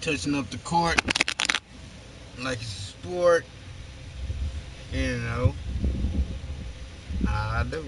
touching up the court like it's a sport. You know, I do.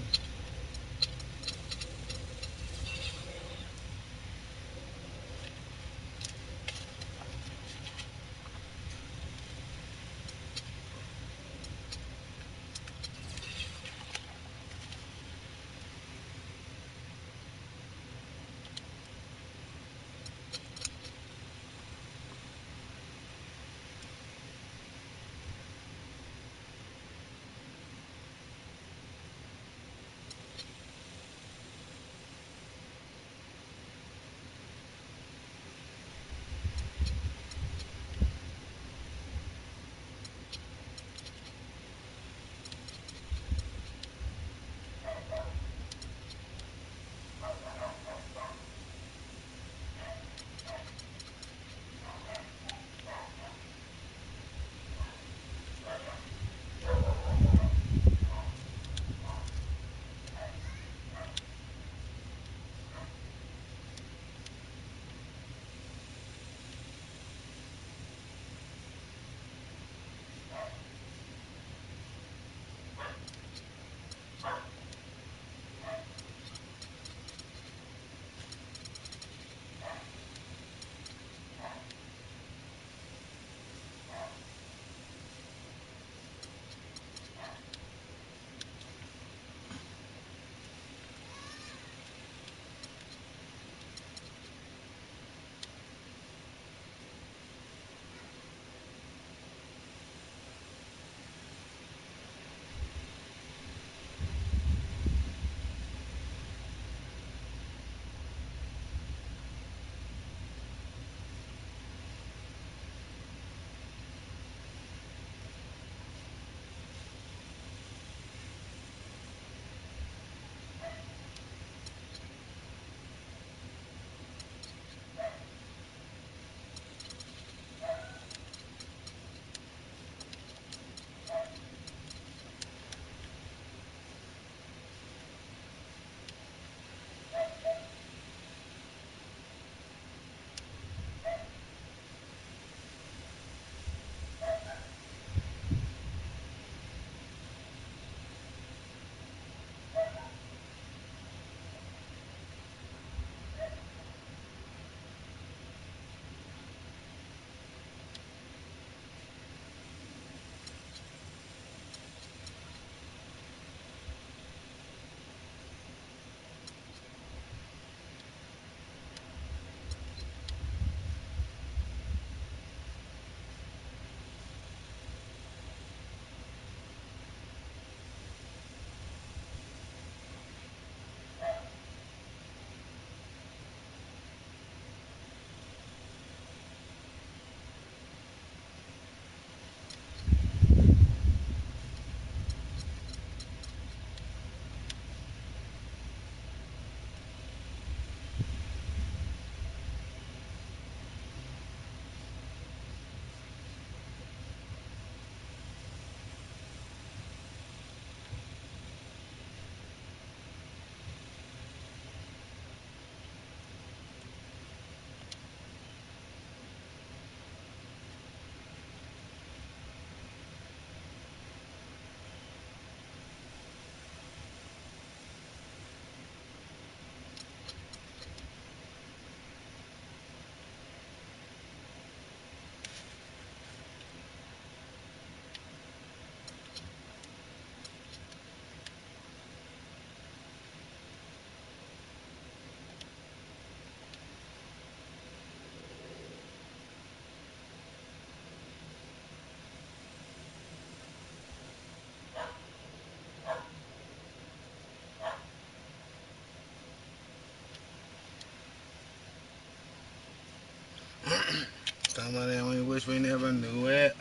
Talking about that we wish we never knew it.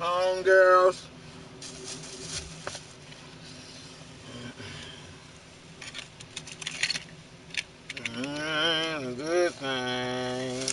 Homegirls. A good thing.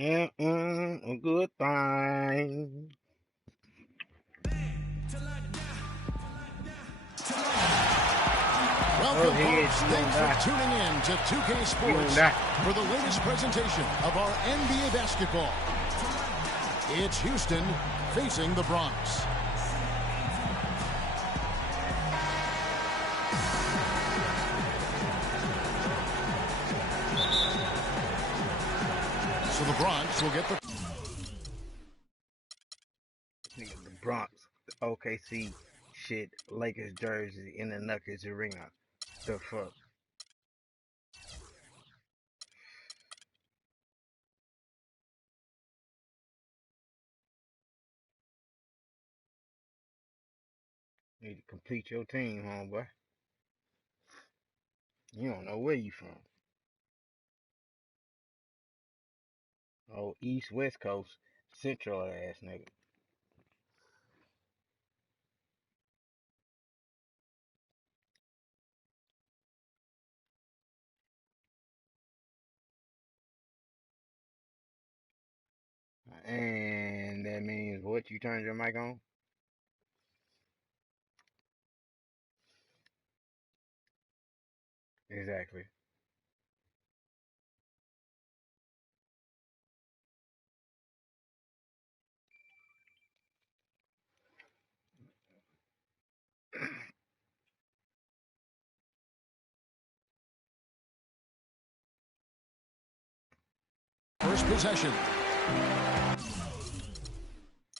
A good thing. Welcome, folks. Thanks for tuning in to 2K Sports for the latest presentation of our NBA basketball. It's Houston facing the Bronx. So the Bronx will get the Bronx, the OKC shit, Lakers jersey in the Nuggets arena. The fuck? Need to complete your team, homeboy. You don't know where you from. Oh, East, West Coast, Central ass nigga. And that means what? You turned your mic on? Exactly. first possession.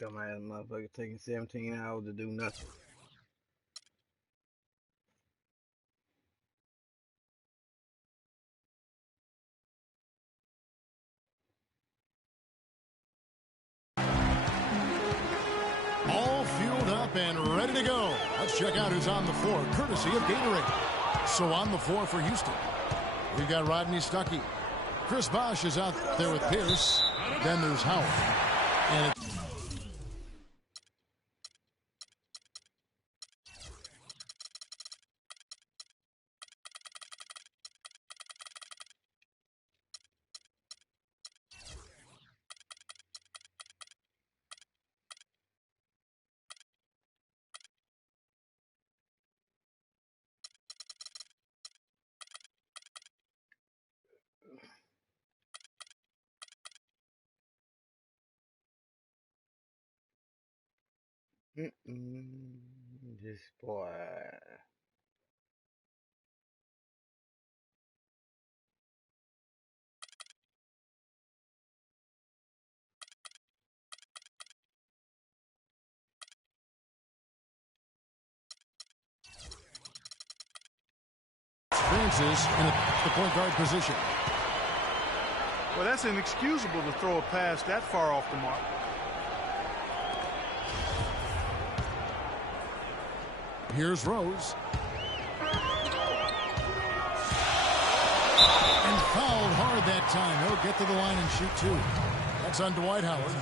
Dumbass motherfucker taking 17 hours to do nothing. All fueled up and ready to go. Let's check out who's on the floor, courtesy of Gatorade. So on the floor for Houston, we've got Rodney Stuckey. Chris Bosh is out there with Pierce. Then there's Howard. And This boy. Francis in the point guard position. Well, that's inexcusable to throw a pass that far off the mark. Here's Rose. And fouled hard that time. He'll get to the line and shoot two. That's on Dwight Howard.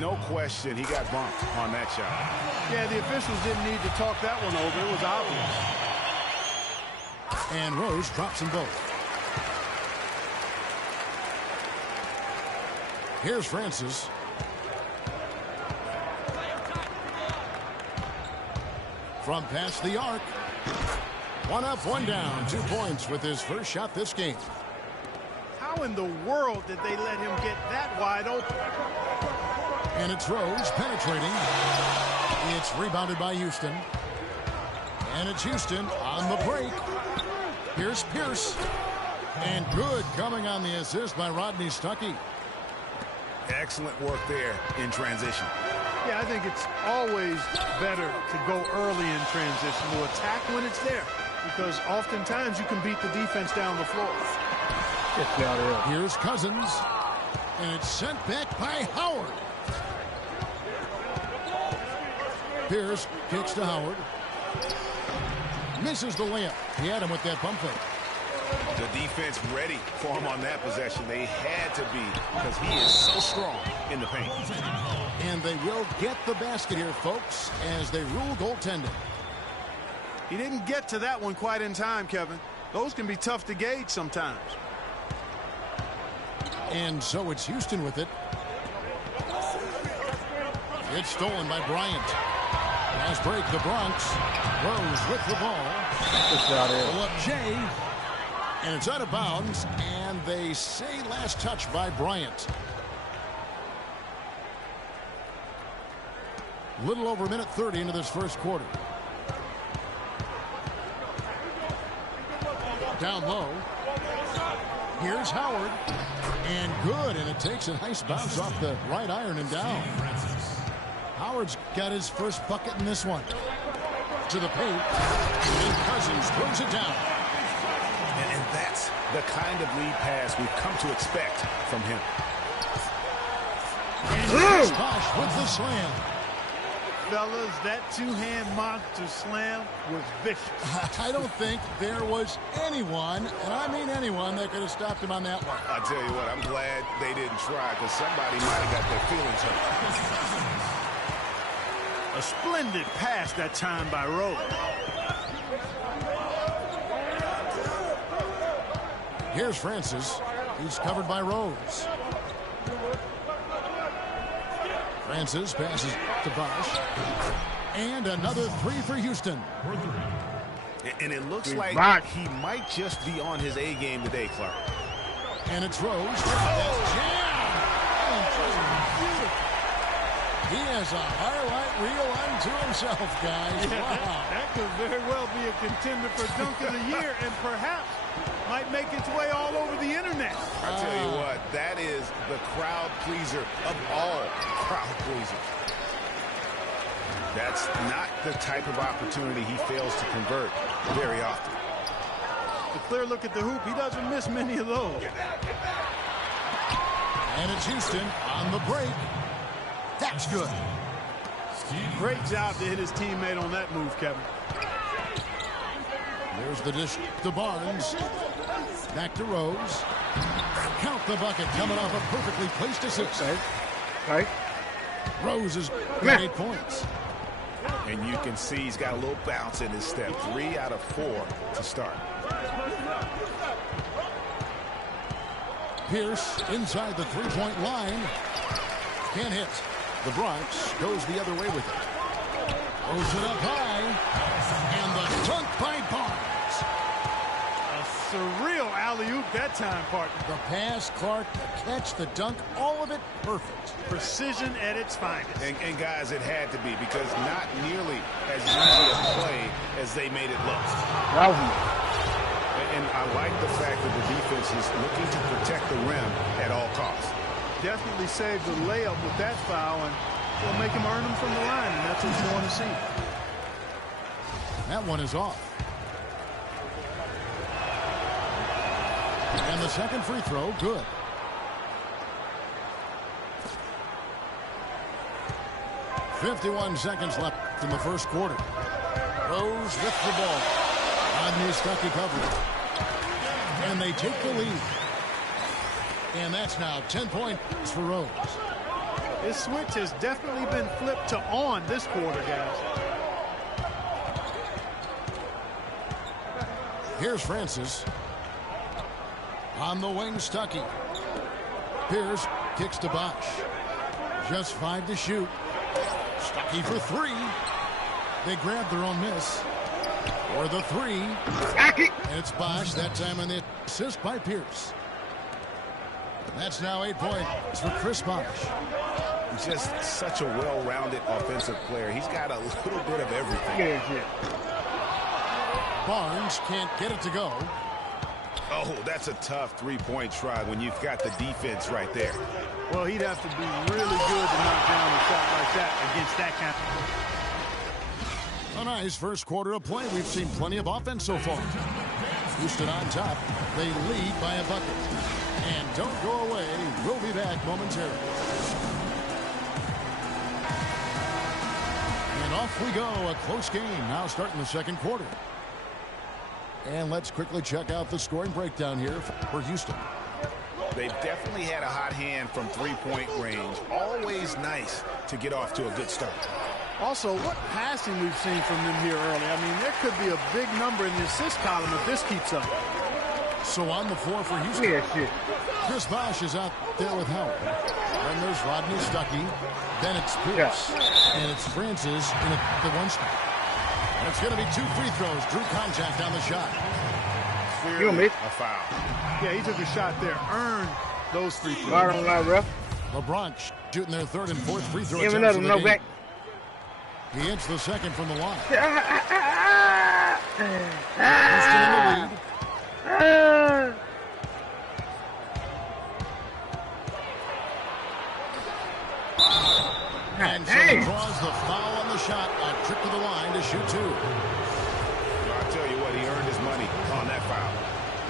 No question, he got bumped on that shot. Yeah, the officials didn't need to talk that one over. It was obvious. And Rose drops them both. Here's Francis. From past the arc. One up, one down. 2 points with his first shot this game. How in the world did they let him get that wide open? And it's Rose penetrating. It's rebounded by Houston. And it's Houston on the break. Here's Pierce. And good coming on the assist by Rodney Stuckey. Excellent work there in transition. Yeah, I think it's always better to go early in transition, to attack when it's there, because oftentimes you can beat the defense down the floor. Here's Cousins. And it's sent back by Howard. Pierce kicks to Howard. Misses the layup. He had him with that pump fake. The defense ready for him on that possession. They had to be, because he is so strong in the paint. And they will get the basket here, folks, as they rule goaltending. He didn't get to that one quite in time, Kevin. Those can be tough to gauge sometimes. And so it's Houston with it. It's stolen by Bryant. Pass break, the Bronx. Rose with the ball. Pull up Jay. And it's out of bounds. And they say last touch by Bryant. Little over a minute 30 into this first quarter. Down low. Here's Howard. And good. And it takes a nice bounce off the right iron and down. Howard's got his first bucket in this one. To the paint. And Cousins throws it down. And that's the kind of lead pass we've come to expect from him. And Bosh with the slam. Fellas, that two-hand monster slam was vicious. I don't think there was anyone, and I mean anyone, that could have stopped him on that one. I tell you what, I'm glad they didn't try, because somebody might have got their feelings hurt. A splendid pass that time by Rose. Here's Francis. He's covered by Rose. Francis passes to Bosh. And another three for Houston. And it looks like he might just be on his A game today, Clark. And it's Rose. He has a highlight reel unto himself, guys. Yeah, wow. that could very well be a contender for Dunk of the Year, and perhaps might make its way all over the internet. I tell you what, that is the crowd pleaser of all crowd pleasers. That's not the type of opportunity he fails to convert very often. A clear look at the hoop. He doesn't miss many of those. And it's Houston on the break. That's good. Great job to hit his teammate on that move, Kevin. There's the dish to Barnes. Back to Rose. Count the bucket coming off a perfectly placed assist. Okay. Rose has got 8 points. And you can see he's got a little bounce in his step. 3 out of 4 to start. Pierce inside the three-point line. Can't hit. The Bronx goes the other way with it. Throws it up high. And the dunk by Barnes. A surreal alley-oop that time, partner. The pass, Clark, the catch, the dunk, all of it perfect. Precision at its finest. And guys, it had to be, because not nearly as easy a play as they made it look. And I like the fact that the defense is looking to protect the rim at all costs. Definitely saved the layup with that foul, and will make him earn them from the line, and that's what you want to see. That one is off. And the second free throw, good. .51 seconds left in the first quarter. Rose with the ball. Rodney Stuckey coverage. And they take the lead. And that's now 10 points for Rose. This switch has definitely been flipped to on this quarter, guys. Here's Francis. On the wing, Stuckey. Pierce kicks to Bosh. Just 5 to shoot. Stuckey for 3. They grab their own miss. For the 3. And it's Bosh, that time on the assist by Pierce. That's now 8 points for Chris Bosh. Just such a well-rounded offensive player. He's got a little bit of everything. Barnes can't get it to go. Oh, that's a tough three-point try when you've got the defense right there. Well, he'd have to be really good to knock down a shot like that against that kind of... A nice first quarter of play. We've seen plenty of offense so far. Houston on top. They lead by a bucket. And don't go away. We'll be back momentarily. And off we go. A close game now starting the second quarter. And let's quickly check out the scoring breakdown here for Houston. They've definitely had a hot hand from three-point range. Always nice to get off to a good start. Also, what passing we've seen from them here early. I mean, there could be a big number in the assist column if this keeps up. So on the floor for Houston. Chris Bosh is out there with Howard. Then there's Rodney Stuckey. Then it's Pierce. And it's Francis in the one spot. And it's going to be 2 free throws. Drew contact on the shot. You miss a foul. Yeah, he took a shot there. Earned those free throws. Bottom line, ref. LeBron shooting their 3rd and 4th free throw Give attempts another of the no game. back. He hits the second from the line. Ah, Houston in the lead. And so he draws the foul on the shot. A trip to the line to shoot 2. I'll tell you what, he earned his money on that foul.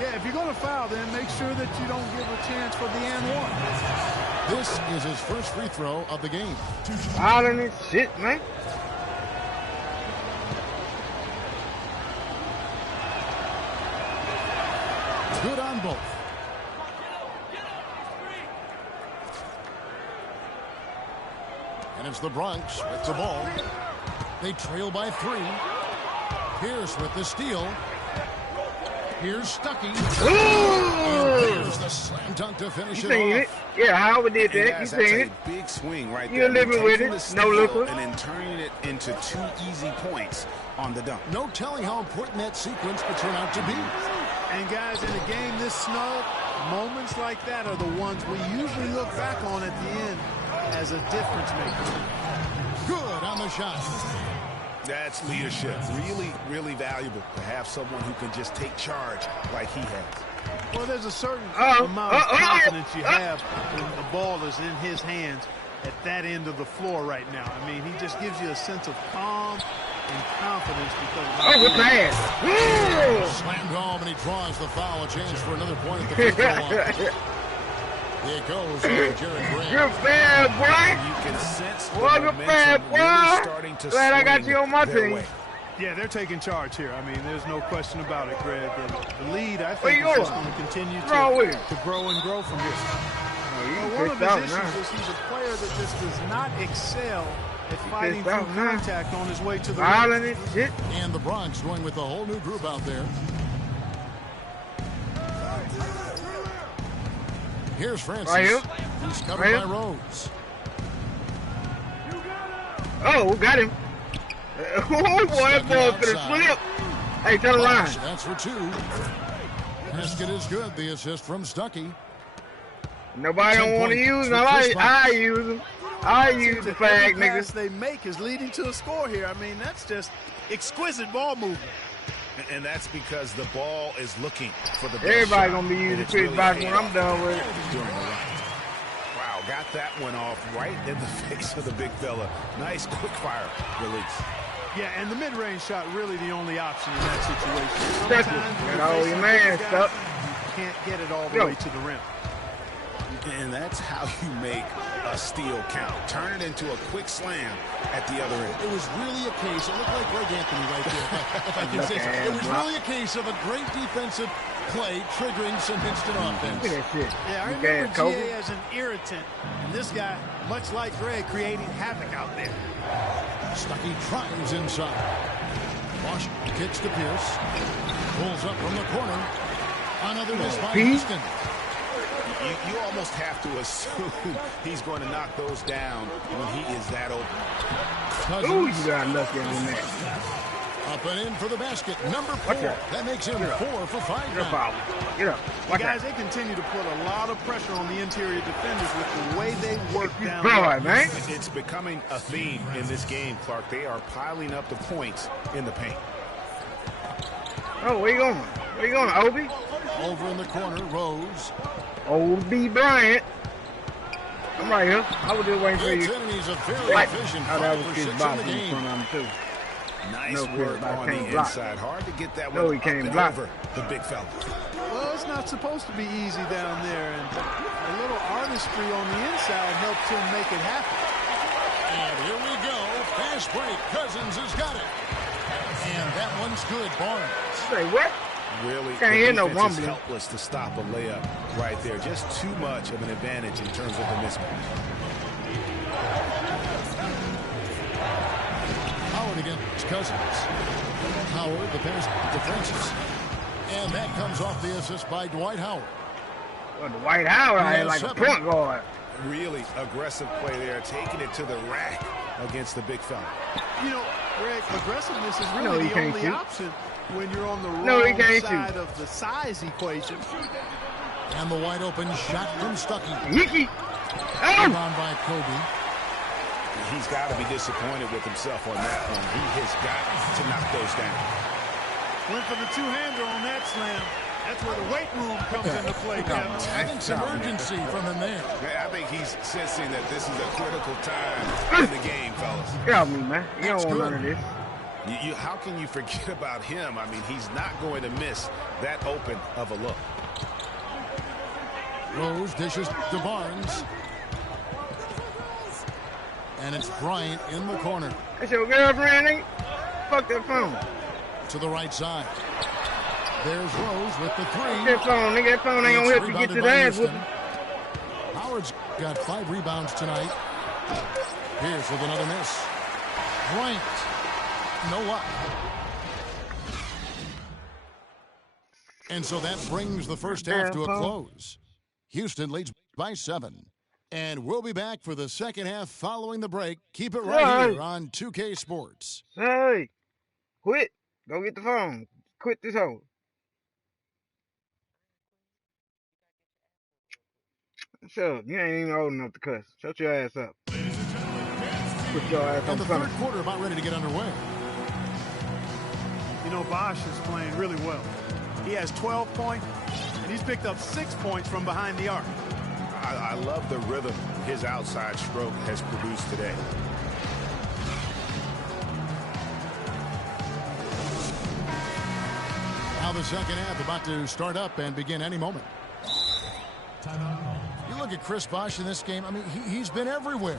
Yeah, if you're going to foul, then make sure that you don't give a chance for the and one. This is his first free throw of the game. Fouling this shit, man. Good on both. And it's the Bronx with the ball. They trail by 3. Pierce with the steal. Here's Stuckey. And there's the slam dunk to finish You it seen off. it? Yeah, Howard did that. You That's seen it? a big swing right You're there. living with Taking it. the No steal looker. and then turning it into 2 easy points on the dunk. No telling how important that sequence could turn out to be. And guys, in a game this snug, moments like that are the ones we usually look back on at the end as a difference maker. Good on the shot. That's leadership. Really, really valuable to have someone who can just take charge like he has. Well, there's a certain amount of confidence you have when the ball is in his hands at that end of the floor right now. I mean, he just gives you a sense of calm and confidence because of Oh, good pass. Slammed home, and he draws the foul. A chance for another point at the free throw line. Here it goes for Jared Graham. Good pass, boy. You can sense the What a bad momentum really boy. starting to Glad I got swing you on my their team. way. Yeah, they're taking charge here. I mean, there's no question about it, Greg. And the lead, I Where think, you is just going? going to continue What's wrong with him? to grow and grow from here. Oh, Well, one of pissed his off issues is he's a player that just does not excel at fighting pissed through off now. contact on his way to the Fouling rim. this shit. And the Bronx going with a whole new group out there. Here's Francis. Right here. He's covered Right by here. Rose. Oh, got him. Oh, boy, that ball for the slip. Hey, turn around. Bosh, that's for 2. Basket is good. The assist from Stuckey. Nobody 10 don't want to points use for them. Chris I use them. I use the Every fag, pass niggas. they make is leading to a score here. I mean, that's just exquisite ball movement. And that's because the ball is looking for the best Everybody shot. gonna be And using it's Chris really Bosh paid when I'm off done with it. during the run. Wow, got that one off right in the face of the big fella. Nice quick fire release. Yeah, and the mid-range shot really the only option in that situation. That's it. Sometimes when And you're all facing your a man big guy, stuff. you can't get it all the Yo. way to the rim. And that's how you make a steal count. Turn it into a quick slam at the other end. It was really a case, it looked like Greg Anthony right there, if I can say so. It was really a case of a great defensive play triggering some instant Look offense. at that shit. Yeah, I You remember can't cover. GA as an irritant, and this guy, much like Greg, creating havoc out there. Stuckey tries inside. Bosh kicks to Pierce. Pulls up from the corner. Another miss by Pete? Houston. You almost have to assume he's going to knock those down when he is that open. Ooh, Cousins you got lucky on that. up and in for the basket. Number 4. Watch out. That makes him 4 for 5 Get up, now. Ollie. Get up. Watch Guys, out. they continue to put a lot of pressure on the interior defenders with the way they work You down boy, low. man. It's becoming a theme in this game, Clark. They are piling up the points in the paint. Oh, where you going? Where you going, Obi? Over in the corner, Rose. Obi Bryant. I'm right here. I was just waiting for It's you. in, and he's a very What? efficient Oh, that 5 was for Chris 6 in Bosh the in game. front of him, too. Nice No, work Chris, on can't the block. inside. Hard to get that No, one he up can't and block. over the big fella. Well, it's not supposed to be easy down there, and a little artistry on the inside helps him make it happen. And here we go. Fast break. Cousins has got it. And that one's good. Barnes. Say what? Really, Can't the hear no defense is rumbling. helpless to stop a layup right there. Just too much of an advantage in terms of the mismatch. Howard against Cousins. Howard, the pass to Francis. And that comes off the assist by Dwight Howard. Well, the White House He out here has like a 7. point guard. Really aggressive play there, taking it to the rack against the big fella. You know, Greg, aggressiveness is No, really he the can't only shoot. option when you're on the No, he wrong can't side shoot. of the size equation. And the wide open shot from Stuckey. Yiki. Rebound Oh! by Kobe. He's got to be disappointed with himself on that one. He has got to knock those down. Went for the two-hander on that slam. That's where the weight room comes into play, Kevin. I think some urgency from him there. I think he's sensing that this is a critical time in the game, fellas. Get off me, man. You That's don't want good. none of this. How can you forget about him? I mean, he's not going to miss that open of a look. Rose dishes to Barnes. And it's Bryant in the corner. That's your girlfriend, nigga. Fuck that phone. To the right side. There's Rose with the three. That phone, nigga. That phone ain't gonna It's help you get to rebounded the by ass Houston. whooping. Howard's got 5 rebounds tonight. Pierce with another miss. Bryant. No up. And so that brings the first half to a close. Houston leads by 7. And we'll be back for the second half following the break. Keep it right here on 2K Sports. Hey, quit. Go get the phone. Quit this hoe. Shut up. You ain't even old enough to cuss. Shut your ass up. Put your ass on And the front. third quarter about ready to get underway. You know, Bosch is playing really well. He has 12 points, and he's picked up 6 points from behind the arc. I love the rhythm his outside stroke has produced today. Now the second half about to start up and begin any moment. You look at Chris Bosh in this game. I mean, he's been everywhere.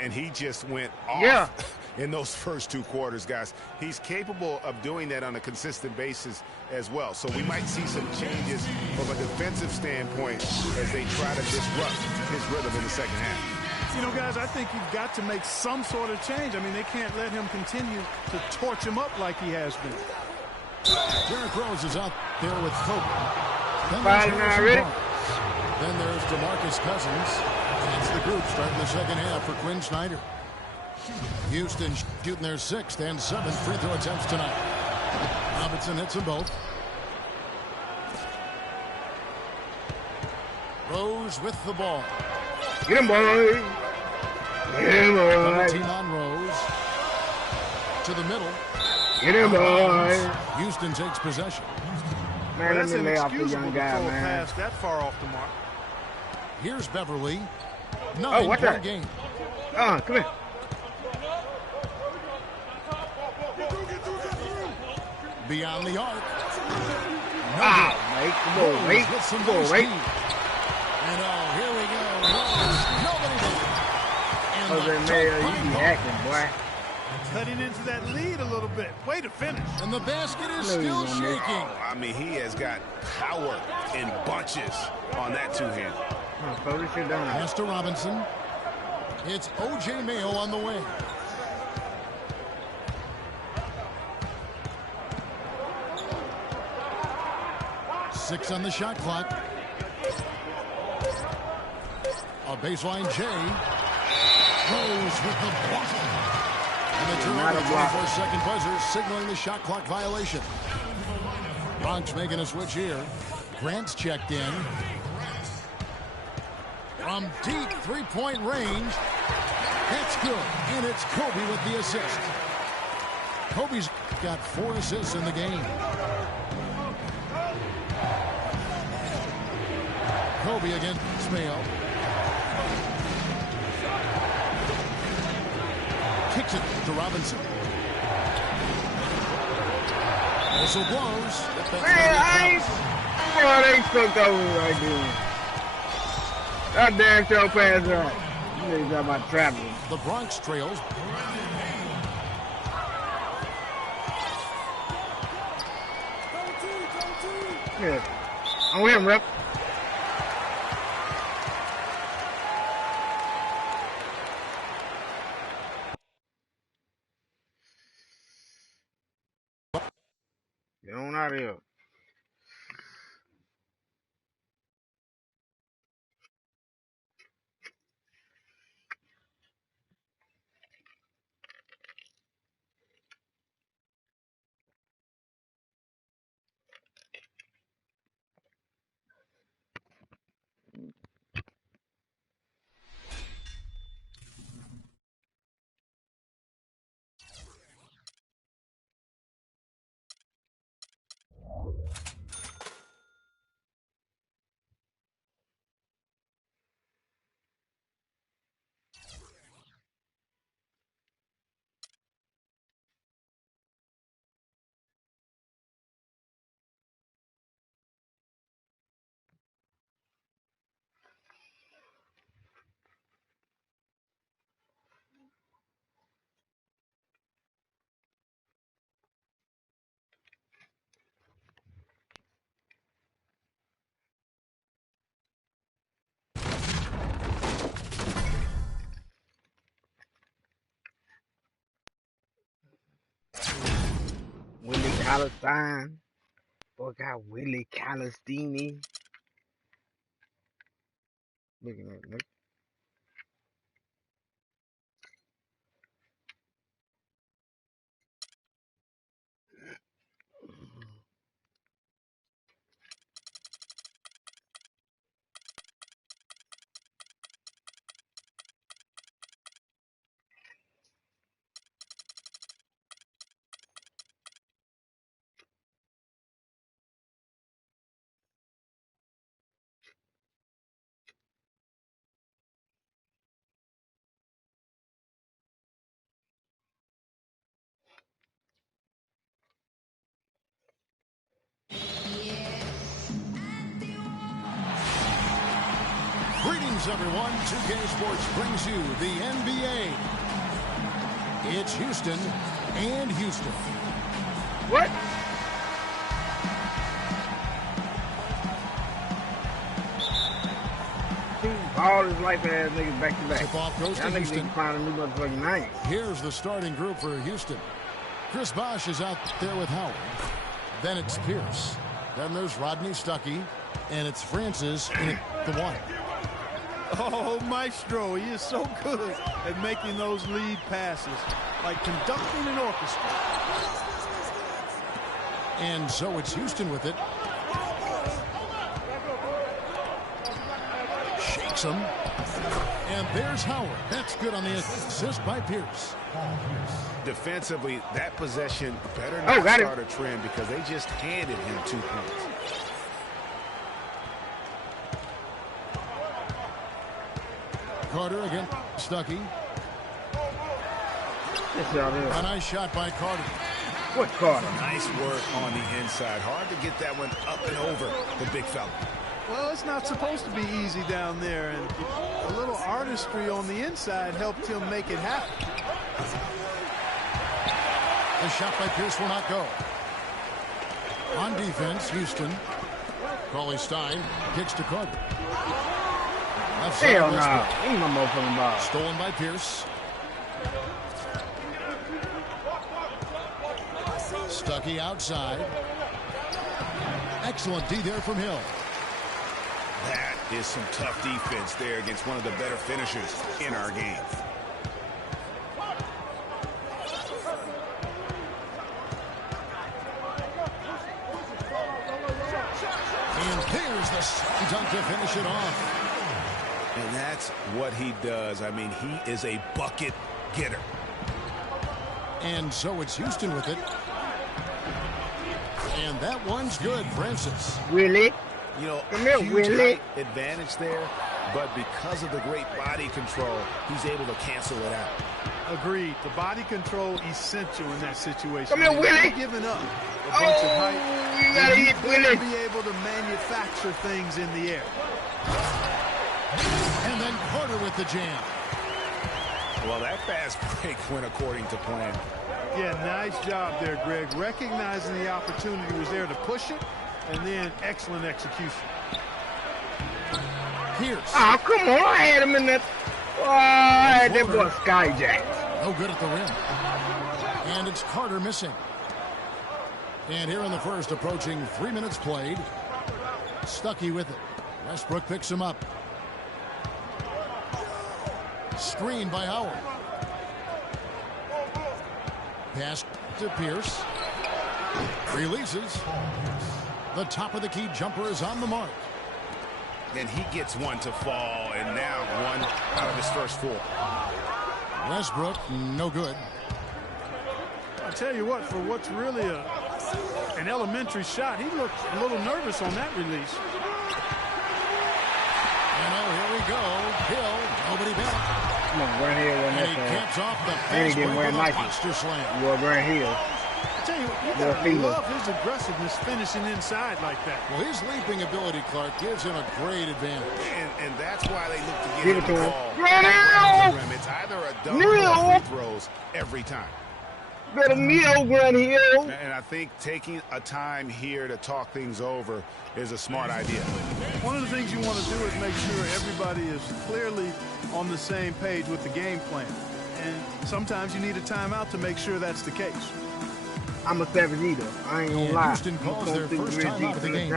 And he just went off in those first 2 quarters, guys. He's capable of doing that on a consistent basis as well. So we might see some changes from a defensive standpoint as they try to disrupt his rhythm in the second half. You know, guys, I think you've got to make some sort of change. I mean, they can't let him continue to torch him up like he has been. Derrick Rose is out there with Kobe. Then Fighting already. Then there's DeMarcus Cousins. That's the group starting the second half for Quinn Snyder. Houston shooting their 6th and 7th free throw attempts tonight. Robinson hits them both. Rose with the ball. Get him, boy. Get him, boy. 17 on Rose. To the middle. Get him, boy. Houston takes possession. Man, let That's me lay off the inexcusable young to guy, throw a man. pass that far off the mark. Here's Beverly. Oh, what's 9-point that? game. Come here. Beyond the arc. No Ah, good. mate. Come on, Rose mate. with some Come on, good mate. speed. And here we go. Rose, nobody there. And Jose the Mayo, dunk you by be Kobe. acting, boy. Cutting into that lead a little bit. Way to finish. And the basket is No, still he's gonna make shaking. I mean, he has got power in bunches on that 2-hand. Throw this shit down. Pass to Robinson. It's O.J. Mayo on the way. Six on the shot clock. A baseline J. Rose with the block. And the Not turnover, a block. 24-second buzzer, signaling the shot clock violation. Bronx making a switch here. Grant's checked in. From deep three-point range. That's good. And it's Kobe with the assist. Kobe's got 4 assists in the game. Kobe against Mayo. Kicks it to Robinson. Whistle blows. Man, I ain't. Oh, they fucked over right there. That damn show pass right. You niggas got my traveling. The Bronx trails. Yeah. I'm with him, rep. Get on out of here. Palestine. Boy got Willie Calistini. Look at that, nigga. Greetings, everyone. 2K Sports brings you the NBA. It's Houston and Houston. What? Two ballers like ass niggas back to back. Tip-off goes to Y'all niggas need Houston. to find a new motherfucking name. Here's the starting group for Houston. Chris Bosh is out there with Howard. Then it's Pierce. Then there's Rodney Stuckey. And it's Francis in the one. Oh, Maestro, he is so good at making those lead passes, like conducting an orchestra. And so it's Houston with it. Shakes him. And there's Howard. That's good on the assist by Pierce. Defensively, that possession better Oh, not got it. start a trend because they just handed him 2 points. Carter again. Stuckey. Yes, y'all do. A nice shot by Carter. What Carter? Nice work on the inside. Hard to get that one up and over the big fella. Well, it's not supposed to be easy down there, and a little artistry on the inside helped him make it happen. The shot by Pierce will not go. On defense, Houston. Cauley Stein kicks to Carter. Left side, Hell no. Westbrook. Ain't no motherfucking ball. Stolen by Pierce. Stuckey outside. Excellent D there from Hill. That is some tough defense there against one of the better finishers in our game. And there's the slam dunk to finish it off. And that's what he does. I mean, he is a bucket getter. And so it's Houston with it. And that one's good, Francis. Willie. You know, Come here, huge Willie. height advantage there, but because of the great body control, he's able to cancel it out. Agreed. The body control essential in that situation. Come here, Willie. You're giving up a bunch of height. You gotta hit Willie. Be able to manufacture things in the air. And then Carter with the jam. Well, that fast break went according to plan. Yeah, nice job there, Greg. Recognizing the opportunity was there to push it, and then excellent execution. Pierce. Oh, come on. I had him in that. Oh, I had that boy skyjack. No good at the rim. And it's Carter missing. And here in the first, approaching 3 minutes played. Stuckey with it. Westbrook picks him up. Screen by Howard. Pass to Pierce. Releases. The top of the key jumper is on the mark. And he gets one to fall, and now one out of his first 4. Westbrook, no good. I tell you what, for what's really an elementary shot, he looked a little nervous on that release. And oh, here we go. Hill, nobody back. Come on, Grant Hill wasn't And he that fast. camps off the And he fast didn't break wear with a Nike. monster slam. You are Grant Hill. I tell you, you More gotta feeling. love his aggressiveness finishing inside like that. Well, his leaping ability, Clark, gives him a great advantage. And that's why they look to Give get it him to the him. ball. Grant at the Hill! rim. It's either a double Kneel! or free throws every time. Better kneel, Grant Hill. And I think taking a time here to talk things over is a smart idea. One of the things you want to do is make sure everybody is clearly on the same page with the game plan. And sometimes you need a timeout to make sure that's the case. I'm a savage eater. I ain't gonna lie. Houston calls their first time out of the game.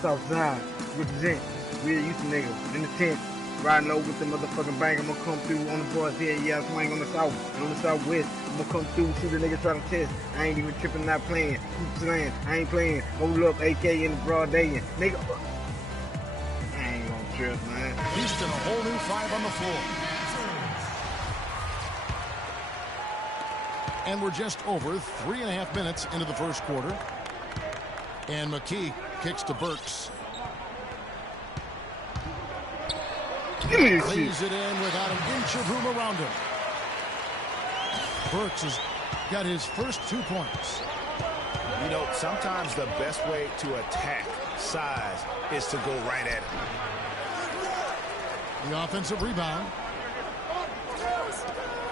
Southside, represent. Real Houston niggas in the tent. Riding over with the motherfucking bank. I'm gonna come through on the boys here. Yeah, I swing on the south and on the southwest. I'm gonna come through, see the niggas try to test. I ain't even tripping, not playing. Keep saying, I ain't playing. Hold up, AK in the broad day. Nigga, I ain't gonna trip, man. Houston, a whole new 5 on the floor. And we're just over 3.5 minutes into the first quarter. And McKee kicks to Burks. Lays it in without an inch of room around him. Burks has got his first 2 points. You know, sometimes the best way to attack size is to go right at it. The offensive rebound.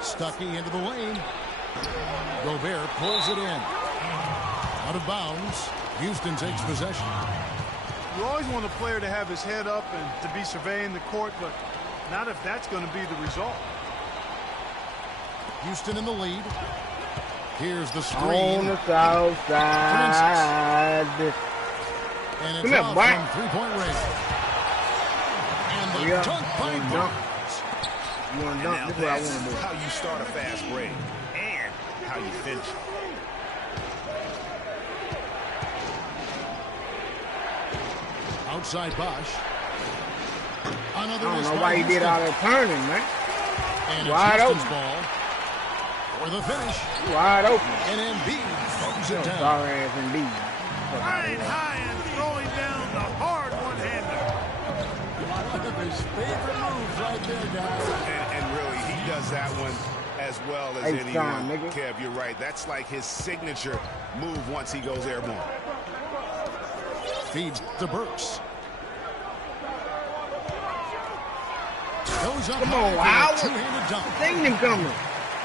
Stuckey into the lane. Gobert pulls it in. Out of bounds. Houston takes possession. You always want a player to have his head up and to be surveying the court, but not if that's going to be the result. Houston in the lead. Here's the screen. On the south side. And it's out from three-point range. And the dunk by Burks. You want to dunk? This is what I want to do. How you start a fast break and how you finish it. Outside Bosch. Another I don't know why he did all that turning, man. And wide open. Ball for the finish. Wide open. And Embiid throws it down. Sorry ass Embiid. Flying high and throwing down the hard one-hander. One of his favorite moves right there, guys. And really, he does that one as well as anyone. Kev, you're right. That's like his signature move once he goes airborne. Feeds to Burks. Goes up. Come on, wow. Two-handed dunk. Seen him coming.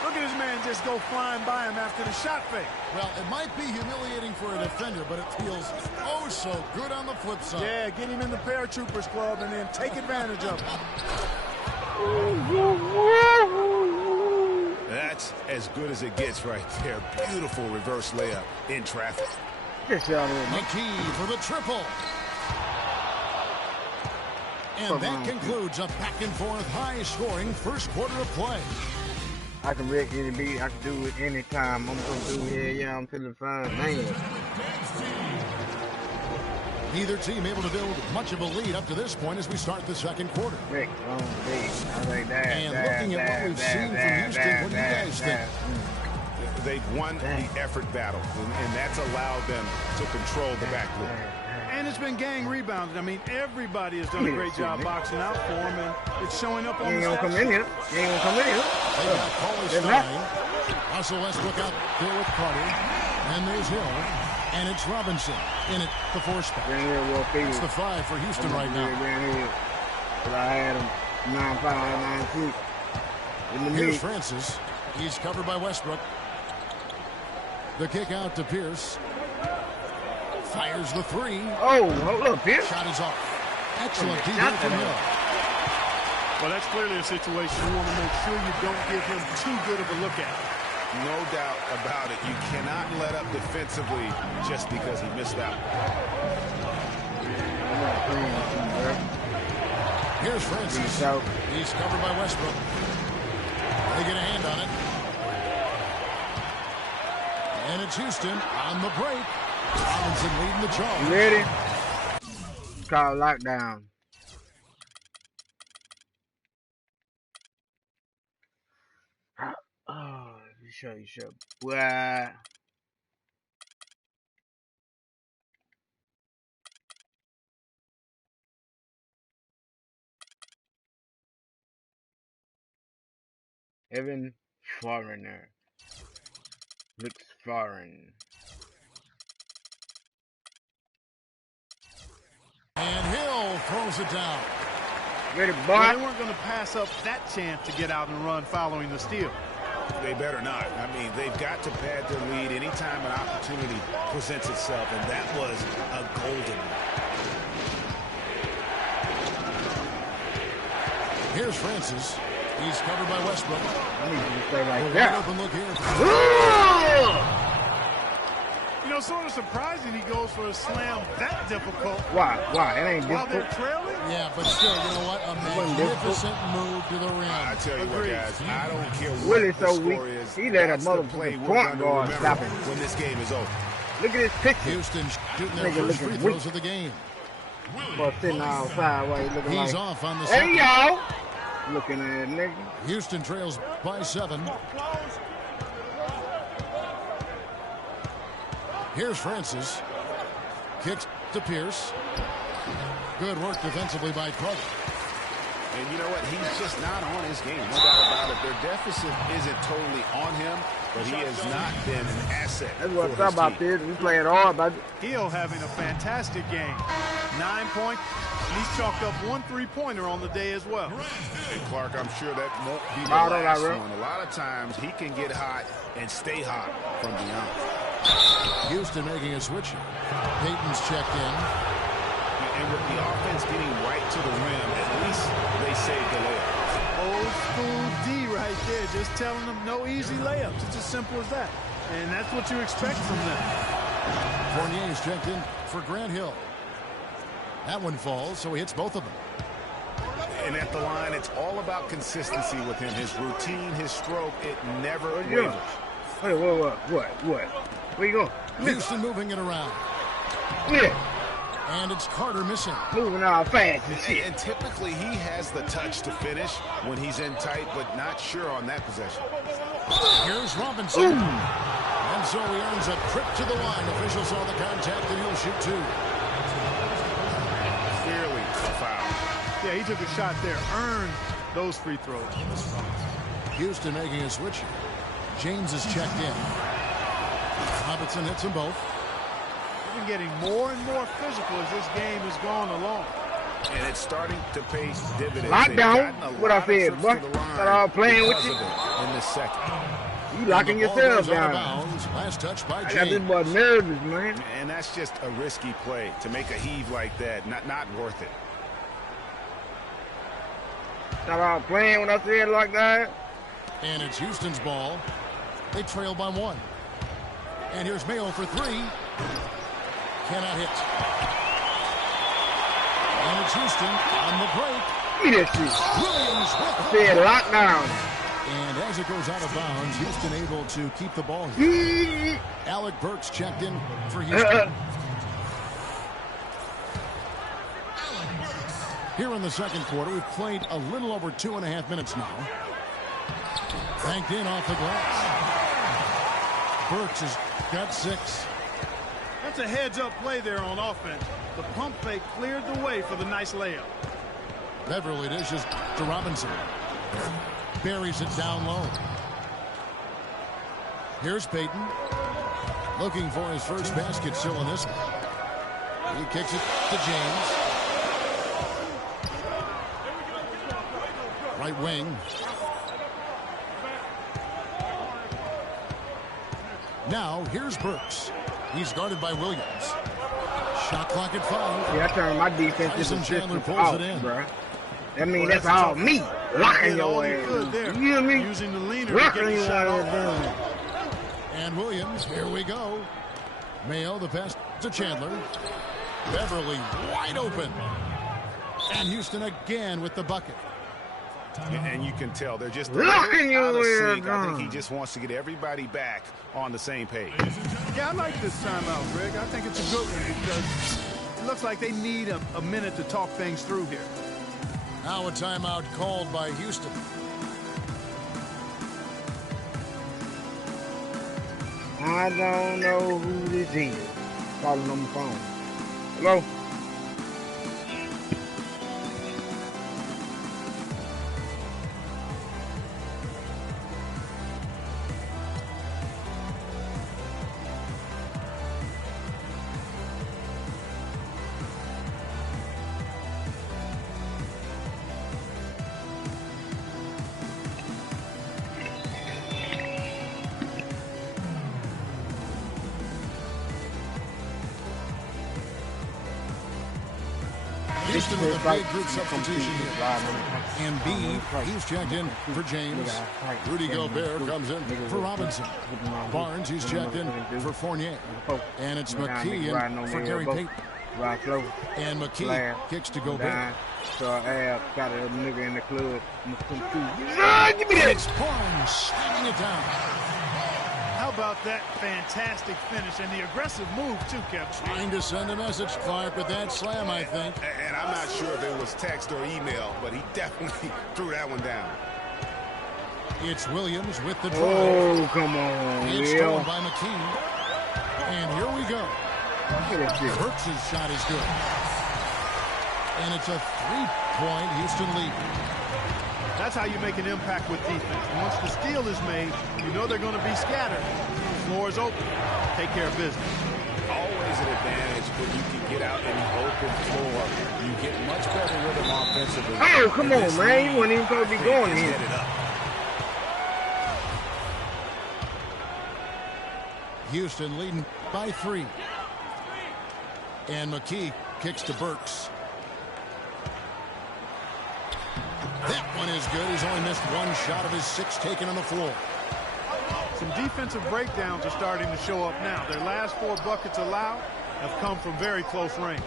Look at this man just go flying by him after the shot fake. Well, it might be humiliating for a defender, but it feels oh so good on the flip side. Yeah, get him in the Paratroopers Club and then take advantage of it. That's as good as it gets right there. Beautiful reverse layup in traffic. McKee for the triple. And that concludes a back-and-forth, high-scoring first quarter of play. I can wreck any beat. I can do it anytime. I'm going to do it. Yeah, I'm feeling fine. Man. Neither team able to build much of a lead up to this point as we start the second quarter. Rick, long beat. I like that. And looking at what we've seen from Houston, what do you guys think? They've won the effort battle, and that's allowed them to control the backcourt. And it's been gang rebounded. I mean, everybody has done a great job boxing out for him, and it's showing up on the stat sheet. You ain't gonna come in here. They got Cauley Stein. Russell Westbrook out there with Carter. And there's Hill. And it's Robinson in at the 4 spot. It's the 5 for Houston right now. I had him 9-5, 9-6. Here's Francis. He's covered by Westbrook. The kick out to Pierce. Fires the 3. Oh, hold up, Pierce. Shot is off. Excellent defense from Hill. Well, that's clearly a situation you want to make sure you don't give him too good of a look at. No doubt about it. You cannot let up defensively just because he missed out. Here's Francis. He's covered by Westbrook. They get a hand on it. And it's Houston on the break. Robinson leading the charge. You ready? It's called lockdown. Oh, you sure. What? Evan Foreigner. Looks foreign. And Hill throws it down. Ready, boy? Well, they weren't going to pass up that chance to get out and run following the steal. They better not. I mean, they've got to pad their lead anytime an opportunity presents itself, and that was a golden one. Here's Francis. He's covered by Westbrook. I need you to stay like that. Open look here. it's sort of surprising he goes for a slam that difficult. Why? It ain't While difficult. they're trailing? Yeah, but still, you know what? A magnificent move to the rim. I tell you what, guys, I don't care what Willie's the so score weak. is. He let a That's the play motherfucking we're point gonna guard stop remember him. when this game is over. Look at this picture. Houston shooting their Nigga first looking free weak. throws of the game. Boy, sitting outside while he looking He's like, off on the hey, second. y'all. Looking at it, nigga. Houston trails by 7. Here's Francis. Kicks to Pierce. Good work defensively by Carter. And you know what? He's just not on his game. No doubt about it. Their deficit isn't totally on him, but he has not been an asset. That's what I for thought his about team. this. We playing hard, but Hill having a fantastic game. 9 points. He's chalked up 1 3-pointer on the day as well. And Clark, I'm sure that won't be the Bottle, last right, one. A lot of times he can get hot and stay hot from beyond. Houston making a switch. Payton's checked in. And with the offense getting right to the rim, at least they saved the layup. Old school D right there, just telling them no easy layups. It's as simple as that. And that's what you expect from them. Fournier's checked in for Grant Hill. That one falls, so he hits both of them. And at the line, it's all about consistency with him. His routine, his stroke, it never Where you wavers. what? Where you going? Houston moving it around. Yeah, And it's Carter missing. moving all fast and shit. And typically he has the touch to finish when he's in tight, but not sure on that possession. Here's Robinson. And so he earns a trip to the line. Officials saw the contact, and he'll shoot 2. Clearly a foul. Yeah, he took a shot there, earned those free throws. Houston making a switch. James is checked in. Robinson hits them both. He's been getting more and more physical as this game has gone along. And it's starting to pay dividends. Lockdown. What I said, boy. Start all playing with you. In the second. You locking The ball yourself goes out of down. bounds. Last touch by I got this James. boy nervous, man. And that's just a risky play to make a heave like that. Not worth it. Start all playing when I said like that. And it's Houston's ball. They trail by 1. And here's Mayo for 3. Cannot hit. And it's Houston on the break. Look at that shit. Williams I with said lockdown. And as it goes out of bounds, Houston able to keep the ball here. Alec Burks checked in for Houston. Here in the second quarter, we've played a little over 2.5 minutes now. Banked in off the glass. Burks has got 6. That's a heads-up play there on offense. The pump fake cleared the way for the nice layup. Beverly dishes to Robinson. Buries it down low. Here's Payton. Looking for his first basket still in this one. He kicks it to James. Right wing. Now, here's Burks. He's guarded by Williams. Shot clock at 5. Yeah, I turned my defensive Tyson Chandler assistance pulls off, it in. bro. That means that's all me. Locking your ass. You hear me? Using the leaner to Locking get the your shot ass off. down. And Williams, here we go. Mayo, the pass to Chandler. Beverly wide open. And Houston again with the bucket. And you can tell they're just Locking your out of ass sync. I think down. he just wants to get everybody back on the same page. Yeah, I like this timeout, Greg. I think it's a good one because it looks like they need a minute to talk things through here. Now a timeout called by Houston. I don't know who this is. Calling on my phone. Hello? Houston with a big group substitution here. Embiid, he's checked in for James. Rudy Gobert comes in for Robinson. Barnes, he's checked in for Fournier. And it's McKee in for Gary Payton. And McKee kicks to Gobert. So I got a nigga in the club. Give me that. It's Barnes slamming it down. How about that fantastic finish and the aggressive move, too, Kevin? Trying to send a message, Clark, with that slam, I think. And I'm not sure if it was text or email, but he definitely threw that one down. It's Williams with the drive. Oh, come on, It's stolen by McKee. And here we go. Burks' shot is good. And it's a three-point Houston lead. That's how you make an impact with defense. Once the steal is made, you know they're going to be scattered. The floor is open. Take care of business. Always an advantage when you can get out in the open floor. You get much better rhythm offensively. Oh, come on, man. You weren't even supposed to be going here. Houston leading by 3. And McKee kicks to Burks. That one is good. He's only missed one shot of his 6 taken on the floor. Some defensive breakdowns are starting to show up now. Their last 4 buckets allowed have come from very close range.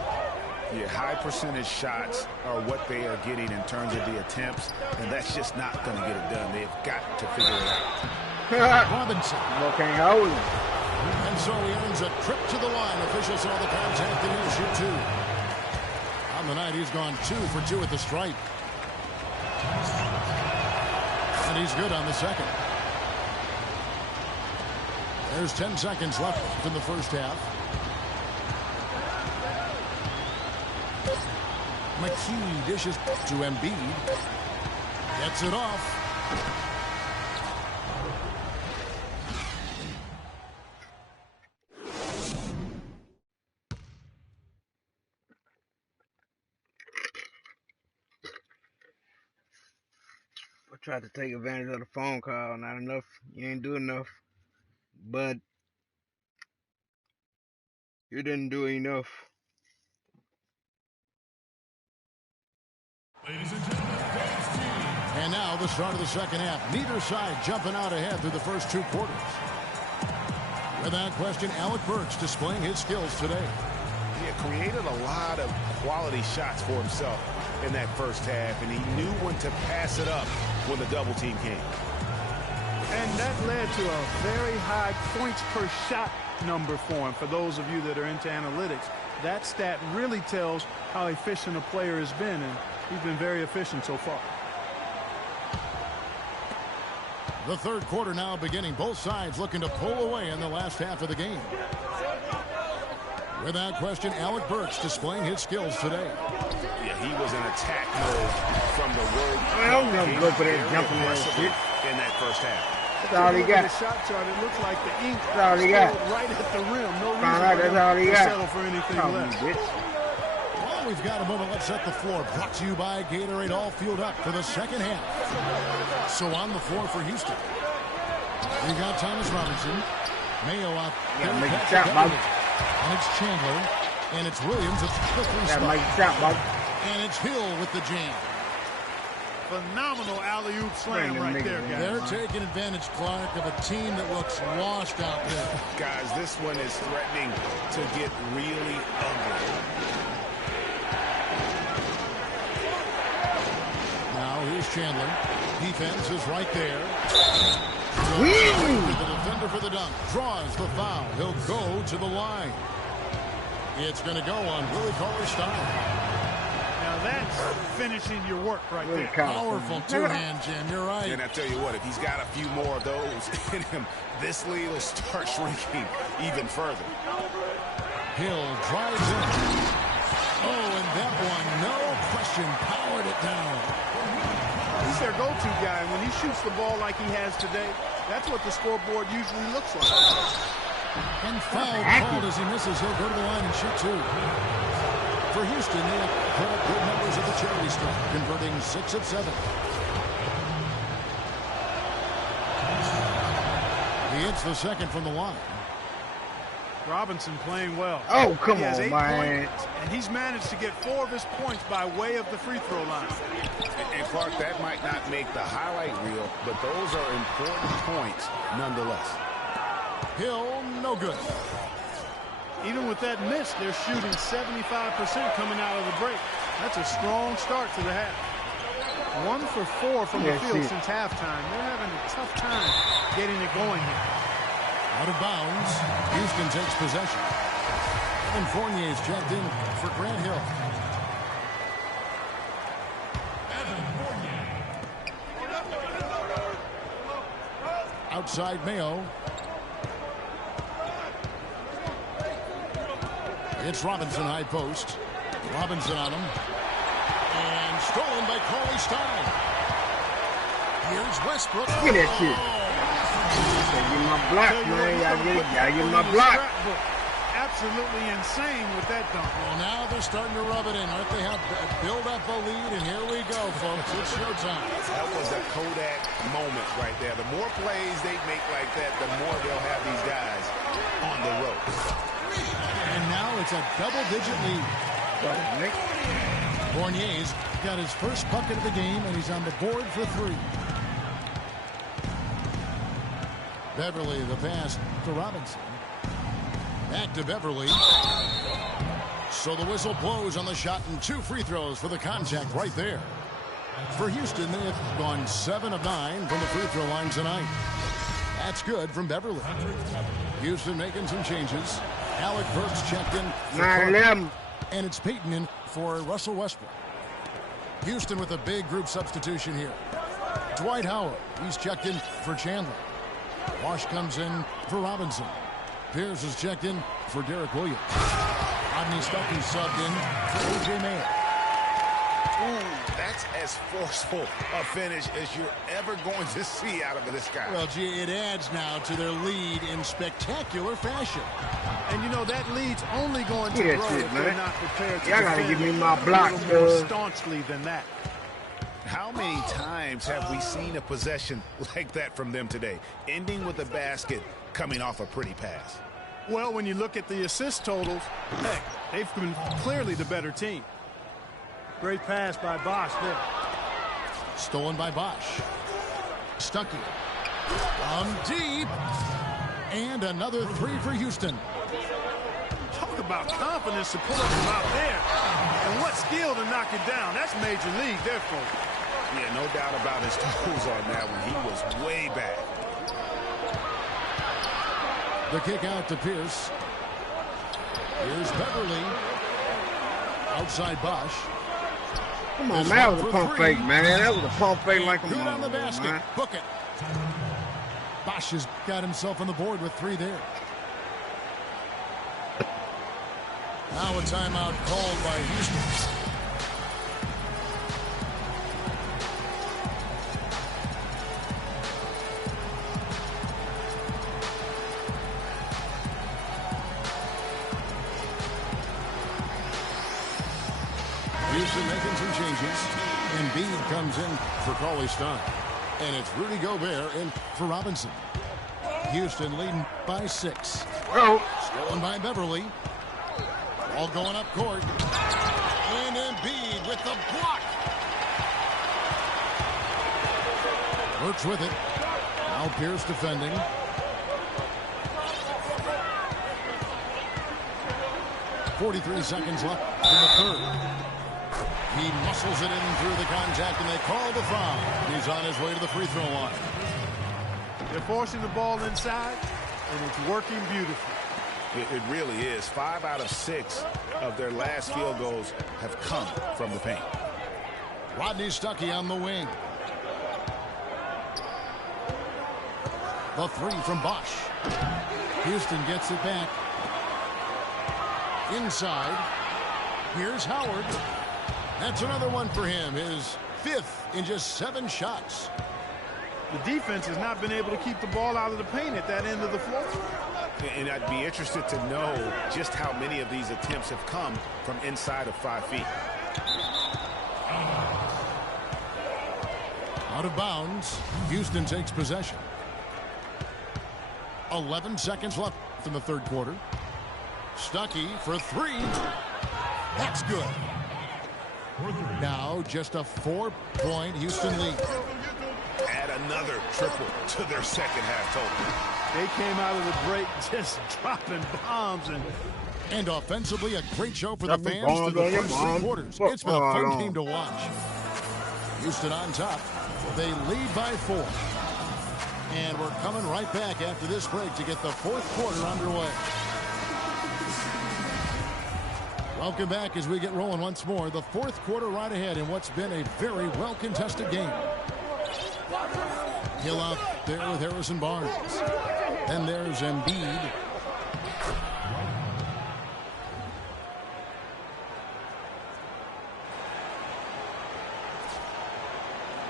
Yeah, high percentage shots are what they are getting in terms of the attempts, and that's just not going to get it done. They've got to figure it out. Robinson. Can't hold him. And so he earns a trip to the line. Officials saw the contact and he'll shoot 2. On the night, he's gone 2 for 2 at the stripe. And he's good on the second. There's 10 seconds left in the first half. McKee dishes to Embiid. Gets it off. Tried to take advantage of the phone call. Not enough. You ain't do enough. But you didn't do enough. Ladies and gentlemen, and now the start of the second half. Neither side jumping out ahead through the first 2 quarters. Without question, Alec Burks displaying his skills today. He created a lot of quality shots for himself in that first half, and he knew when to pass it up when the double team came. And that led to a very high points per shot number for him. For those of you that are into analytics, that stat really tells how efficient a player has been, and he's been very efficient so far. The third quarter now beginning. Both sides looking to pull away in the last half of the game. Without question, Alec Burks displaying his skills today. Yeah, he was in attack mode from the word. I don't know, go for that jumping in that first half. That's all he got. The shot chart, it looks like the ink that's all he got. Right at the rim. No reason that's all he got. To settle for anything less. Well, we've got a moment. Let's set the floor. Brought to you by Gatorade, all fueled up for the second half. So on the floor for Houston, we got Thomas Robinson, Mayo out there. Make a shot, Bob. And it's Chandler, and it's Williams. It's the 3 spot. Make a shot, Bob. And it's Hill with the jam. Phenomenal alley-oop slam right there, guys. They're taking advantage, Clark, of a team that looks lost out there. Guys, this one is threatening to get really ugly. Now here's Chandler. Defense is right there. The defender for the dunk. Draws the foul. He'll go to the line. It's going to go on Willie Cauley style. Now that's finishing your work right there. Powerful two-hand jam. You're right. And I tell you what, if he's got a few more of those in him, this lead will start shrinking even further. Hill drives in. Oh, and that one, no question, powered it down. He's their go-to guy. When he shoots the ball like he has today, that's what the scoreboard usually looks like. And foul called as he misses. He'll go to the line and shoot 2. For Houston, they have put up good numbers at the charity stripe, converting 6 of 7. He hits the second from the line. Robinson playing well. Oh, come he has on, 8 man. points, and he's managed to get 4 of his points by way of the free throw line. And Clark, that might not make the highlight reel, but those are important points nonetheless. Hill, no good. Even with that miss, they're shooting 75% coming out of the break. That's a strong start to the half. 1 for 4 from the field since halftime. They're having a tough time getting it going here. Out of bounds. Houston takes possession. And Fournier's checked in for Grant Hill. Outside Mayo. It's Robinson high post. Robinson on him. And stolen by Cauley Stein. Here's Westbrook. Get that shit. Gotta get my block, man. Gotta get my block. Absolutely insane with that dunk. Well, now they're starting to rub it in, aren't they? Have build up a lead, and here we go, folks. It's showtime. That was a Kodak moment right there. The more plays they make like that, the more they'll have these guys on the ropes. And now it's a double-digit lead. Fournier's got his first bucket of the game, and he's on the board for 3. Beverly, the pass to Robinson. Back to Beverly. So the whistle blows on the shot, and 2 free throws for the contact right there. For Houston, they have gone 7 of 9 from the free throw line tonight. That's good from Beverly. Houston making some changes. Alec Burks checked in for Clark, and it's Payton in for Russell Westbrook. Houston with a big group substitution here. Dwight Howard, he's checked in for Chandler. Wash comes in for Robinson. Pierce is checked in for Derek Williams. Rodney Stuckey subbed in for A.J. Mayer. Ooh, that's as forceful a finish as you're ever going to see out of this guy. Well, gee, it adds now to their lead in spectacular fashion. And you know that lead's only going to grow if they're not prepared to y'all gotta give me my block, more staunchly than that. How many times have we seen a possession like that from them today, ending with a basket coming off a pretty pass? Well, when you look at the assist totals, heck, they've been clearly the better team. Great pass by Bosch there. Stolen by Bosch. Stuckey. Deep. And another 3 for Houston. Talk about confidence to pull it from out there. And what skill to knock it down. That's major league there, folks. Yeah, no doubt about his toes on that one. He was way back. The kick out to Pierce. Here's Beverly. Outside Bosch. Come on, man. That was a pump fake, man. That was a pump fake like a good on the basket. Man. Book it. Bosch has got himself on the board with 3 there. Now a timeout called by Houston. Houston making some changes. Embiid comes in for Cauley Stein. And it's Rudy Gobert in for Robinson. Houston leading by 6. Oh. Stolen by Beverly. All going up court. And Embiid with the block. Works with it. Now Pierce defending. .43 seconds left in the third. He muscles it in through the contact, and they call the foul. He's on his way to the free throw line. They're forcing the ball inside, and it's working beautifully. It really is. 5 out of 6 of their last field goals have come from the paint. Rodney Stuckey on the wing. The 3 from Bosch. Houston gets it back. Inside. Here's Howard. That's another one for him. His 5th in just 7 shots. The defense has not been able to keep the ball out of the paint at that end of the floor. And I'd be interested to know just how many of these attempts have come from inside of 5 feet. Out of bounds. Houston takes possession. 11 seconds left in the third quarter. Stuckey for three. That's good. Now just a 4-point Houston lead. Add another triple to their second half total. They came out of the break just dropping bombs. And offensively, a great show for the fans through the first 3 quarters. It's been a fun game to watch. Houston on top. They lead by 4. And we're coming right back after this break to get the 4th quarter underway. Welcome back as we get rolling once more. The 4th quarter right ahead in what's been a very well-contested game. Hill out there with Harrison Barnes. Then there's Embiid.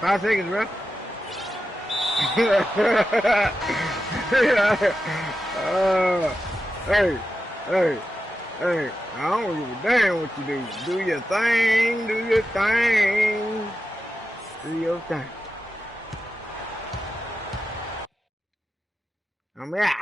Five seconds, bro. Hey, I don't give a damn what you do. Do your thing, do your thing. Do your thing. I'm out.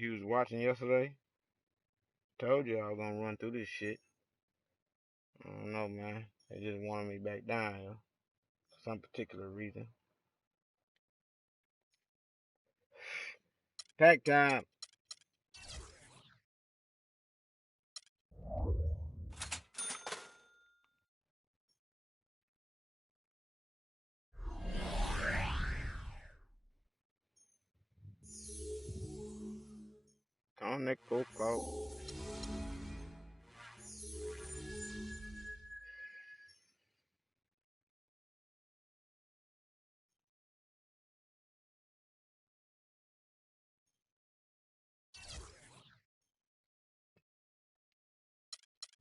You was watching yesterday? Told you I was gonna run through this shit. I don't know, man. They just wanted me back down here for some particular reason. Pack time. Connect, go.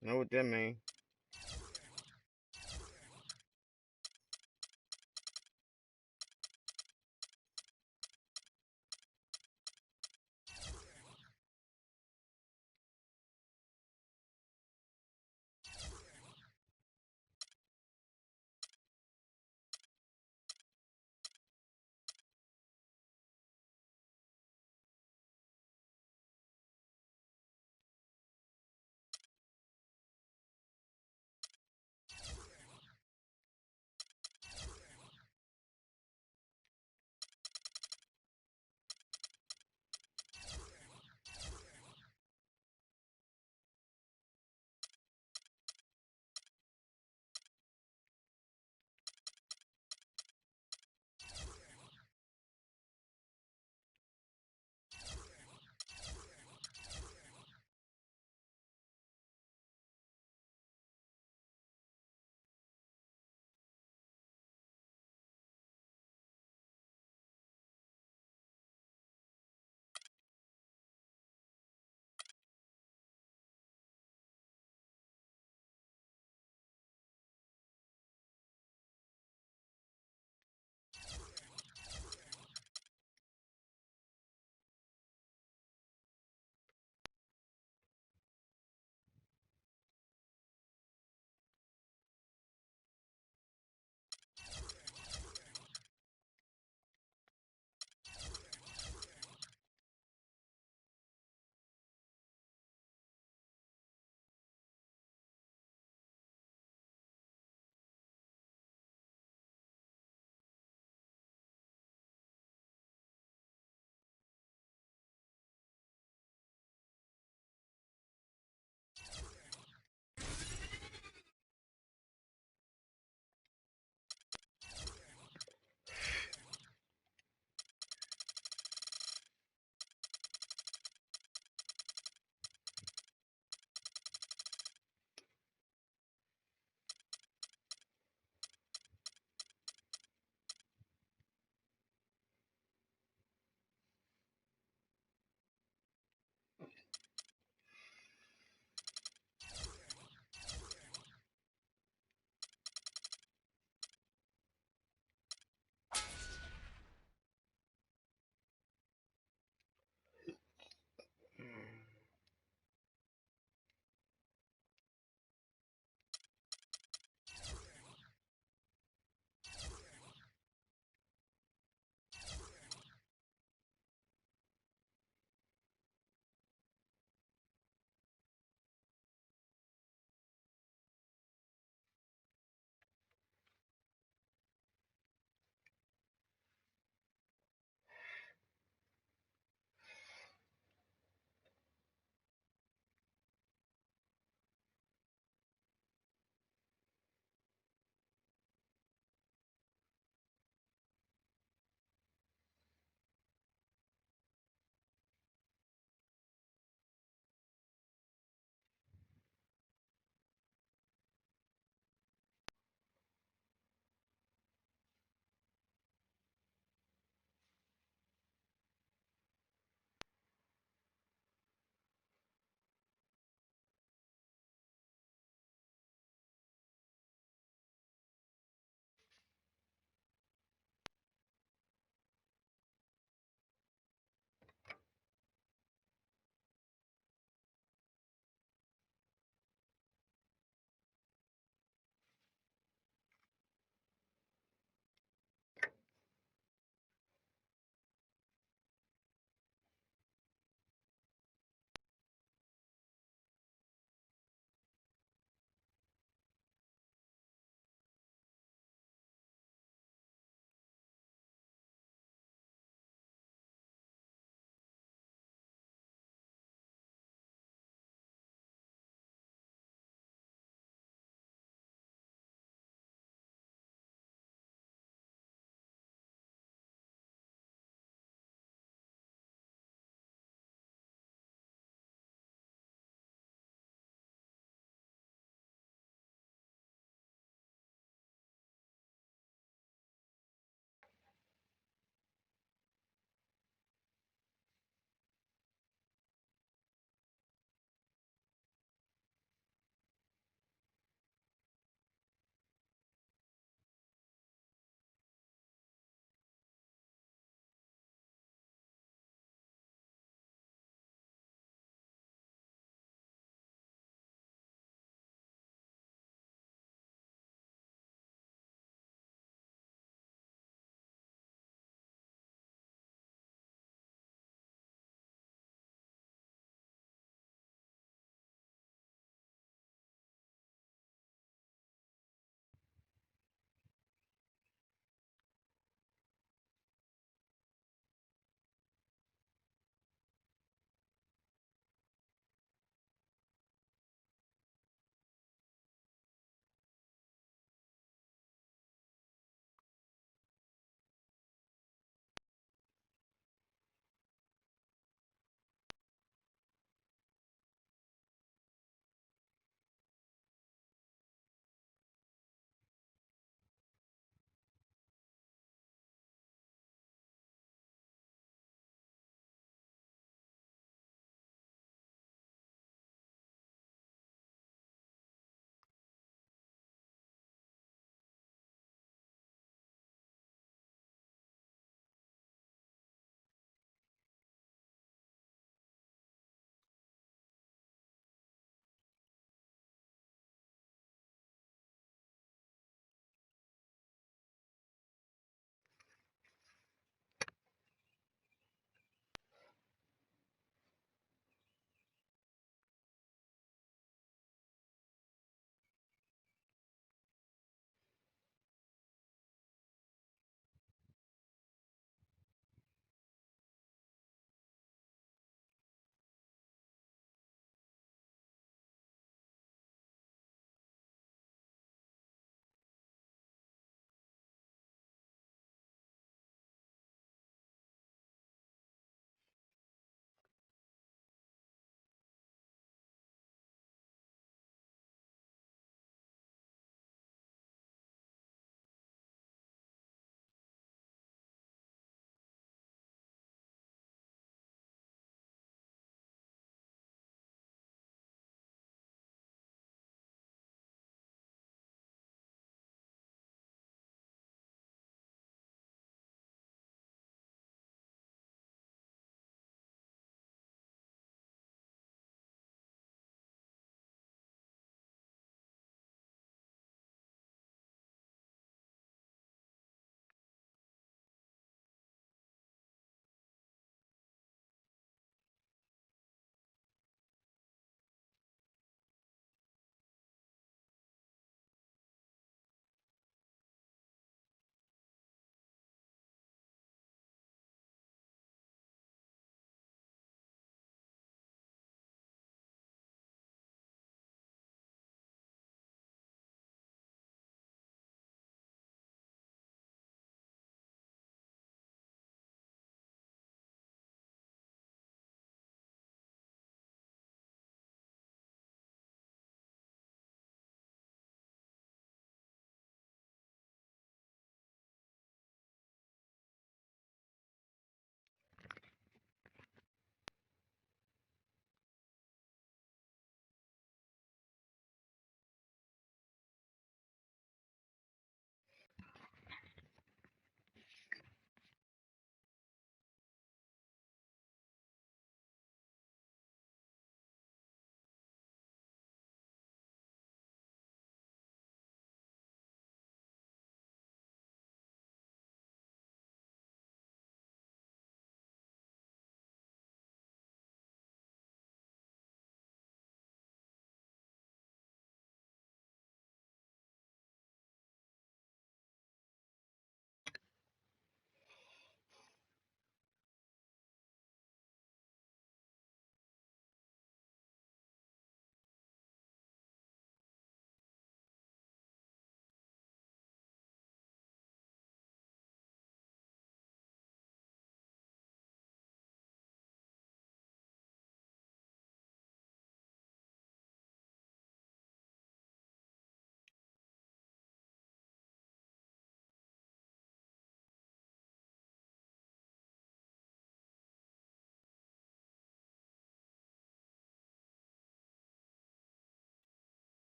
Know what that mean?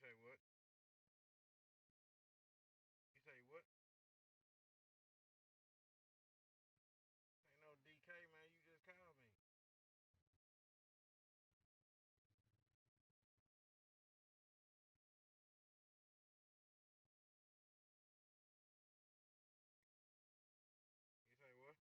say what? You say what? Ain't no DK, man. You just called me. You say what?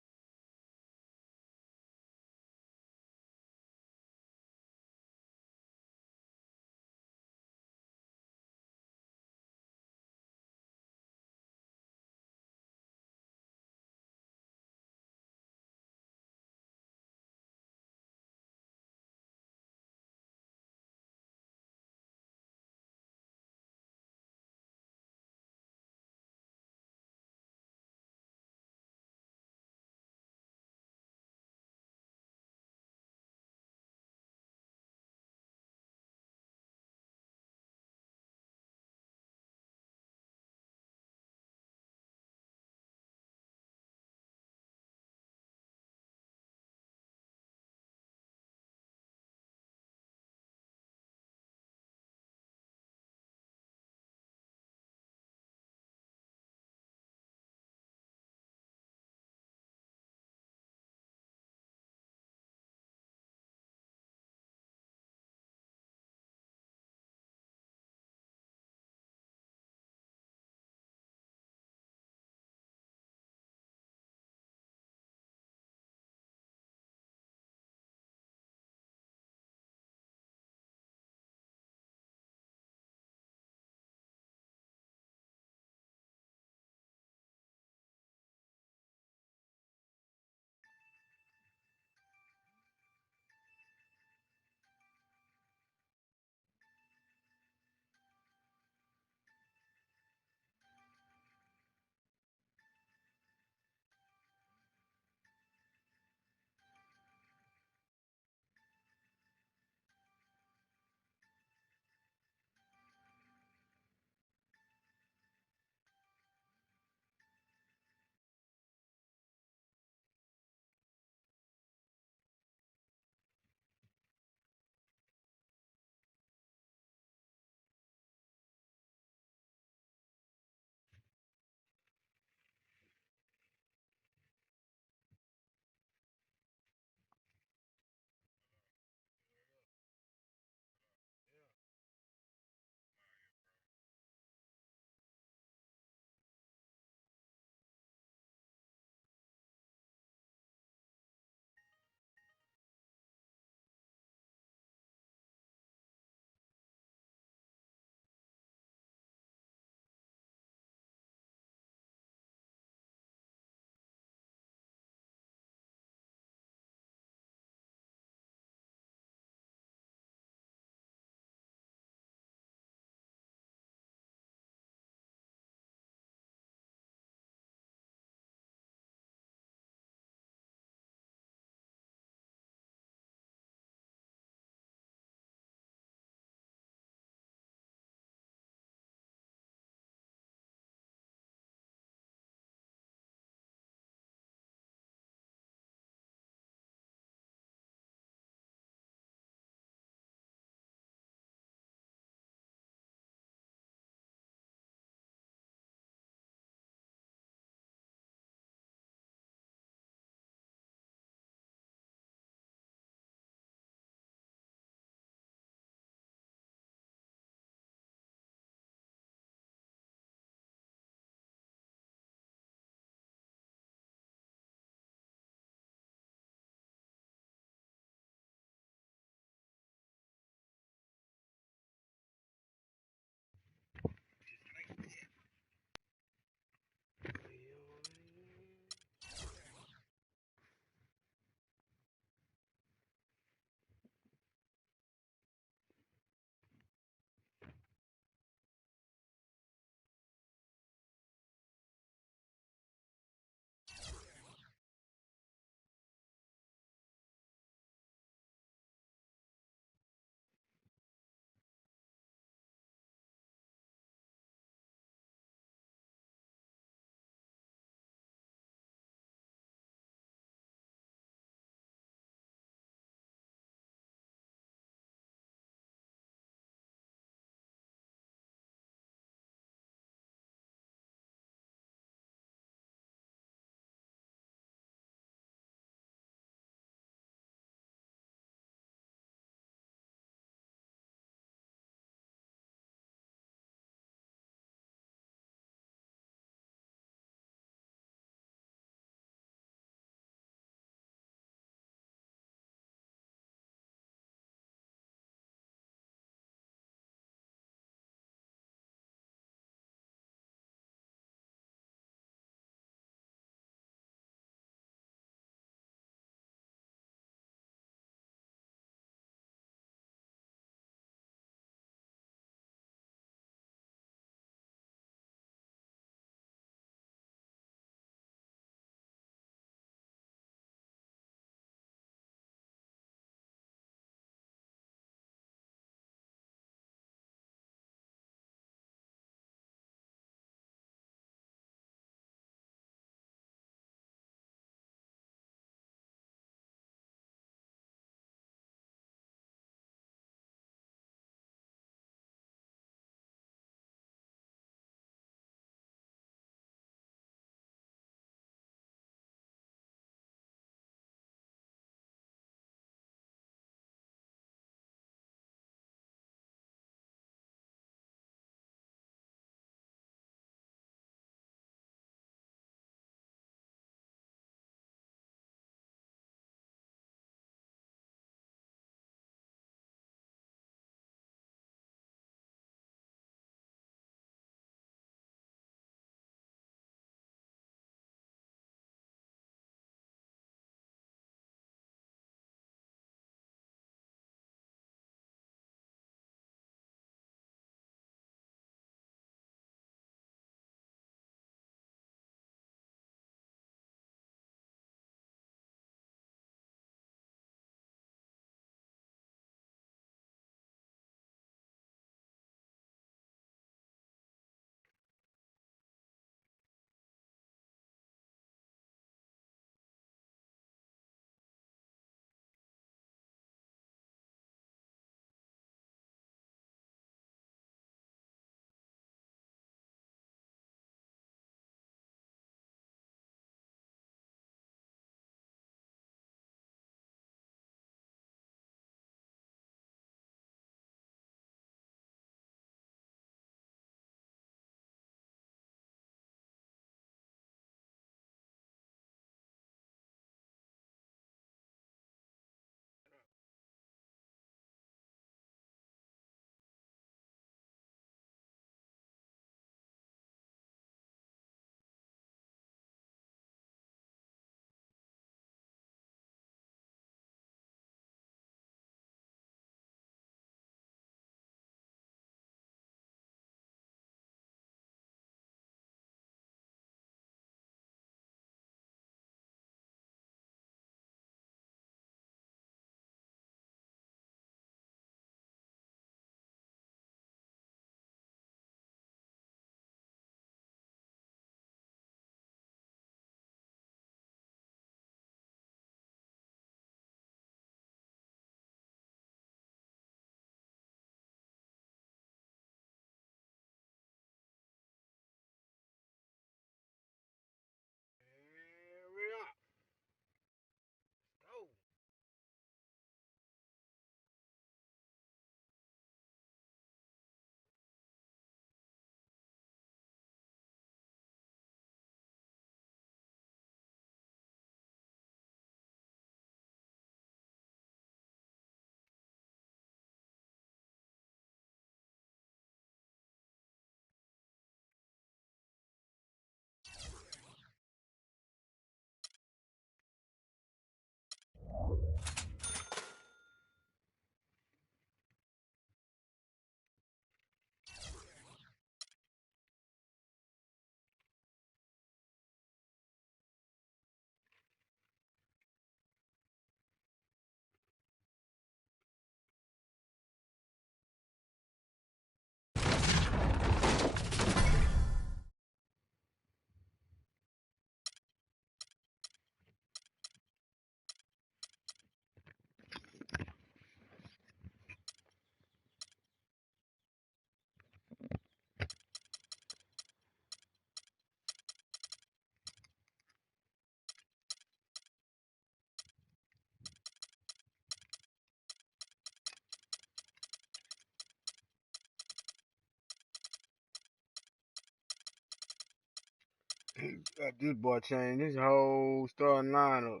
Got this boy changed his whole starting lineup.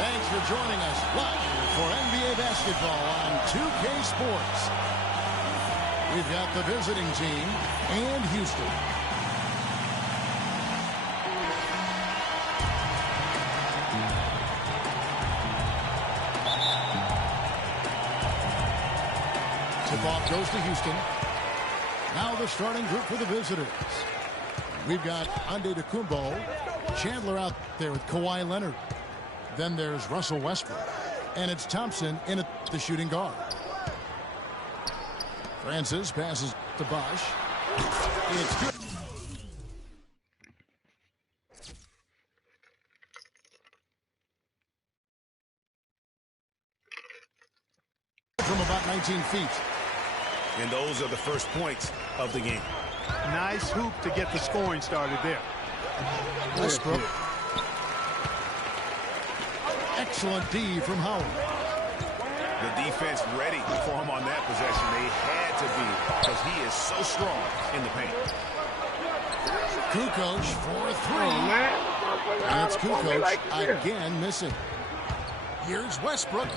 Thanks for joining us live for NBA basketball on 2K Sports. We've got the visiting team and Houston. Tip-off goes to Houston. Now the starting group for the visitors. We've got NBA2K16, Chandler out there with Kawhi Leonard. Then there's Russell Westbrook. And it's Thompson in at the shooting guard. Francis passes to Bosch. It's good. From about 19 feet. And those are the first points of the game. Nice hoop to get the scoring started there. Westbrook. Excellent D from Howard. The defense ready for him on that possession. They had to be because he is so strong in the paint. Kukoc for three. And it's Kukoc again missing. Here's Westbrook.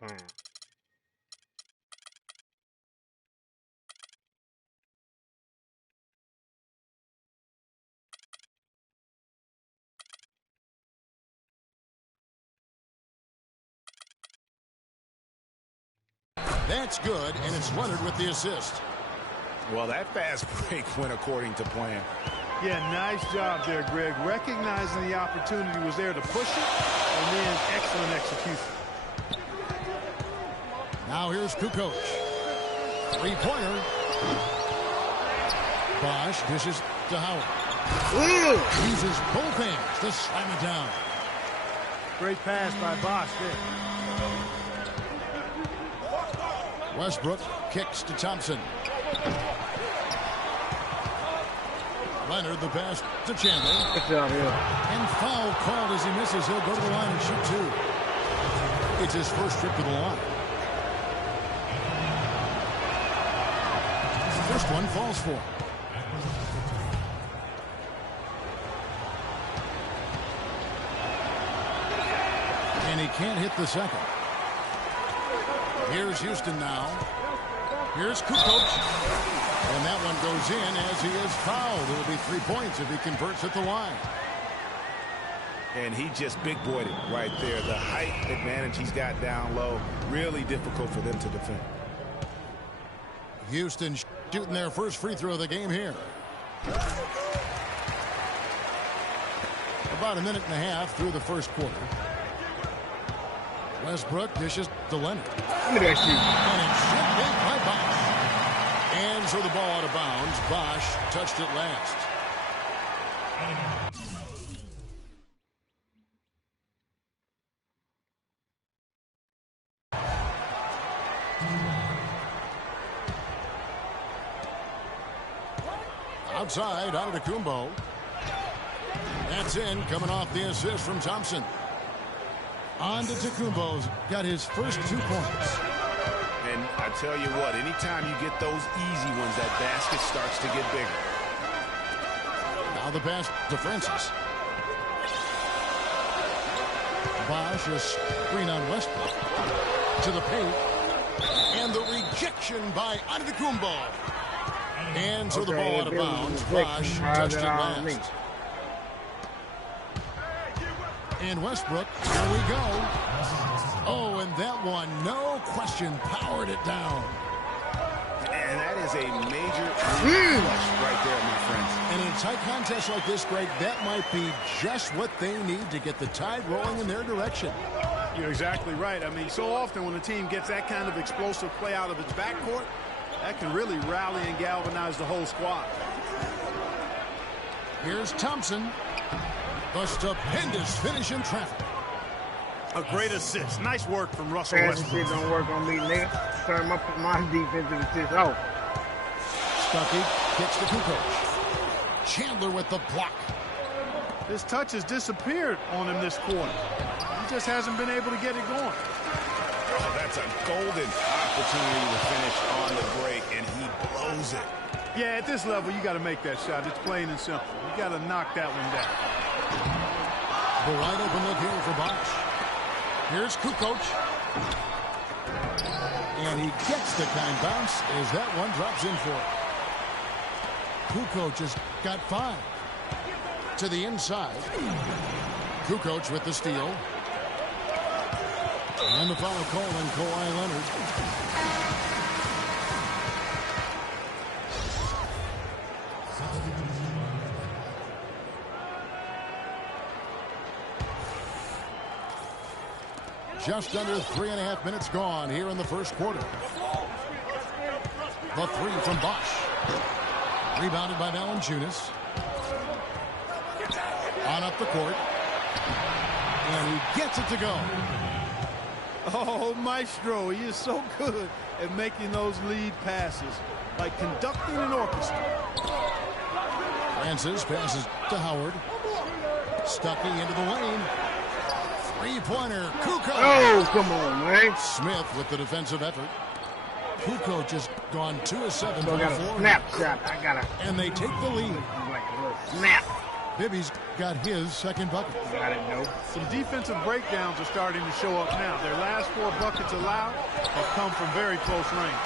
Bam. That's good, and it's Leonard with the assist. Well, that fast break went according to plan. Yeah, nice job there, Greg. Recognizing the opportunity was there to push it, and then excellent execution. Now here's Kukoc. Three-pointer. Bosch dishes to Howard. Uses both hands to slam it down. Great pass by Bosch there. Westbrook kicks to Thompson. Leonard the pass to Chandler. Good job, And foul called as he misses. He'll go to the line and shoot two. It's his first trip to the line. First one falls for him. And he can't hit the second. Here's Houston now. Here's Kukoc. And that one goes in as he is fouled. It'll be 3 points if he converts at the line. And he just big-boyed it right there. The height advantage he's got down low, really difficult for them to defend. Houston shooting their first free throw of the game here. About a minute and a half through the first quarter. Westbrook dishes to Leonard. Look at that shoot. And it's shipped in by Bosch. And so the ball out of bounds. Bosch touched it last. Outside, NBA2K16. That's in, coming off the assist from Thompson. NBA2K16's got his first 2 points. And I tell you what, anytime you get those easy ones, that basket starts to get bigger. Now the pass to Francis. Bosch, a screen on Westbrook. To the paint. And the rejection by NBA2K16. And so the ball out of bounds. Bosch touched it last. And Westbrook, here we go. Oh, and that one, no question, powered it down. And that is a major flush right there, my friends. And in a tight contest like this, Greg, that might be just what they need to get the tide rolling in their direction. You're exactly right. I mean, so often when a team gets that kind of explosive play out of its backcourt, that can really rally and galvanize the whole squad. Here's Thompson. The stupendous finish in traffic. A great assist. Nice work from Russell Fancy Westbrook. shit don't work on me, nigga. Turn my defensive assist off. Stuckey kicks to Kukoc. Chandler with the block. His touch has disappeared on him this quarter. He just hasn't been able to get it going. Oh, that's a golden opportunity to finish on the break, and he blows it. Yeah, at this level, you got to make that shot. It's plain and simple. You got to knock that one down. The wide open look here for Bosch. Here's Kukoc. And he gets the kind bounce as that one drops in for it. Kukoc has got 5. To the inside. Kukoc with the steal. And the foul call on Kawhi Leonard. Just under 3.5 minutes gone here in the first quarter. The three from Bosch. Rebounded by Valanciunas. On up the court. And he gets it to go. Oh, Maestro, he is so good at making those lead passes, like conducting an orchestra. Francis passes to Howard. Stuckey into the lane. Three-pointer, Kukoc. Oh, come on, man. Smith with the defensive effort. Kukoc just gone 2 of 7 So from I the got a floor. snapshot. I got a And they take the lead. like a little snap. Bibby's got his second bucket. Got it, no. Some defensive breakdowns are starting to show up now. Their last 4 buckets allowed have come from very close range.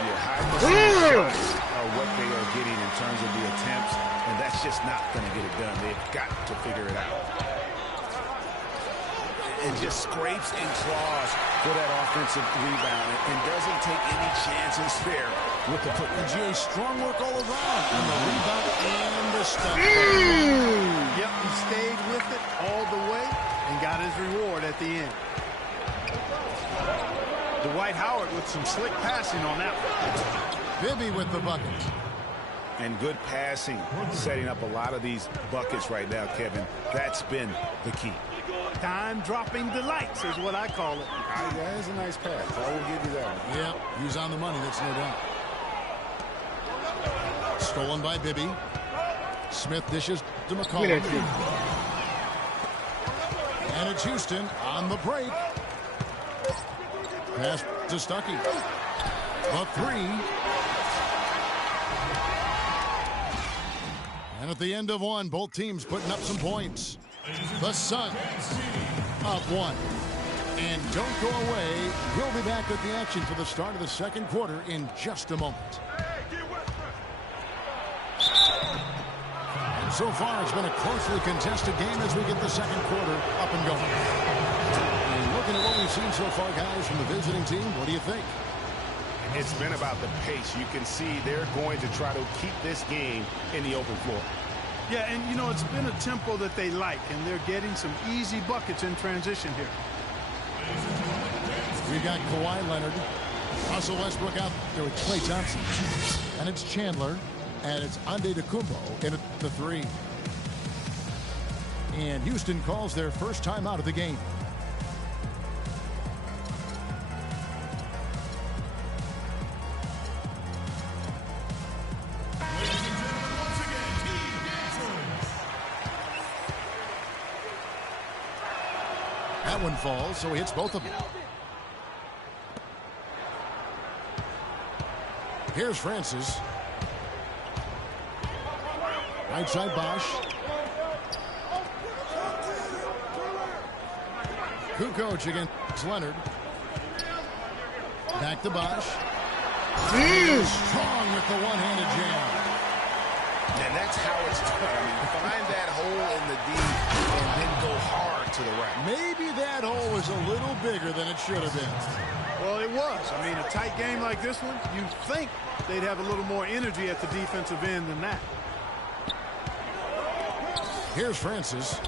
Yeah, high percentage shots are what they are getting in terms of the attempts, and that's just not going to get it done. They've got to figure it out. And just scrapes and claws for that offensive rebound and doesn't take any chances there with the put. G.A. strong work all around. And the rebound and the stop. Yep, he stayed with it all the way and got his reward at the end. Dwight Howard with some slick passing on that one. Bibby with the bucket. And good passing, setting up a lot of these buckets right now, Kevin. That's been the key. Time-dropping delights is what I call it. That is a nice pass. I will give you that one. Yep, he's on the money, that's no doubt. Stolen by Bibby. Smith dishes to McCollum. And it's Houston on the break. Pass to Stuckey. The three. And at the end of one, both teams putting up some points. The Suns up 1. And don't go away. We'll be back with the action for the start of the second quarter in just a moment. And so far, it's been a closely contested game as we get the second quarter up and going. And looking at what we've seen so far, guys, from the visiting team, what do you think? It's been about the pace. You can see they're going to try to keep this game in the open floor. Yeah, and, you know, it's been a tempo that they like, and they're getting some easy buckets in transition here. We've got Kawhi Leonard, Russell Westbrook out there with Klay Thompson. And it's Chandler, and it's Antetokounmpo in at the three. And Houston calls their first time out of the game. That one falls, so he hits both of them. Here's Francis. Right side Bosch. Kukoc against Leonard. Back to Bosch. Strong with the one-handed jam. And that's how it's done. I mean, find that hole in the D and then go hard to the rack. Maybe that hole was a little bigger than it should have been. Well, it was. I mean, a tight game like this one, you'd think they'd have a little more energy at the defensive end than that. Here's Francis.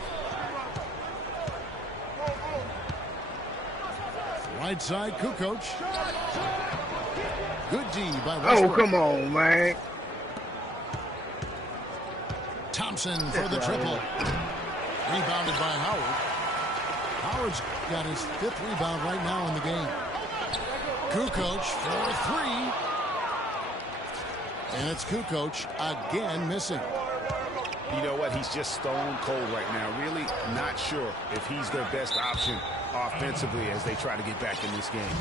Right side, Kukoc. Good D by Westbrook. Oh, come on, man. Thompson for the triple. Rebounded by Howard. Howard's got his 5th rebound right now in the game. Kukoc for 3. And it's Kukoc again missing. You know what? He's just stone cold right now. Really not sure if he's their best option offensively as they try to get back in this game.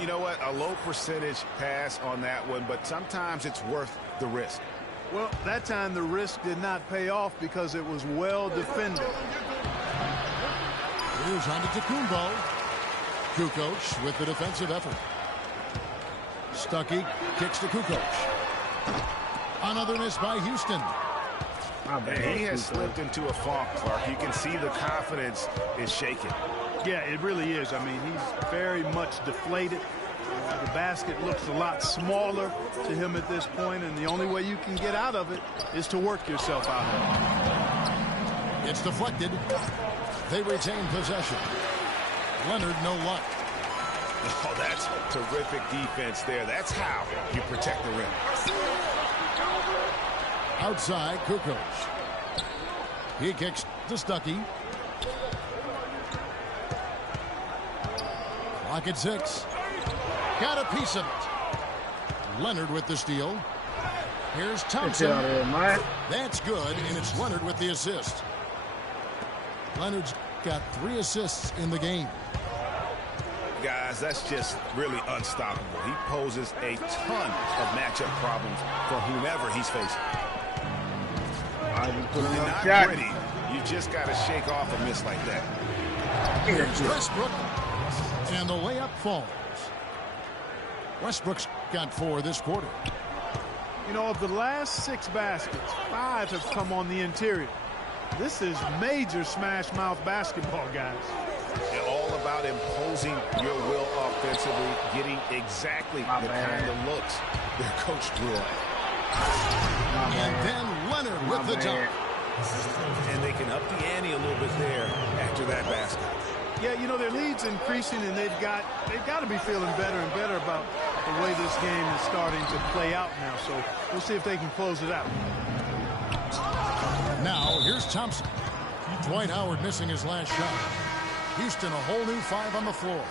You know what? A low percentage pass on that one, but sometimes it's worth the risk. Well, that time the risk did not pay off because it was well defended. Here's Antetokounmpo. Kukoc with the defensive effort. Stuckey kicks to Kukoc. Another miss by Houston. He has slipped into a funk, Clark. You can see the confidence is shaken. Yeah, it really is. I mean, he's very much deflated. The basket looks a lot smaller to him at this point, and the only way you can get out of it is to work yourself out of it. It's deflected. They retain possession. Leonard, no luck. Oh, that's terrific defense there. That's how you protect the rim. Outside, Kukoc. He kicks to Stuckey. Clock at 6. Got a piece of it. Leonard with the steal. Here's Thompson. That's good, and it's Leonard with the assist. Leonard's got 3 assists in the game. Guys, that's just really unstoppable. He poses a ton of matchup problems for whomever he's facing. Not pretty. You just got to shake off a miss like that. Here's Westbrook. And the layup falls. Westbrook's got 4 this quarter. You know, of the last 6 baskets, 5 have come on the interior. This is major smash mouth basketball, guys. They're all about imposing your will offensively, getting exactly the kind of looks their coach drew up. And then Leonard with the dunk. And they can up the ante a little bit there after that basket. Yeah, you know, their lead's increasing, and they've got to be feeling better and better about the way this game is starting to play out now. So we'll see if they can close it out. Now, here's Thompson. Dwight Howard missing his last shot. Houston, a whole new 5 on the floor.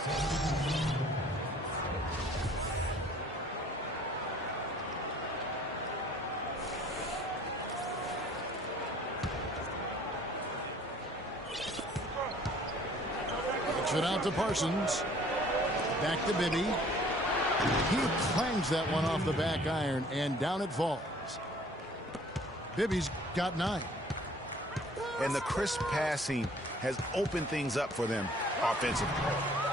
Kicks it out to Parsons. Back to Bibby. He clangs that one off the back iron, and down it falls. Bibby's got 9. And the crisp passing has opened things up for them offensively.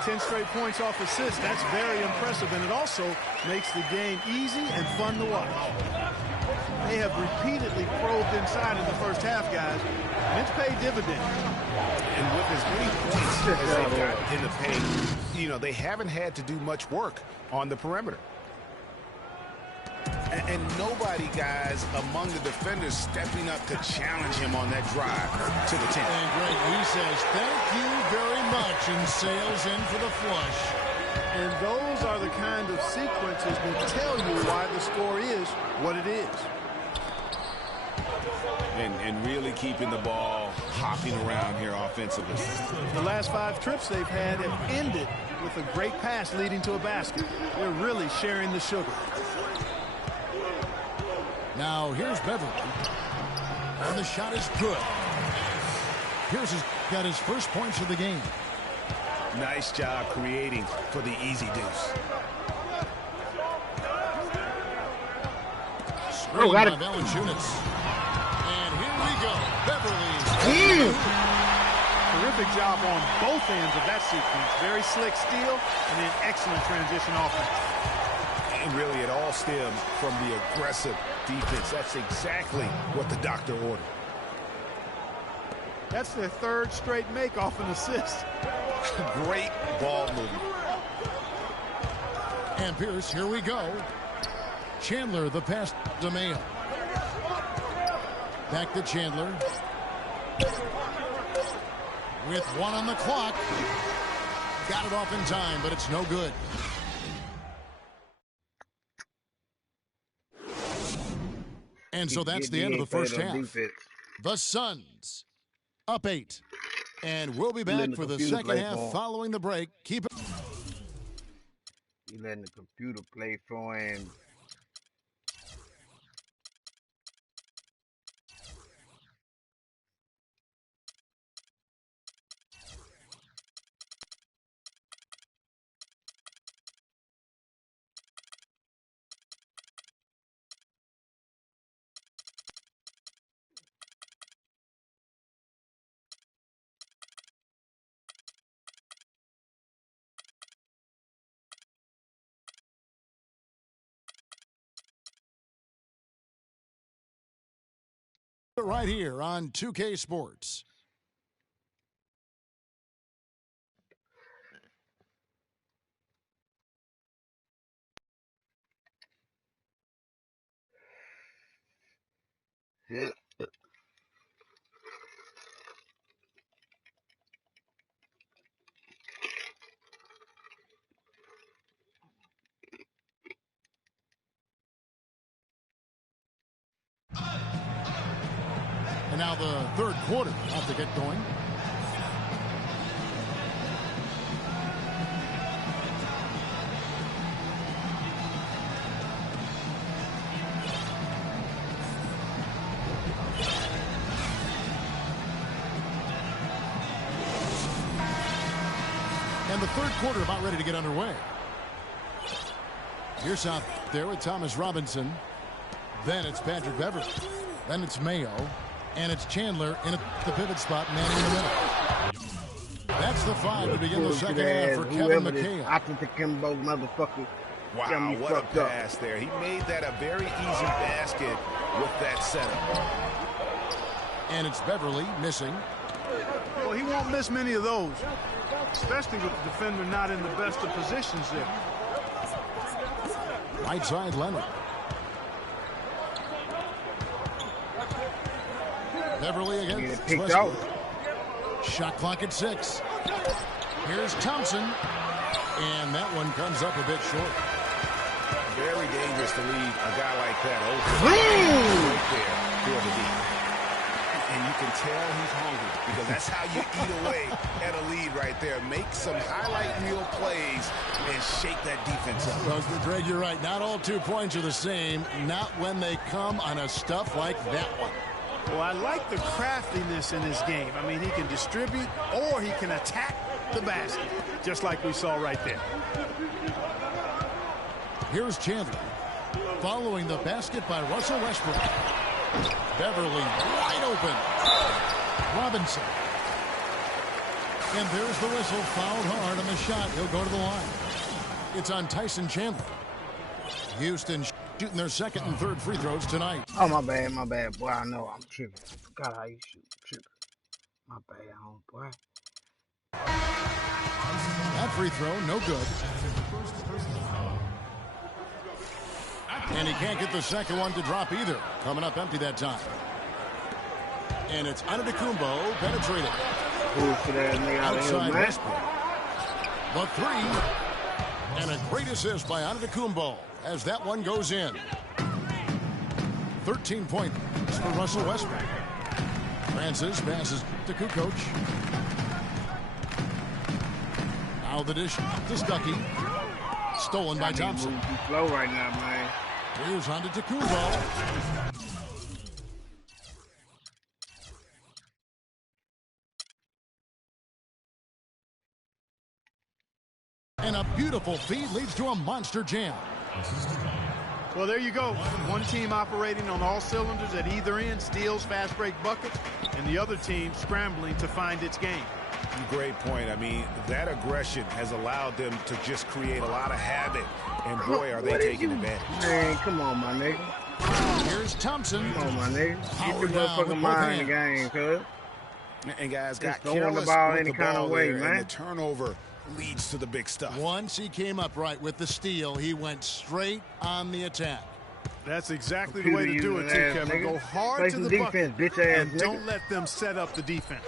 10 straight points off assists. That's very impressive, and it also makes the game easy and fun to watch. They have repeatedly probed inside in the first half, guys, and it's paid dividends. And with as many points as they've got in the paint, you know, they haven't had to do much work on the perimeter. And nobody, guys, among the defenders stepping up to challenge him on that drive to the 10. And Greg, he says, thank you very much, and sails in for the flush. And those are the kind of sequences that tell you why the score is what it is. And really keeping the ball hopping around here offensively. The last 5 trips they've had have ended with a great pass leading to a basket. They're really sharing the sugar. Now, here's Beverly. And the shot is good. Pierce has got his first points of the game. Nice job creating for the easy deuce. Screen by Valanciunas. And here we go. Beverly. Terrific job on both ends of that sequence. Very slick steal and then excellent transition offense. And really, it all stemmed from the aggressive defense. That's exactly what the doctor ordered. That's their third straight make off an assist. Great ball movement. And Pierce, here we go. Chandler, the pass to Mayo. Back to Chandler. With 1 on the clock. Got it off in time, but it's no good. And so that's the end of the first half. The Suns up 8. And we'll be back for the second half following the break. Keep it. You letting the computer play for him. Right here on 2K Sports. Yeah. And now the third quarter about to get going. And the third quarter about ready to get underway. Here's out there with Thomas Robinson. Then it's Patrick Beverly. Then it's Mayo. And it's Chandler in the pivot spot, man in the middle. That's the 5 to begin the second half for Kevin McHale. Opposite Kimbo, motherfucker. Wow, what a pass there. He made that a very easy basket with that setup. And it's Beverly missing. Well, he won't miss many of those, especially with the defender not in the best of positions there. Right side, Leonard. Beverly against Westbrook. Shot clock at 6. Here's Thompson. And that one comes up a bit short. Very dangerous to leave a guy like that open right there for the deep. And you can tell he's hungry because that's how you eat away at a lead right there. Make some highlight reel plays and shake that defense up. Well, Greg, you're right. Not all 2 points are the same. Not when they come on a stuff like that one. Well, I like the craftiness in his game. I mean, he can distribute or he can attack the basket, just like we saw right there. Here's Chandler. Following the basket by Russell Westbrook. Beverly wide open. Robinson. And there's the whistle. Fouled hard on the shot. He'll go to the line. It's on Tyson Chandler. Houston shooting their second and third free throws tonight. Oh, my bad, boy. I know I'm tripping. I forgot how you shoot. Tripping. My bad, boy. That free throw, no good. And he can't get the second one to drop either. Coming up empty that time. And it's Antetokounmpo penetrating. Outside Westbrook. The 3. And a great assist by Antetokounmpo as that one goes in. 13 points for Russell Westbrook. Francis passes to Kukoc. Now the dish to Stuckey. Stolen by Thompson. Slow right now, man. Here's Antetokounmpo. And a beautiful feed leads to a monster jam. Well, there you go. One team operating on all cylinders at either end, steals, fast break buckets, and the other team scrambling to find its game. Great point. I mean, that aggression has allowed them to just create a lot of havoc. And boy, are they taking advantage. Man, come on, my nigga. Here's Thompson. Come on, my nigga. Get your motherfucking mind in the game, cuz. And guys got throwing careless the ball with any the kind ball of way, there, man. and the turnover leads to the big stuff. Once he came up right with the steal, he went straight on the attack. That's exactly the way to do it, too, Kevin. Go hard to the bucket and don't let them set up the defense.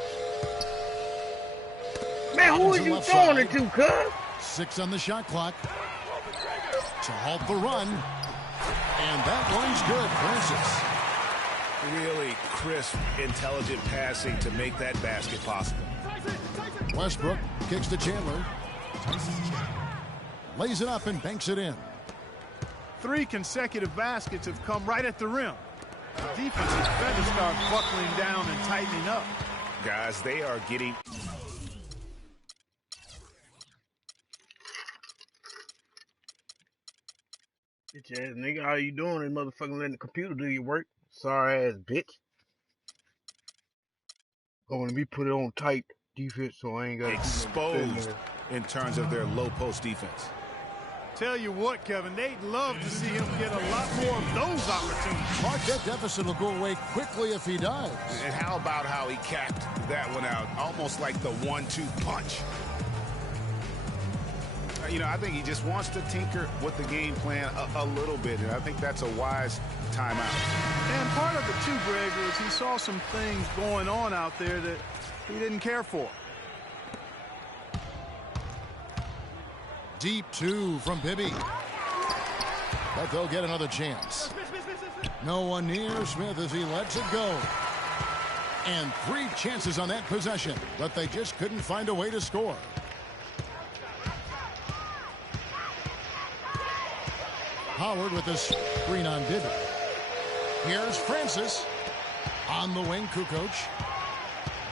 Man, who are you throwing it to, cuz? 6 on the shot clock to halt the run. And that one's good, Francis. Really crisp, intelligent passing to make that basket possible. Westbrook kicks to Chandler. Lays it up and banks it in. 3 consecutive baskets have come right at the rim. The defense has better start buckling down and tightening up. Guys, they are getting... Bitch ass nigga, how you doing? This motherfucking letting the computer do your work. Sorry ass bitch. Going to be put it on tight defense, so I ain't got exposed in terms of their low post defense. Tell you what, Kevin, they'd love to see him get a lot more of those opportunities. Mark, that deficit will go away quickly if he does. And how about how he capped that one out, almost like the 1-2 punch. You know, I think he just wants to tinker with the game plan a little bit, and I think that's a wise timeout. And part of it, too, Greg, is he saw some things going on out there that he didn't care for. Deep 2 from Bibby. But they'll get another chance. No one near Smith as he lets it go. And 3 chances on that possession, but they just couldn't find a way to score. Howard with a screen on Bibby. Here's Francis on the wing, Kukoc.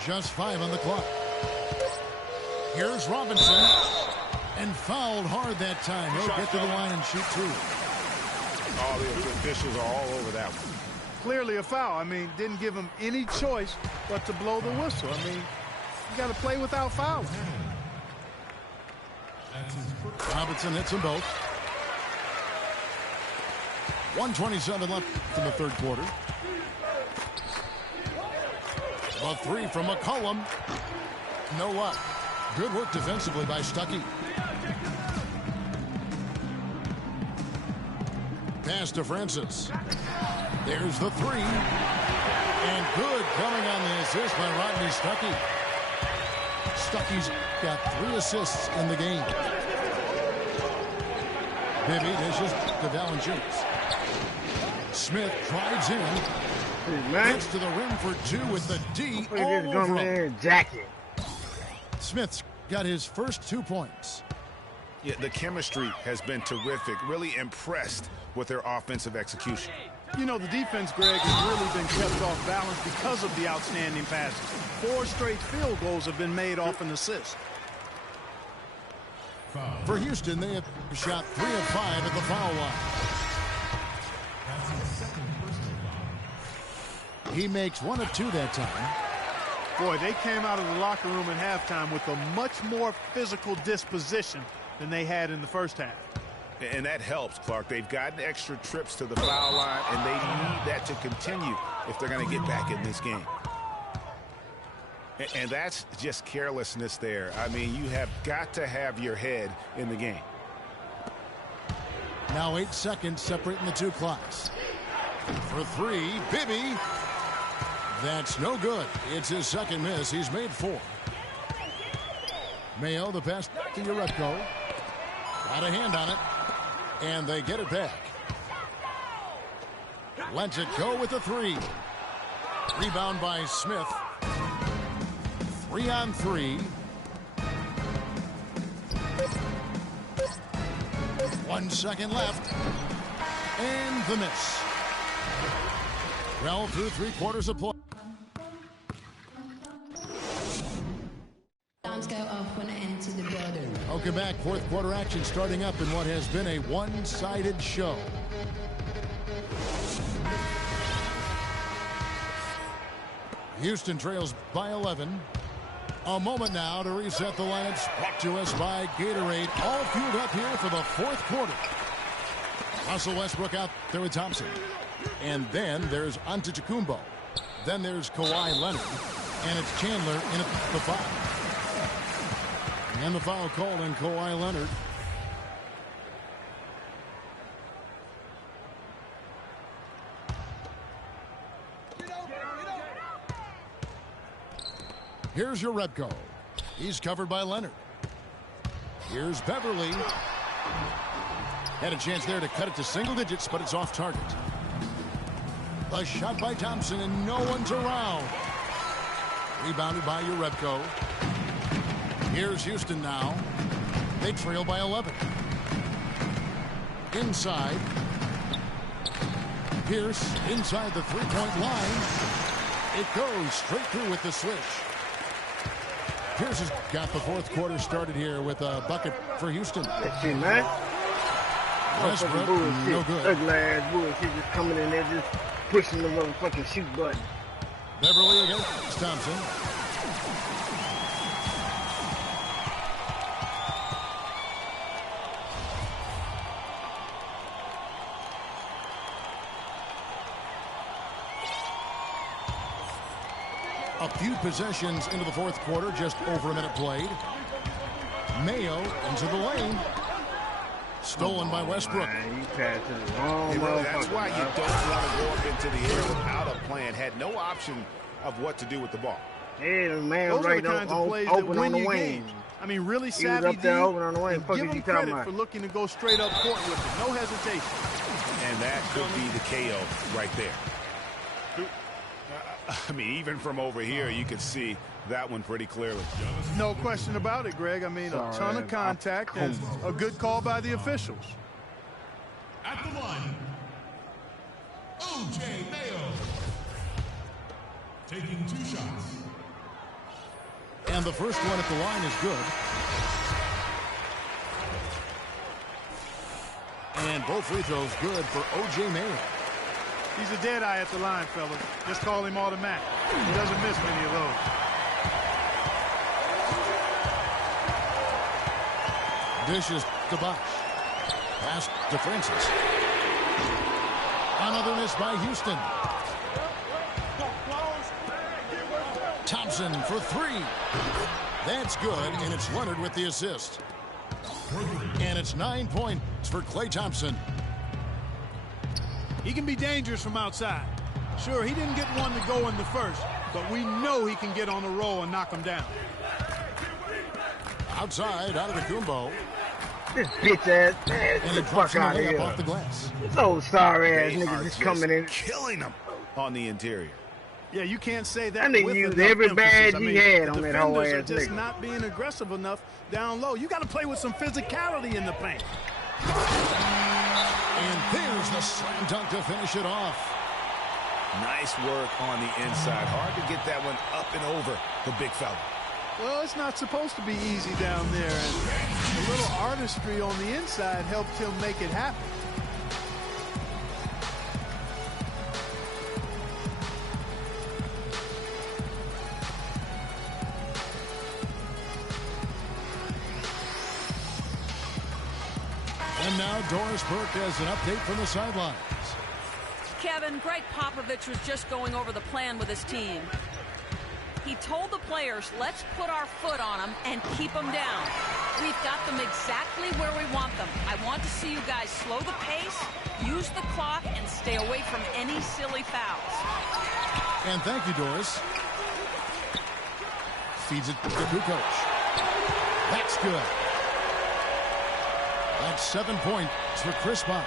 Just 5 on the clock. Here's Robinson. And fouled hard that time. He'll get to the line and shoot 2. All the officials are all over that one. Clearly a foul. I mean, didn't give him any choice but to blow the whistle. I mean, you got to play without fouling. Robinson hits them both. 1:27 left in the third quarter. A 3 from McCollum. No luck. Good work defensively by Stuckey. Pass to Francis. There's the 3. And good coming on the assist by Rodney Stuckey. Stuckey's got 3 assists in the game. Bibby dishes to Valanciunas. Smith drives in. Gets to the rim for 2 with the D all over him. Smith's got his first 2 points. Yeah, the chemistry has been terrific. Really impressed with their offensive execution. You know, the defense, Greg, has really been kept off balance because of the outstanding passes. 4 straight field goals have been made off an assist. For Houston, they have shot 3 of 5 at the foul line. He makes 1 of 2 that time. Boy, they came out of the locker room at halftime with a much more physical disposition than they had in the first half. And that helps, Clark. They've gotten extra trips to the foul line, and they need that to continue if they're going to get back in this game. And that's just carelessness there. I mean, you have got to have your head in the game. Now 8 seconds separating the 2 clocks. For 3, Bibby. That's no good. It's his second miss. He's made 4. Mayo, the pass to Urepko. Got a hand on it. And they get it back. Lets it go with the 3. Rebound by Smith. 3 on 3. 1 second left. And the miss. Well, through 3 quarters of play. Go off when I enter the building. Welcome back. 4th quarter action starting up in what has been a one-sided show. Houston trails by 11. A moment now to reset the lineups, brought to us by Gatorade. All fueled up here for the fourth quarter. Russell Westbrook out there with Thompson. And then there's Antetokounmpo. Then there's Kawhi Leonard. And it's Chandler in at the foul. And the foul called on Kawhi Leonard. Here's your Rebko. He's covered by Leonard. Here's Beverly. Had a chance there to cut it to single digits, but it's off target. A shot by Thompson, and no one's around. Rebounded by Rebko. Here's Houston now. They trail by 11. Inside. Pierce inside the three-point line. It goes straight through with the swish. Pierce has got the fourth quarter started here with a bucket for Houston. That shit, man. Westbrook, no good. Ugly ass bullshit just coming in there, just pushing the motherfucking shoot button. Beverly against Thompson. A few possessions into the fourth quarter, just over a minute played. Mayo into the lane. Stolen by Westbrook. Man, you passed to the wrong That's why you don't want to go up into the air without a plan. Had no option of what to do with the ball. Yeah, man, those right are the kinds of plays open that win on the you wing. games. I mean, really He was savvy up there D, open on the wing. and Fuck give is him you talking credit about? for looking to go straight up court with it. No hesitation. And that could be the KO right there. I mean, even from over here, you could see that one pretty clearly. No question about it, Greg. I mean, a ton of contact and a good call by the officials. At the line, O.J. Mayo. Taking 2 shots. And the first one at the line is good. And both free throws good for O.J. Mayo. He's a dead eye at the line, fellas. Just call him automatic. He doesn't miss many of those. Dishes to Bosh. Pass to Francis. Another miss by Houston. Thompson for 3. That's good, and it's Leonard with the assist. And it's 9 points for Klay Thompson. He can be dangerous from outside. Sure, he didn't get one to go in the first, but we know he can get on a roll and knock him down. Outside, out of the Kumbo. This bitch ass, man, get the fuck out of here. Off the glass. So sorry ass They niggas are just coming in. killing them on the interior. Yeah, you can't say that. That nigga with used enough every emphasis. badge I he mean, had the on that whole defenders ass are just nigga. not being aggressive enough down low. You got to play with some physicality in the paint. And there's the slam dunk to finish it off. Nice work on the inside. Hard to get that one up and over the big fella. Well, it's not supposed to be easy down there, and a little artistry on the inside helped him make it happen. And now Doris Burke has an update from the sidelines. Kevin, Greg Popovich was just going over the plan with his team. He told the players, let's put our foot on them and keep them down. We've got them exactly where we want them. I want to see you guys slow the pace, use the clock, and stay away from any silly fouls. And thank you, Doris. Feeds it to Kukoc. That's good. That's 7 points for Chris Bosh.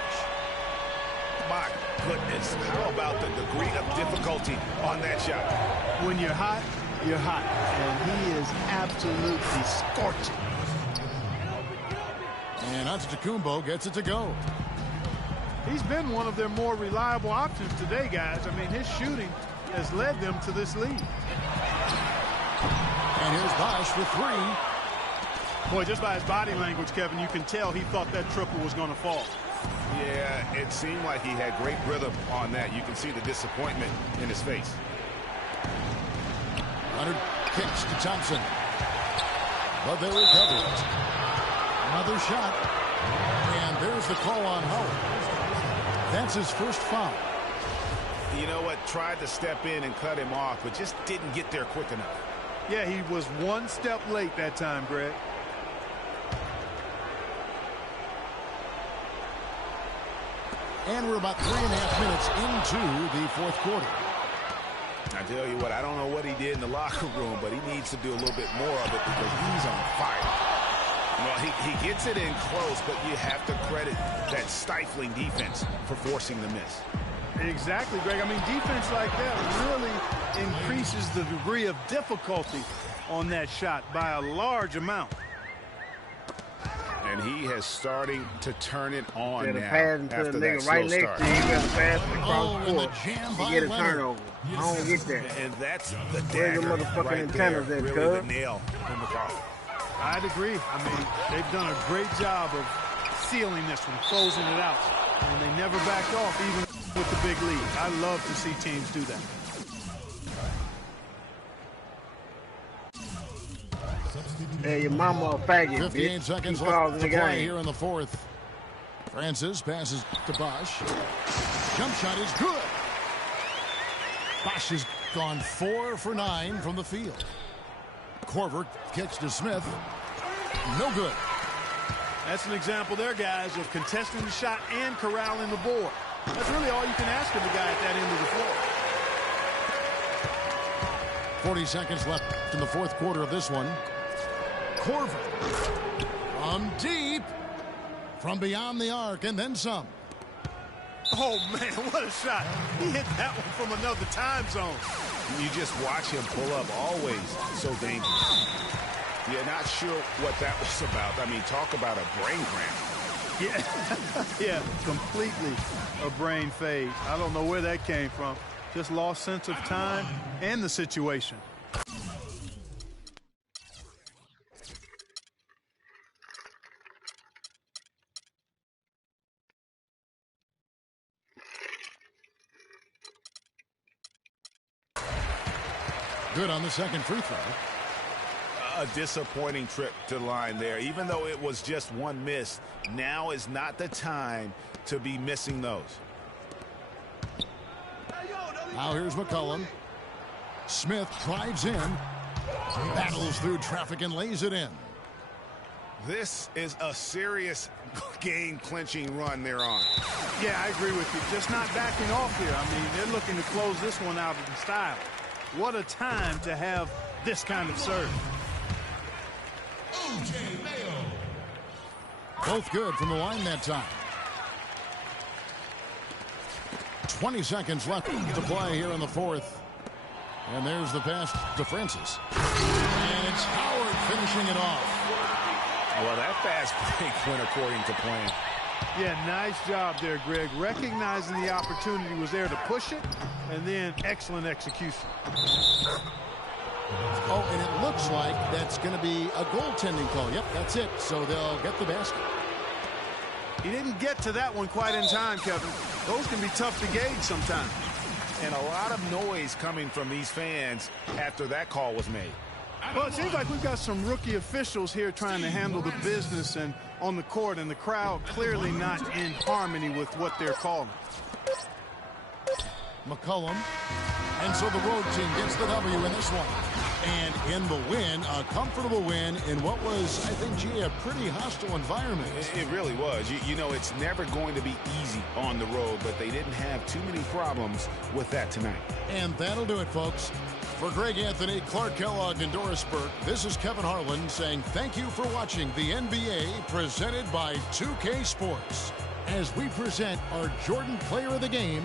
My goodness, how about the degree of difficulty on that shot? When you're hot, you're hot. And he is absolutely scorching. And Antetokounmpo gets it to go. He's been one of their more reliable options today, guys. I mean, his shooting has led them to this lead. And here's Bosh for 3. Boy, just by his body language, Kevin, you can tell he thought that triple was going to fall. Yeah, it seemed like he had great rhythm on that. You can see the disappointment in his face. Leonard kicks to Thompson. but they recover it. Another shot. And there's the call on Howard. That's his first foul. You know what? Tried to step in and cut him off, but just didn't get there quick enough. Yeah, he was one step late that time, Greg. And we're about 3.5 minutes into the fourth quarter. I tell you what, I don't know what he did in the locker room, but he needs to do a little bit more of it because he's on fire. Well, he gets it in close, but you have to credit that stifling defense for forcing the miss. Exactly, Greg. I mean, defense like that really increases the degree of difficulty on that shot by a large amount. And he has starting to turn it on now. Pass to the nigga right next to you. You got to pass it across the court to get a turnover. I don't get that. And that's the dagger right there. Really the nail in the coffin. I'd agree. I mean, they've done a great job of sealing this one, closing it out. And they never backed off, even with the big lead. I love to see teams do that. Hey, your mama a faggot, 58 seconds left to play here in the fourth. Francis passes to Bosch. Jump shot is good. Bosch has gone 4 for 9 from the field. Korver kicks to Smith. No good. That's an example there, guys, of contesting the shot and corralling the board. That's really all you can ask of the guy at that end of the floor. 40 seconds left in the fourth quarter of this one. Korver from deep, from beyond the arc, and then some. Oh, man, what a shot. He hit that one from another time zone. You just watch him pull up, always so dangerous. You're not sure what that was about. I mean, talk about a brain cramp. Yeah, yeah, completely a brain fade. I don't know where that came from. Just lost sense of time and the situation. Good on the second free throw. A disappointing trip to the line there. Even though it was just one miss, now is not the time to be missing those. Now here's McCollum. Smith drives in, battles through traffic and lays it in. This is a serious game-clinching run they're on. Yeah, I agree with you. Just not backing off here. I mean, they're looking to close this one out in style. What a time to have this kind of serve. Both good from the line that time. 20 seconds left to play here in the fourth. And there's the pass to Francis. And it's Howard finishing it off. Well, that fast break went according to plan. Yeah, nice job there, Greg. Recognizing the opportunity was there to push it, and then excellent execution. Oh, and it looks like that's going to be a goaltending call. Yep, that's it. So they'll get the basket. He didn't get to that one quite in time, Kevin. Those can be tough to gauge sometimes. And a lot of noise coming from these fans after that call was made. Well, it seems like we've got some rookie officials here trying to handle the business and on the court, and the crowd clearly not in harmony with what they're calling. McCollum. And so the road team gets the W in this one. And in the win, a comfortable win in what was, I think, gee, a pretty hostile environment. It really was. You know, it's never going to be easy on the road, but they didn't have too many problems with that tonight. And that'll do it, folks. For Greg Anthony, Clark Kellogg, and Doris Burke, this is Kevin Harlan saying thank you for watching the NBA presented by 2K Sports as we present our Jordan Player of the Game,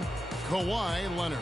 Kawhi Leonard.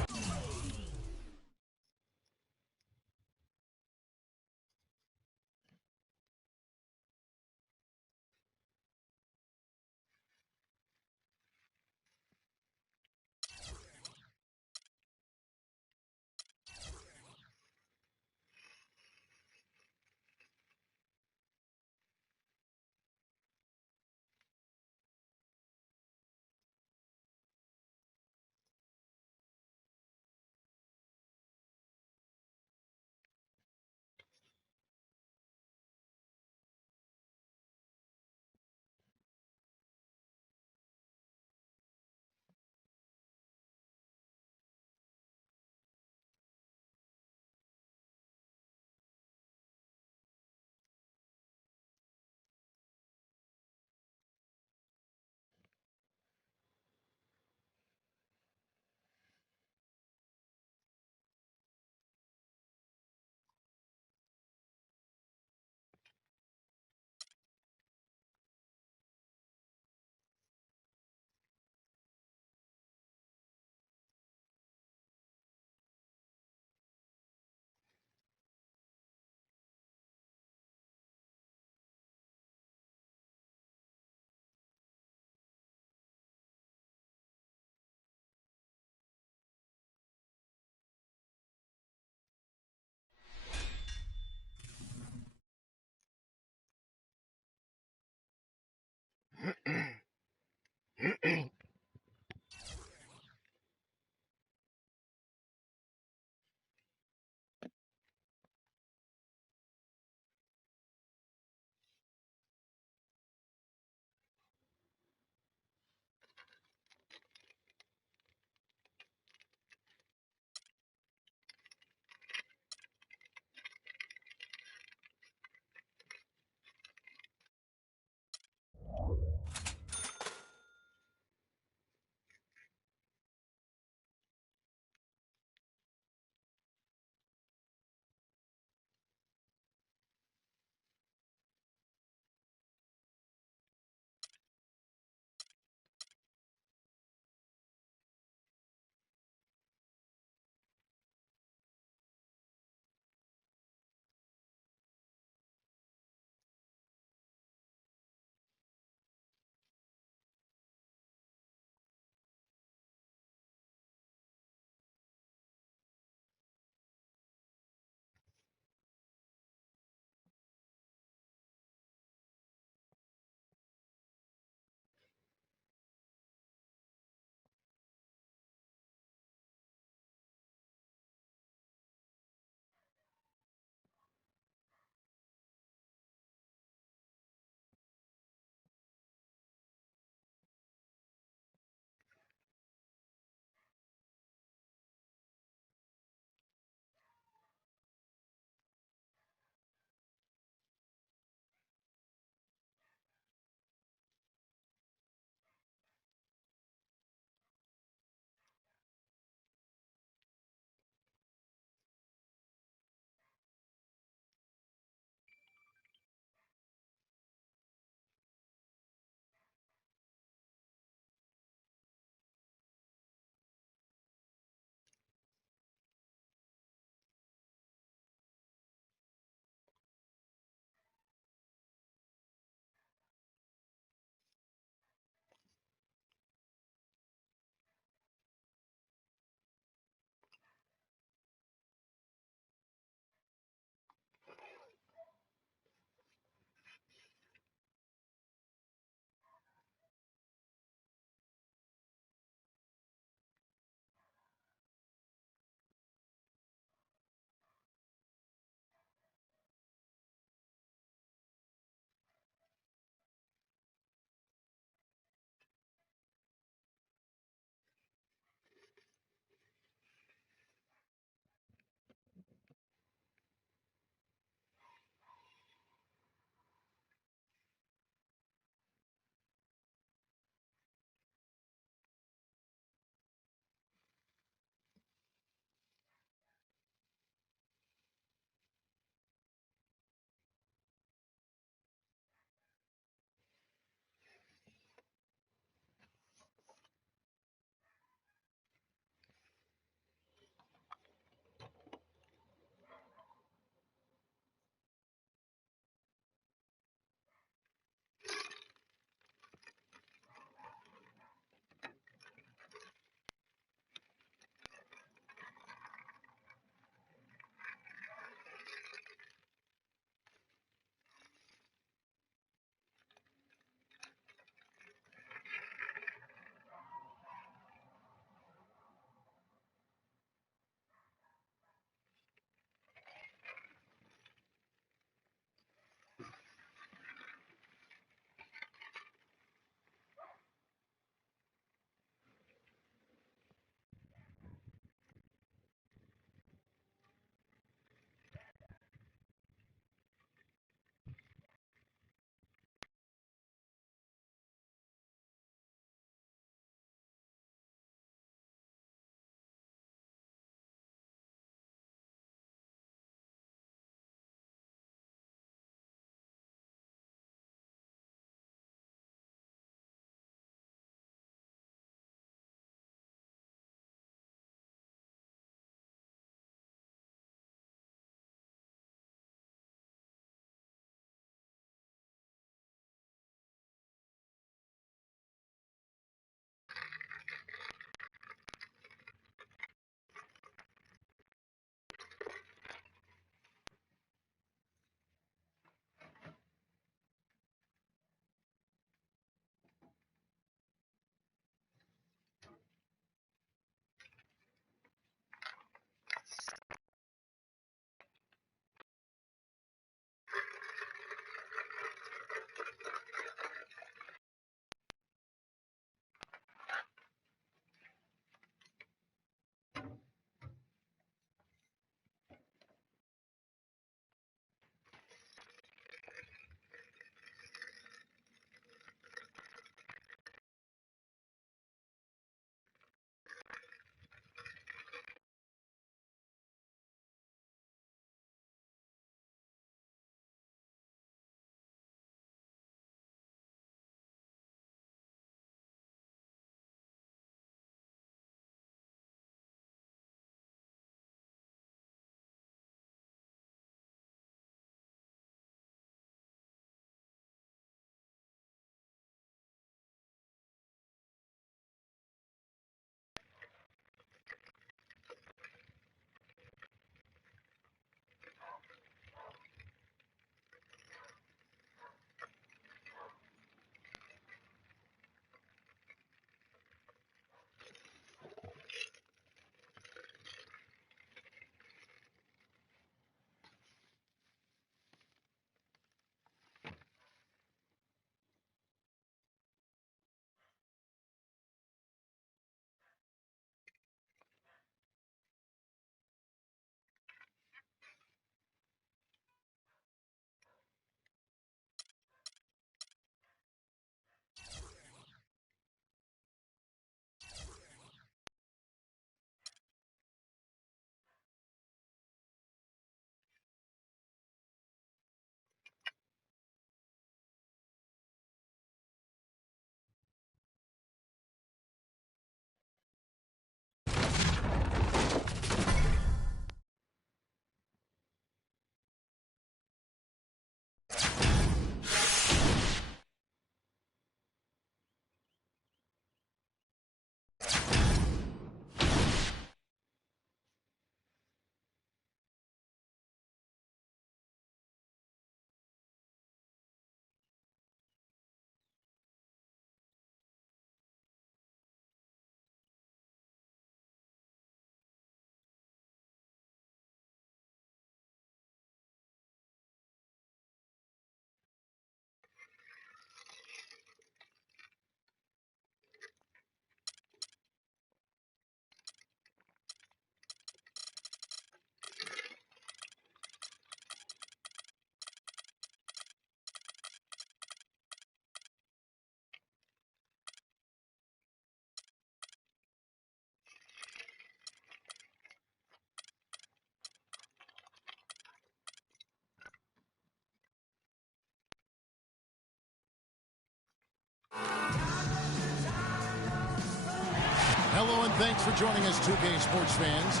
Hello and thanks for joining us, 2K sports fans,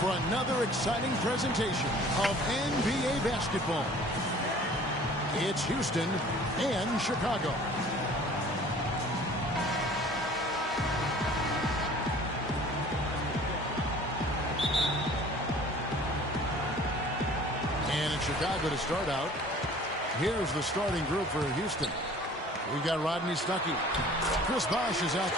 for another exciting presentation of NBA basketball. It's Houston and Chicago. And it's Chicago to start out. Here's the starting group for Houston. We've got Rodney Stuckey. Chris Bosh is out.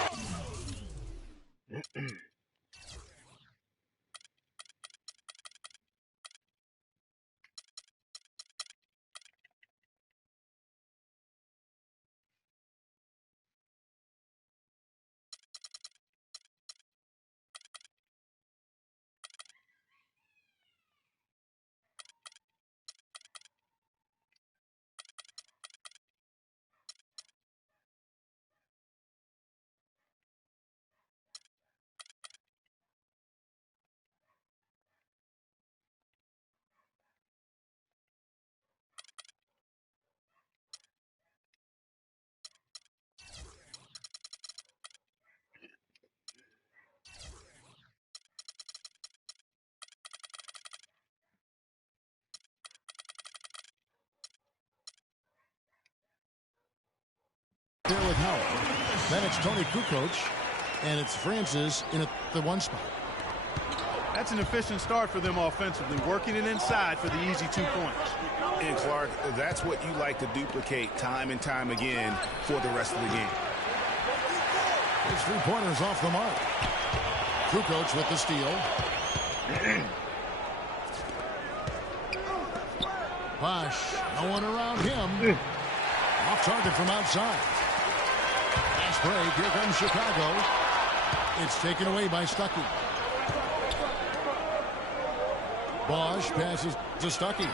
There with Howard. Then it's Tony Kukoc, and it's Francis in at the one spot. That's an efficient start for them offensively, working it inside for the easy 2 points. And Clark, that's what you like to duplicate time and time again for the rest of the game. His 3-pointers off the mark. Kukoc with the steal. Bosh, no one around him. Off target from outside. Fast break. Here comes Chicago. It's taken away by Stuckey. Bosh passes to Stuckey.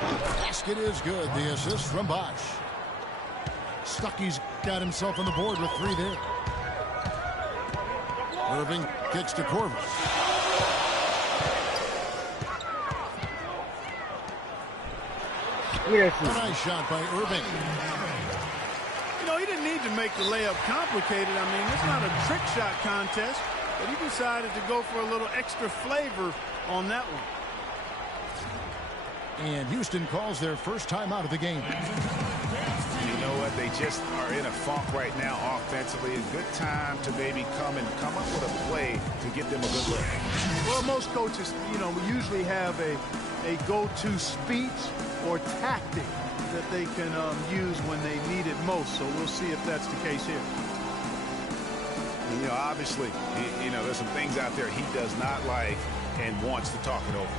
Basket is good. The assist from Bosh. Stuckey's got himself on the board with 3 there. Irving kicks to Corver. Yes. A nice shot by Irving. You know, he didn't need to make the layup complicated. I mean, it's not a trick shot contest, but he decided to go for a little extra flavor on that one. And Houston calls their first time out of the game. You know what? They just are in a funk right now offensively. A good time to maybe come up with a play to get them a good look. Well, most coaches, you know, usually have a go-to speech or tactic that they can use when they need it most. So we'll see if that's the case here. You know, obviously, you know, there's some things out there he does not like and wants to talk it over.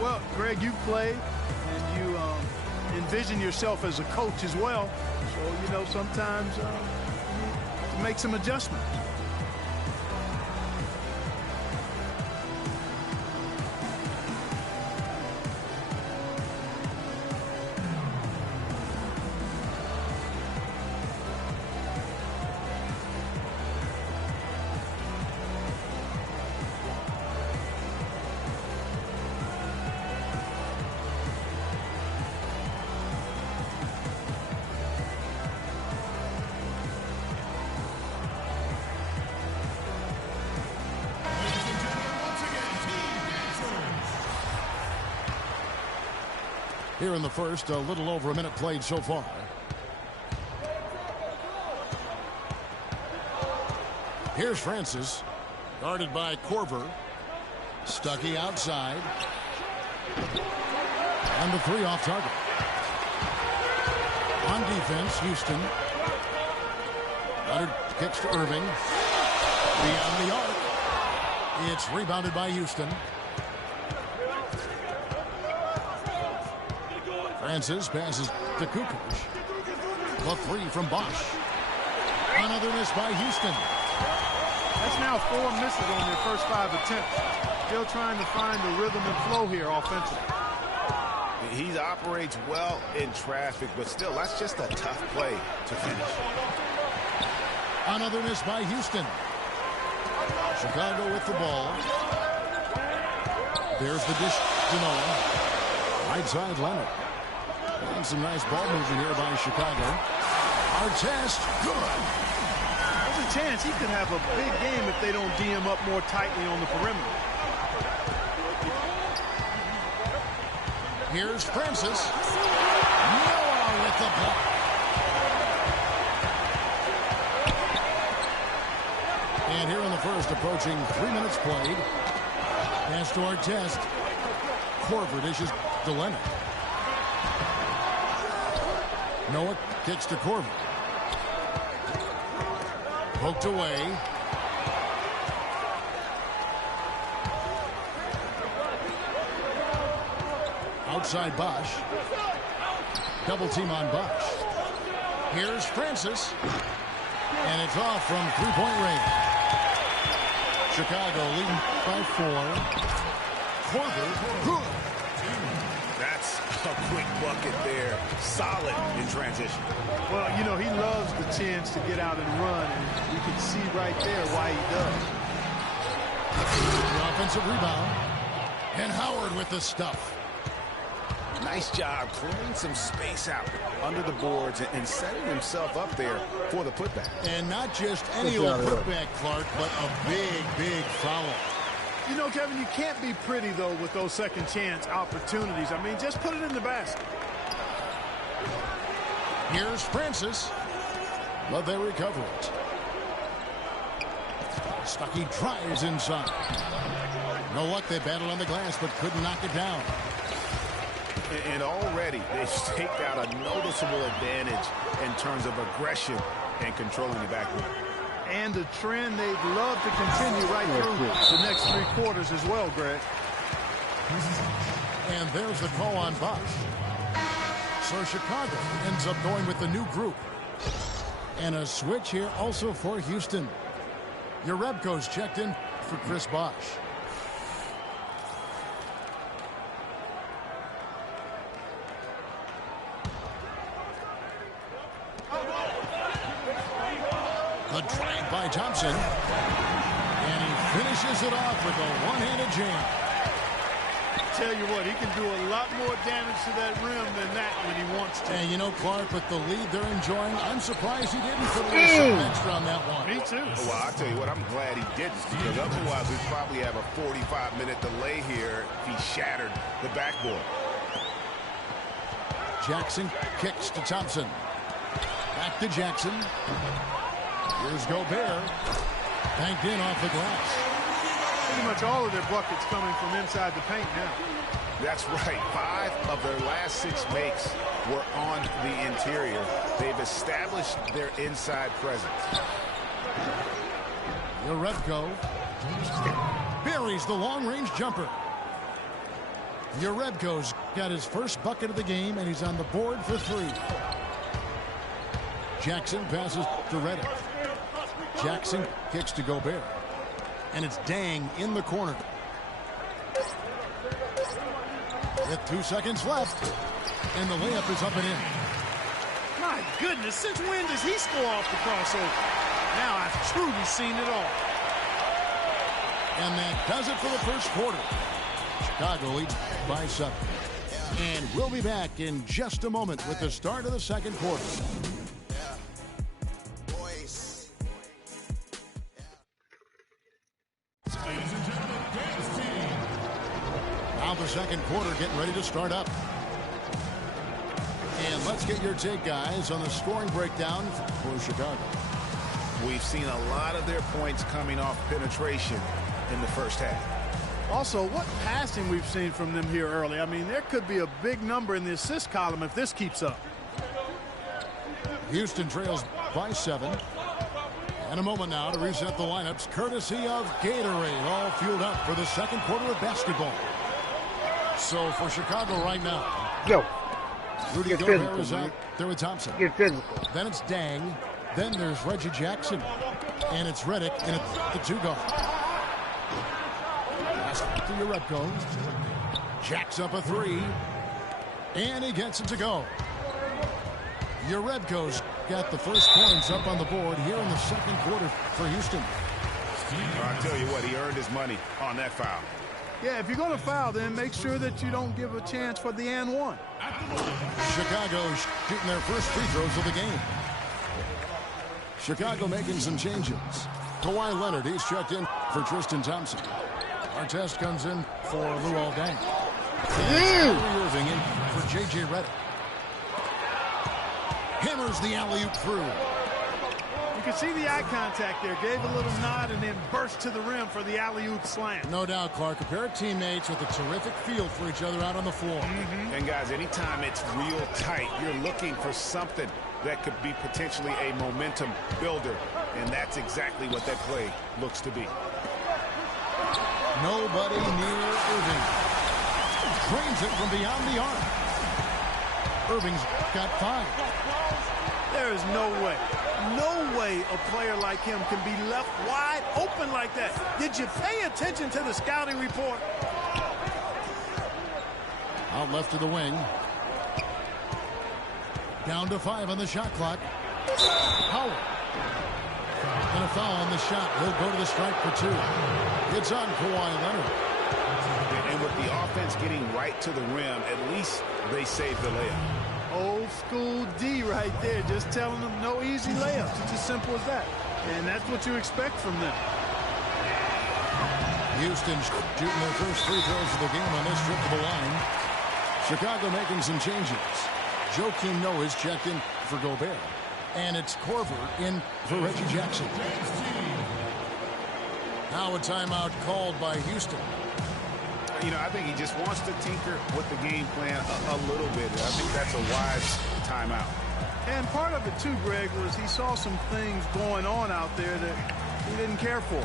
Well, Greg, you played and you envision yourself as a coach as well. So, you know, sometimes you need to make some adjustments. Here in the first, a little over a minute played so far. Here's Francis, guarded by Corver. Stuckey outside. And the 3 off target. On defense, Houston. Leonard kicks to Irving. Beyond the arc. It's rebounded by Houston. Francis passes to Kukoc. The 3 from Bosh. Another miss by Houston. That's now 4 misses on their first 5 attempts. Still trying to find the rhythm and flow here offensively. He operates well in traffic, but still, that's just a tough play to finish. Another miss by Houston. Chicago with the ball. There's the dish to Noah. Right side Leonard. And some nice ball movement here by Chicago. Artest, good. This is chance he could have a big game if they don't D him up more tightly on the perimeter. Here's Francis. Noah with the block. And here in the first, approaching 3 minutes played. Pass to Artest. Korver dishes to Leonard. Noah kicks to Korver. Poked away. Outside Bosch. Double team on Bosch. Here's Francis. And it's off from three-point range. Chicago leading by 4. Korver, good. That's a quick bucket there. Solid in transition. Well, you know, he loves the chance to get out and run, and you can see right there why he does. The offensive rebound. And Howard with the stuff. Nice job clearing some space out under the boards and setting himself up there for the putback. And not just any old putback, Clark, but a big, big foul. You know, Kevin, you can't be pretty, though, with those second chance opportunities. I mean, just put it in the basket. Here's Francis, but they recover it. Stuckey drives inside. No luck, they battled on the glass, but couldn't knock it down. And already they've staked out a noticeable advantage in terms of aggression and controlling the backcourt. And the trend they'd love to continue right through the next 3 quarters as well, Greg. And there's the call on Bosch. So Chicago ends up going with the new group. And a switch here also for Houston. Urebko's checked in for Chris Bosch. The drive by Thompson. And he finishes it off with a one-handed jam. Tell you what, he can do a lot more damage to that rim than that when he wants to. And you know, Clark, with the lead they're enjoying, I'm surprised he didn't put a little something extra on that one. Me too. Well, I'll tell you what, I'm glad he didn't, because otherwise we'd probably have a 45-minute delay here if he shattered the backboard. Jackson kicks to Thompson. Back to Jackson. Here's Gobert. Banked in off the glass. Pretty much all of their buckets coming from inside the paint now. That's right. 5 of their last 6 makes were on the interior. They've established their inside presence. Urebko buries the long-range jumper. Urebko's got his first bucket of the game, and he's on the board for 3. Jackson passes to Redick. Jackson kicks to Gobert. And it's Dang in the corner. With 2 seconds left. And the layup is up and in. My goodness, since when does he score off the crossover? Now I've truly seen it all. And that does it for the first quarter. Chicago leads by 7. And we'll be back in just a moment with the start of the second quarter. Now the second quarter getting ready to start up. And let's get your take, guys, on the scoring breakdown for Chicago. We've seen a lot of their points coming off penetration in the first half. Also, what passing we've seen from them here early. I mean, there could be a big number in the assist column if this keeps up. Houston trails by 7. And a moment now to reset the lineups, courtesy of Gatorade, all fueled up for the second quarter of basketball. So for Chicago right now, Rudy Gobert is out there with Thompson. Get physical. Then it's Dang. Then there's Reggie Jackson. And it's Redick, and it's the 2 guard. Pass to Urebko. Jacks up a 3. And he gets it to go. Urebko's got the first points up on the board here in the second quarter for Houston. I'll tell you what, he earned his money on that foul. Yeah, if you're going to foul, then make sure that you don't give a chance for the and one. Chicago shooting their first free throws of the game. Chicago making some changes. Kawhi Leonard, he's checked in for Tristan Thompson. Artest comes in for Luol Deng. Kyrie Irving in for J.J. Redick. Hammers the alley-oop through. You can see the eye contact there. Gave a little nod and then burst to the rim for the alley-oop slam. No doubt, Clark. A pair of teammates with a terrific feel for each other out on the floor. And, guys, anytime it's real tight, you're looking for something that could be potentially a momentum builder. And that's exactly what that play looks to be. Nobody near Irving. Drains it from beyond the arc. Irving's got 5. There is no way a player like him can be left wide open like that. Did you pay attention to the scouting report? Out left to the wing. Down to 5 on the shot clock. Howard. And a foul on the shot. He'll go to the strike for 2. It's on Kawhi Leonard. And with the offense getting right to the rim, at least they saved the layup. Old school D right there, just telling them no easy layups. It's as simple as that. And that's what you expect from them. Houston shooting their first free throws of the game on this trip to the line. Chicago making some changes. Joakim Noah's checked in for Gobert. And it's Korver in for Reggie Jackson. Now a timeout called by Houston. You know, I think he just wants to tinker with the game plan a little bit. I think that's a wise timeout. And part of it, too, Greg, was he saw some things going on out there that he didn't care for.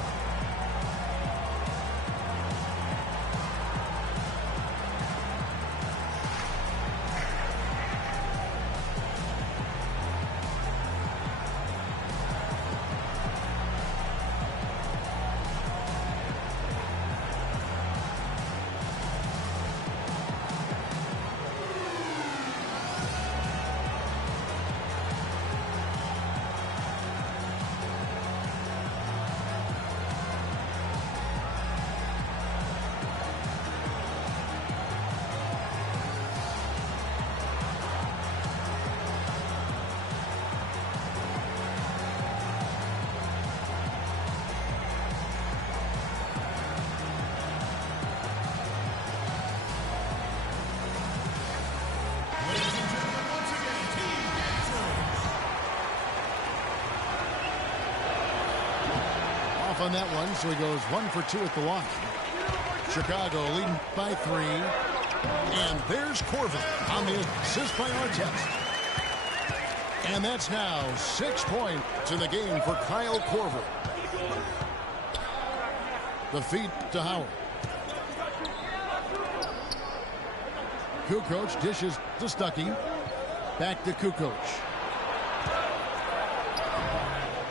On that one, so he goes 1 for 2 at the line. Chicago leading by 3. And there's Korver on the assist by Artest. And that's now 6 points in the game for Kyle Korver. The feed to Howard. Kukoc dishes to Stuckey. Back to Kukoc.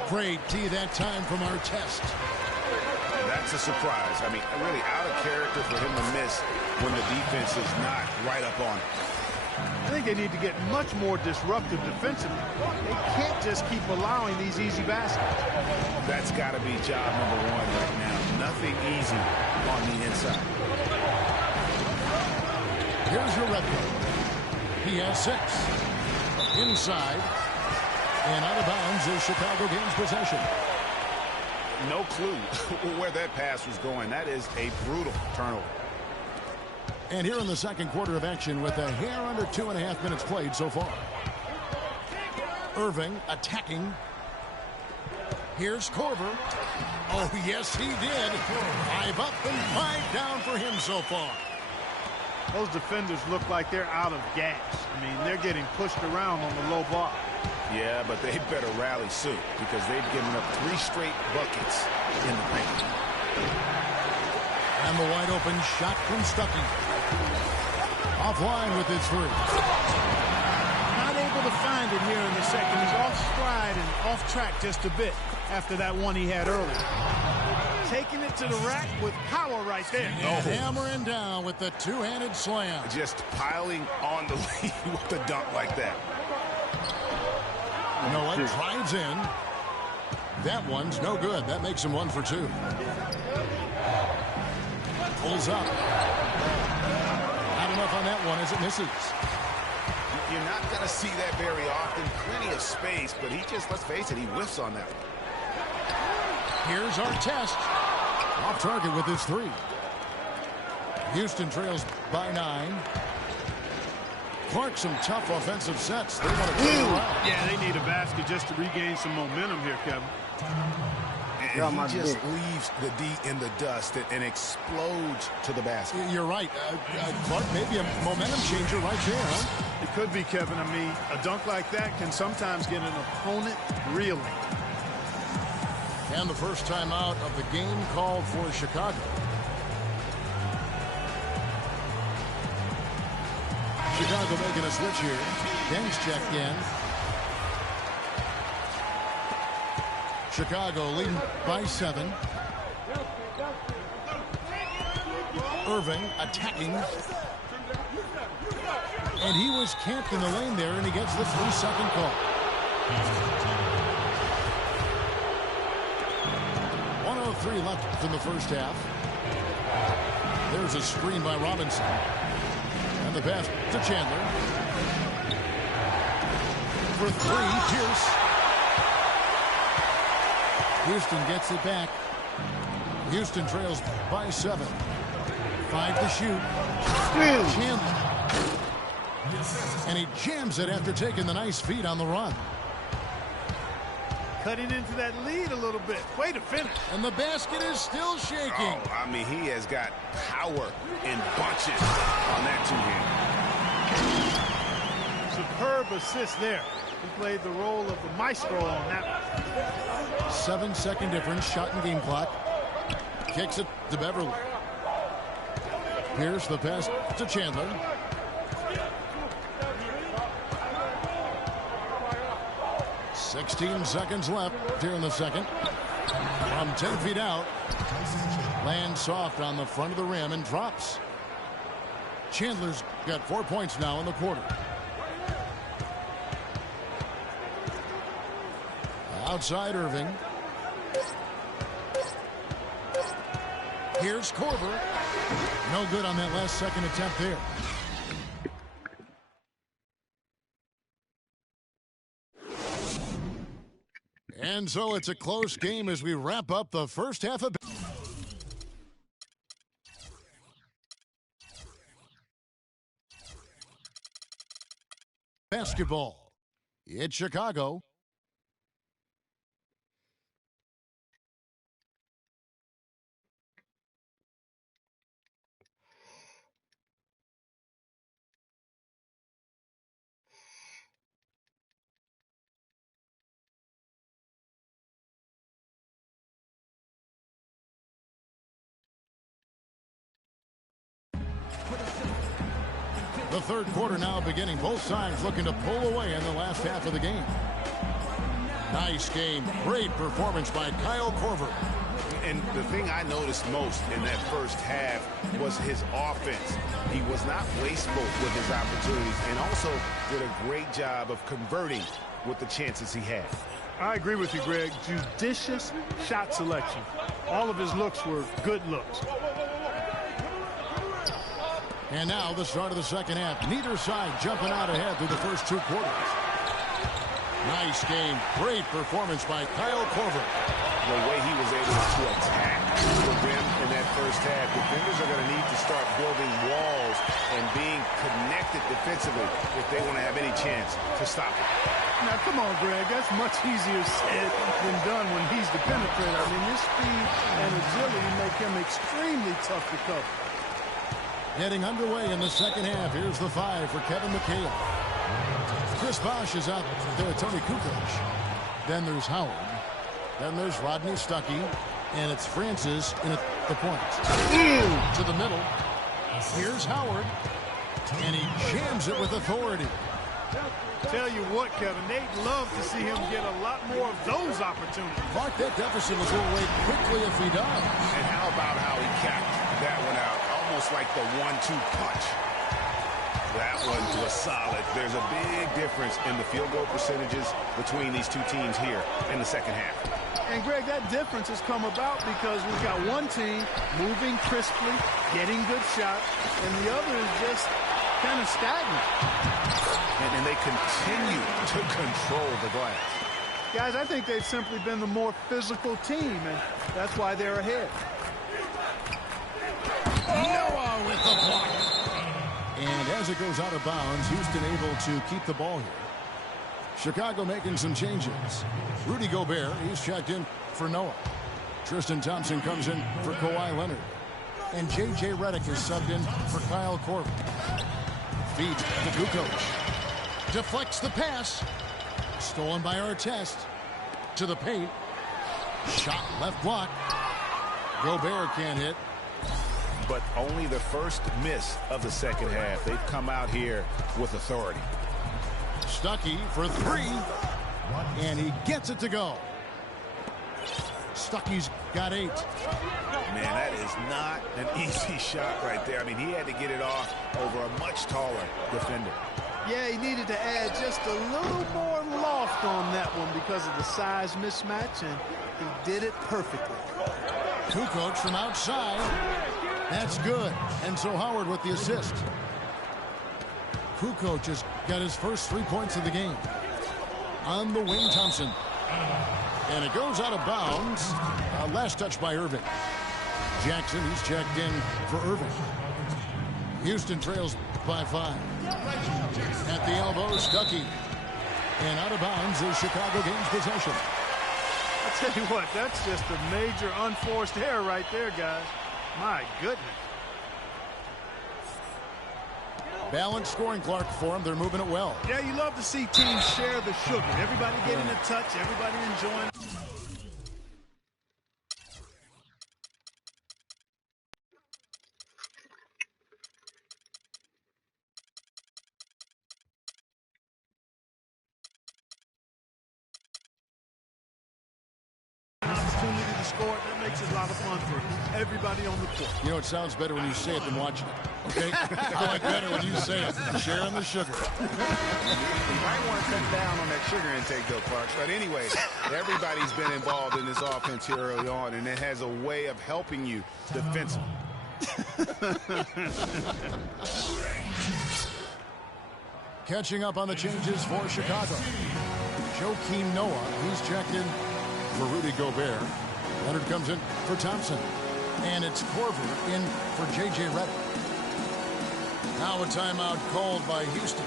Great D that time from Artest. That's a surprise. I mean, really out of character for him to miss when the defense is not right up on him. I think they need to get much more disruptive defensively. They can't just keep allowing these easy baskets. That's got to be job number 1 right now. Nothing easy on the inside. Here's your red one. He has 6. Inside. And out of bounds is Chicago gains possession. No clue where that pass was going. That is a brutal turnover. And here in the second quarter of action with a hair under 2.5 minutes played so far. Irving attacking. Here's Korver. Oh, yes, he did. 5 up and 5 down for him so far. Those defenders look like they're out of gas. I mean, they're getting pushed around on the low block. Yeah, but they better rally soon because they've given up 3 straight buckets in the paint. And the wide open shot from Stuckey. Offline with his 3. Not able to find it here in the second. He's off stride and off track just a bit after that one he had earlier. Taking it to the rack with power right there. And hammering down with the 2-handed slam. Just piling on the lead with a dunk like that. Noah drives in. That one's no good. That makes him 1 for 2. Pulls up. Not enough on that one as it misses. You're not going to see that very often. Plenty of space, but he just, let's face it, he whiffs on that one. Here's our test. Off target with his 3. Houston trails by 9. Clark, some tough offensive sets. They want to turn around. Yeah, they need a basket just to regain some momentum here, Kevin. And he just leaves the D in the dust and explodes to the basket. You're right. Clark, maybe a momentum changer right there, huh? It could be, Kevin. I mean, a dunk like that can sometimes get an opponent reeling. And the first time out of the game called for Chicago. Chicago making a switch here. Ben's checked in. Chicago leading by 7. Irving attacking. And he was camped in the lane there, and he gets the 3-second call. 1:03 left in the first half. There's a screen by Robinson. And the pass to Chandler. For 3, Pierce. Houston gets it back. Houston trails by 7. 5 to shoot. Chandler. And he jams it after taking the nice feed on the run. Cutting into that lead a little bit. Way to finish. And the basket is still shaking. Oh, I mean, he has got power in bunches on that two-hand. Superb assist there. He played the role of the maestro on that one. 7-second difference, shot and game clock. Kicks it to Beverly. Pierce, the pass to Chandler. "16 seconds left here in the second. From 10 feet out. Lands soft on the front of the rim and drops. Chandler's got 4 points now in the quarter. Outside Irving. Here's Korver. No good on that last second attempt there. And so it's a close game as we wrap up the first half of basketball. It's Chicago. The third quarter now beginning. Both sides looking to pull away in the last half of the game. Nice game. Great performance by Kyle Korver. And the thing I noticed most in that first half was his offense. He was not wasteful with his opportunities and also did a great job of converting with the chances he had. I agree with you, Greg. Judicious shot selection. All of his looks were good looks. And now the start of the second half. Neither side jumping out ahead through the first 2 quarters. Nice game. Great performance by Kyle Korver. The way he was able to attack the rim in that first half, defenders are going to need to start building walls and being connected defensively if they want to have any chance to stop it. Now, come on, Greg. That's much easier said than done when he's the penetrator. I mean, his speed and agility make him extremely tough to cover. Getting underway in the second half. Here's the 5 for Kevin McHale. Chris Bosh is out there. Tony Kukoc. Then there's Howard. Then there's Rodney Stuckey. And it's Francis in at the point. To the middle. Here's Howard. And he jams it with authority. Tell you what, Kevin, they'd love to see him get a lot more of those opportunities. Mark, that deficit will go away quickly if he does. And how about how he capped that one out? Almost like the 1-2 punch. That one was solid. There's a big difference in the field goal percentages between these two teams here in the second half. And, Greg, that difference has come about because we've got one team moving crisply, getting good shots, and the other is just kind of stagnant. And they continue to control the glass. Guys, I think they've simply been the more physical team, and that's why they're ahead. Noah with the block. And as it goes out of bounds, Houston able to keep the ball here. Chicago making some changes. Rudy Gobert, he's checked in for Noah. Tristan Thompson comes in for Kawhi Leonard. And J.J. Redick is subbed in for Kyle Korver. Feeds to Kukoc. Deflects the pass. Stolen by Artest. To the paint. Shot left block. Gobert can't hit. But only the first miss of the second half. They've come out here with authority. Stuckey for three. And he gets it to go. Stuckey's got 8. Man, that is not an easy shot right there. I mean, he had to get it off over a much taller defender. Yeah, he needed to add just a little more loft on that one because of the size mismatch, and he did it perfectly. Kukoc from outside. That's good. And so Howard with the assist. Kukoc has got his first 3 points of the game. On the wing, Thompson. And it goes out of bounds. Last touch by Irving. Jackson, he's checked in for Irving. Houston trails by 5. At the elbow, Stuckey. And out of bounds as Chicago gains possession. I tell you what, that's just a major unforced error right there, guys. My goodness. Balanced scoring, Clark, for them. They're moving it well. Yeah, you love to see teams share the sugar. Everybody getting a touch, everybody enjoying. Opportunity to score, that makes it a lot of fun for everybody on the court. You know, it sounds better when you say it than watching it. Okay? I like better when you say it. Sharing the sugar. You might want to cut down on that sugar intake, though, Clark. But anyway, everybody's been involved in this offense here early on, and it has a way of helping you defensively. Catching up on the changes for Chicago. Joakim Noah, he's checked in for Rudy Gobert. Leonard comes in for Thompson. And it's Korver in for J.J. Redick. Now a timeout called by Houston.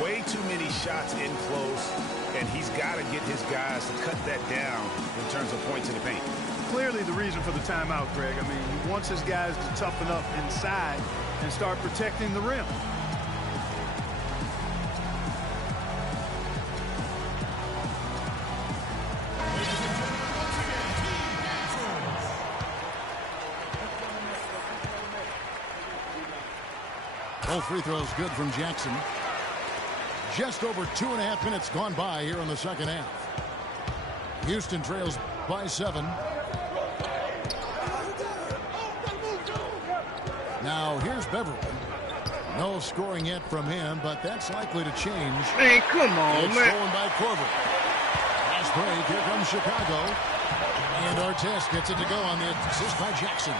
Way too many shots in close, and he's got to get his guys to cut that down in terms of points in the paint. Clearly the reason for the timeout, Greg. I mean, he wants his guys to toughen up inside and start protecting the rim. Both free throws good from Jackson. Just over 2.5 minutes gone by here in the second half. Houston trails by 7. Now here's Beverly. No scoring yet from him, but that's likely to change. Man, come on, it's man. stolen by Korver. Fast break. Here comes Chicago. And Artest gets it to go on the assist by Jackson.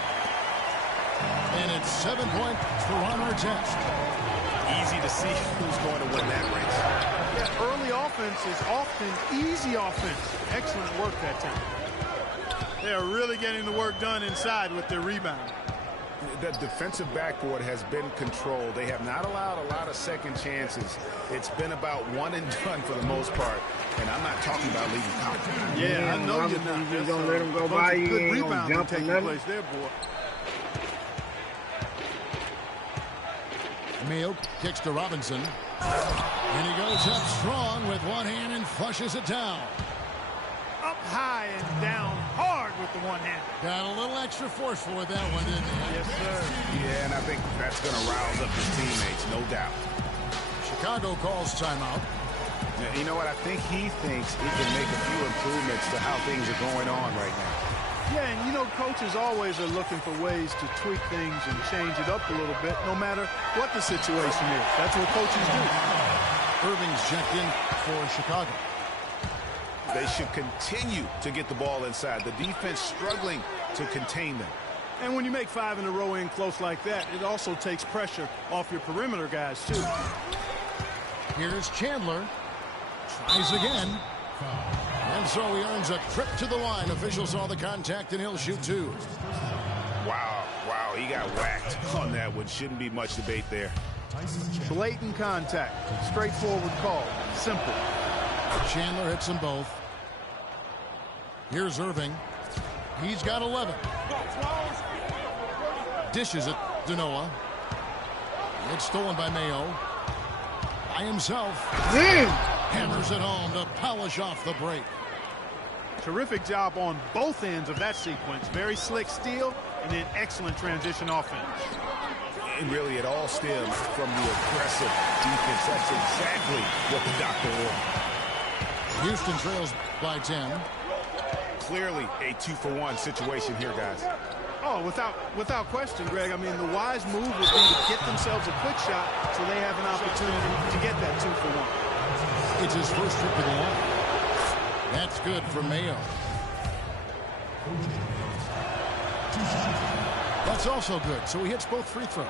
And it's 7 points for Ron Artest. Easy to see who's going to win that race. Yeah, early offense is often easy offense. Excellent work that time. They are really getting the work done inside with their rebound. The defensive backboard has been controlled. They have not allowed a lot of second chances. It's been about one and done for the most part. And I'm not talking about leaving confidence. Yeah, I know you're not. You just gonna let them go by you. Good Ain't gonna rebound jump taking another. place there, boy. Mayo kicks to Robinson. And he goes up strong with one hand and flushes it down. Up high and down hard with the one hand. Got a little extra forceful with that one, didn't he? Yes, sir. Yeah, and I think that's going to rouse up his teammates, no doubt. Chicago calls timeout. Now, you know what? I think he thinks he can make a few improvements to how things are going on right now. Yeah, and you know, coaches always are looking for ways to tweak things and change it up a little bit, no matter what the situation is. That's what coaches do. Irving's checked in for Chicago. They should continue to get the ball inside. The defense struggling to contain them. And when you make 5 in a row in close like that, it also takes pressure off your perimeter guys, too. Here's Chandler. Tries again. And so he earns a trip to the line. Officials saw the contact, and he'll shoot 2. Wow, he got whacked on that one. Shouldn't be much debate there. Blatant contact. Straightforward call. Simple. Chandler hits them both. Here's Irving. He's got 11. Dishes it to Noah. It's stolen by Mayo. By himself. Hammers it home to polish off the break. Terrific job on both ends of that sequence. Very slick steal and then excellent transition offense. And really, it all stems from the aggressive defense. That's exactly what the doctor wanted. Houston trails by 10. Clearly a 2-for-1 situation here, guys. Oh, without question, Greg. I mean, the wise move would be to get themselves a quick shot so they have an opportunity to get that 2-for-1. It's his first trip to the line. That's good for Mayo. That's also good, so he hits both free throws.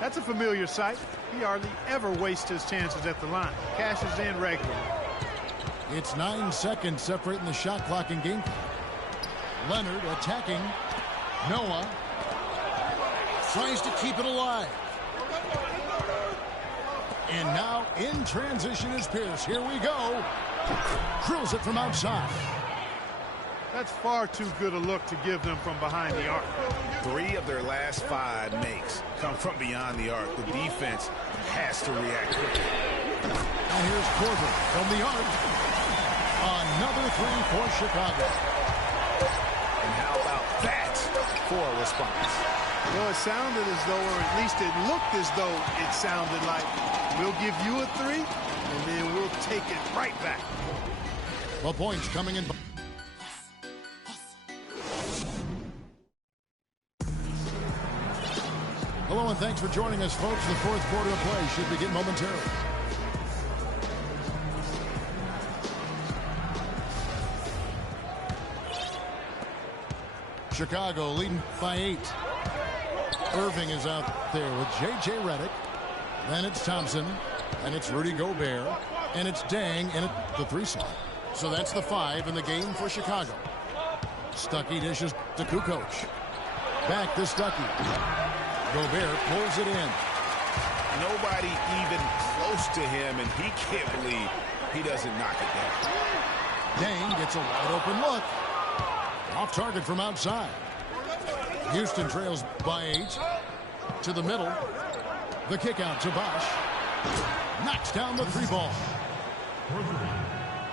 That's a familiar sight. He hardly ever wastes his chances at the line. Cashes in regularly. It's 9 seconds separating the shot clock and game clock. Leonard attacking. Noah tries to keep it alive. And now in transition is Pierce. Here we go. Drills it from outside. That's far too good a look to give them from behind the arc. 3 of their last 5 makes come from beyond the arc. The defense has to react quickly. Now here's Korver from the arc. Another 3 for Chicago. And how about that for a response? Well, it sounded as though, or at least it looked as though it sounded like, we'll give you a 3, and then we'll take it right back. The points coming in. Hello and thanks for joining us, folks. The fourth quarter of play should begin momentarily. Chicago leading by 8. Irving is out there with J.J. Redick. Then it's Thompson. And it's Rudy Gobert. And it's Dang in the 3 slot. So that's the 5 in the game for Chicago. Stuckey dishes to Kukoc. Back to Stuckey. Gobert pulls it in. Nobody even close to him, and he can't believe he doesn't knock it down. Dang gets a wide open look. Off target from outside. Houston trails by 8. To the middle. The kick out to Bosh. Knocks down the 3 ball.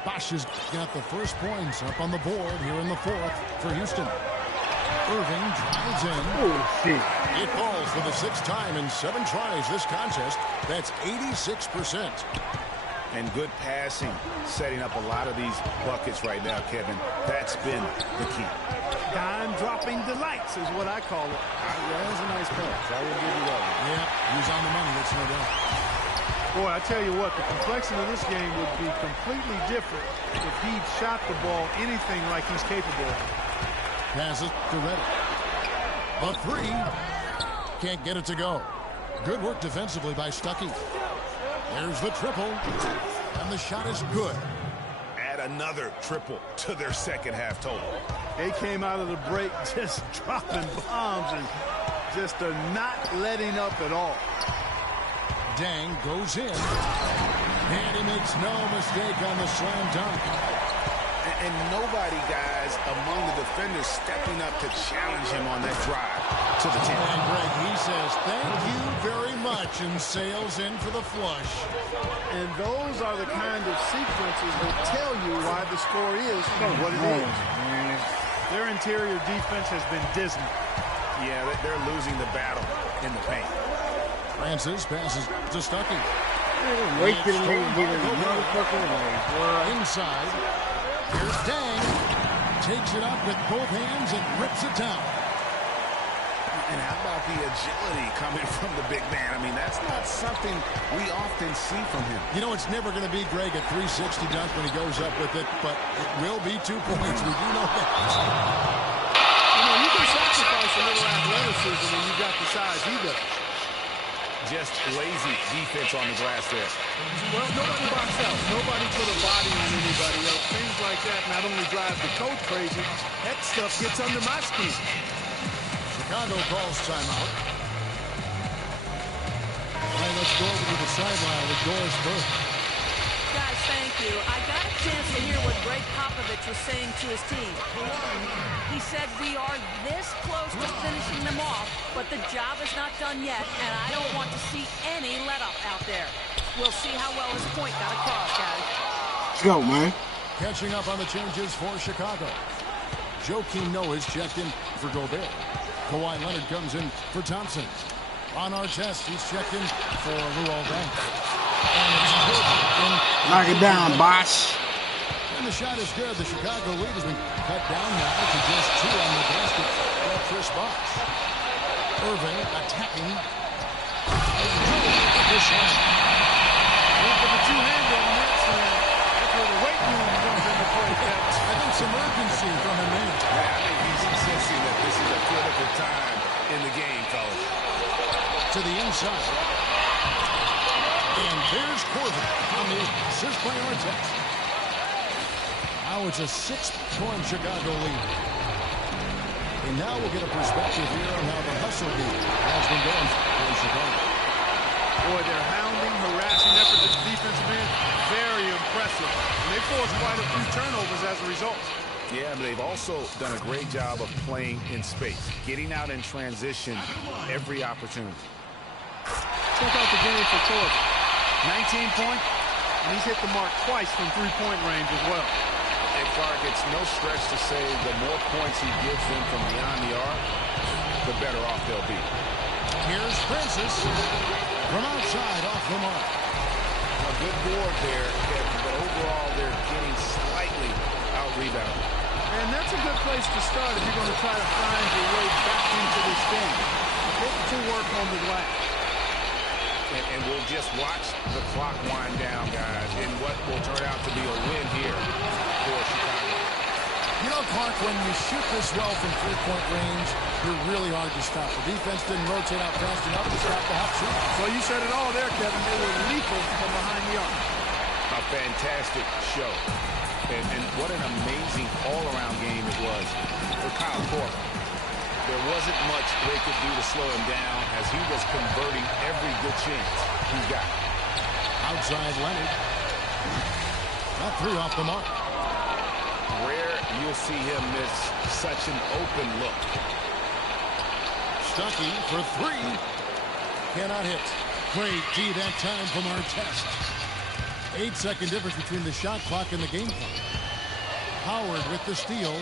Bosh has got the first points up on the board here in the 4th for Houston. Irving drives in. Oh, shit. It falls for the 6th time in 7 tries this contest. That's 86%. And good passing, setting up a lot of these buckets right now, Kevin. That's been the key. Dime-dropping delights is what I call it. That was a nice pass. I will give you that one. Yeah, he's on the money, that's no doubt. Boy, I tell you what, the complexion of this game would be completely different if he'd shot the ball anything like he's capable of. Passes to Redick. A 3. Can't get it to go. Good work defensively by Stuckey. There's the triple. And the shot is good. Add another triple to their second half total. They came out of the break just dropping bombs and just are not letting up at all. Dang goes in. And he makes no mistake on the slam dunk. And nobody, guys, among the defenders stepping up to challenge him on that drive to the 10. And Greg, he says, thank you very much, and sails in for the flush. And those are the kind of sequences that tell you why the score is what it is. Their interior defense has been dismal. Yeah, they're losing the battle in the paint. Francis passes to Stuckey. Wasted a nigga getting motherfucking way. Inside. Here's Dang. Takes it up with both hands and rips it down. And how about the agility coming from the big man? I mean, that's not something we often see from him. You know, it's never going to be Greg a 360 dunk when he goes up with it, but it will be 2 points. We do know that. You know, you can sacrifice athleticism when you got the size he does. Just lazy defense on the glass there. Well, nobody boxed out. Nobody put a body on anybody else. Things like that not only drive the coach crazy, that stuff gets under my skin. Chicago calls timeout. All right, let's go over to the sideline with Doris Burke. Guys, thank you. I got a chance to hear what Greg Popovich was saying to his team. He said we are this close to finishing them off, but the job is not done yet, and I don't want to see any let-up out there. We'll see how well his point got across, guys. Let's go, man. Catching up on the changes for Chicago. Joakim Noah's checked in for Gobert. Kawhi Leonard comes in for Thompson. On our test, he's checked in for Luol Deng. And it's Corbin. Knock it down, Bosh. And the shot is good. The Chicago lead has been cut down now to just 2 on the basket for Chris Bosh. Irving attacking. This one. Well, for the two-hander on that side, that's where the weight room comes into play. I think some urgency from him there. Yeah, I think he's sensing that this is a critical time in the game, fellas. To the inside. And there's Corbin on the assist by Artest. Now it's a 6-point Chicago lead. And now we'll get a perspective here on how the hustle game has been going for Chicago. Boy, their hounding, harassing effort at the defensive end, very impressive. And they forced quite a few turnovers as a result. Yeah, but they've also done a great job of playing in space, getting out in transition every opportunity. Check out the game for Corbin. 19 points, and he's hit the mark twice from three-point range as well. And Clark, it's no stretch to say the more points he gives them from beyond the arc, the better off they'll be. Here's Francis from outside off the mark. A good board there, Kevin, but overall they're getting slightly out-rebounded. And that's a good place to start if you're going to try to find your way back into this game. Get to work on the glass. And we'll just watch the clock wind down, guys, in what will turn out to be a win here for Chicago. You know, Clark, when you shoot this well from three-point range, you're really hard to stop. The defense didn't rotate out fast enough to stop the hot shot. So you said it all there, Kevin. They were lethal from behind the arc. A fantastic show. And what an amazing all-around game it was for Kyle Korver. There wasn't much they could do to slow him down as he was converting every good chance he got. Outside Leonard. Got 3 off the mark. Rare you'll see him miss such an open look. Stuckey for 3. Cannot hit. Great D that time from Artest. 8-second difference between the shot clock and the game clock. Howard with the steal.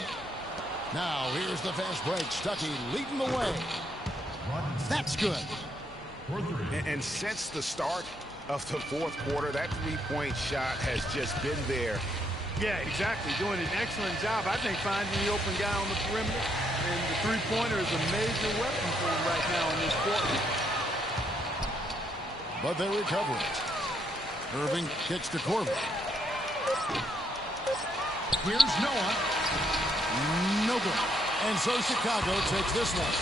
Now here's the fast break. Stuckey leading the way. That's good. And since the start of the fourth quarter, that three-point shot has just been there. Yeah, exactly. Doing an excellent job, I think, finding the open guy on the perimeter. And the three-pointer is a major weapon for him right now in this quarter. But they recover it. Irving kicks to Corbin. Here's Noah. No good. And so Chicago takes this one.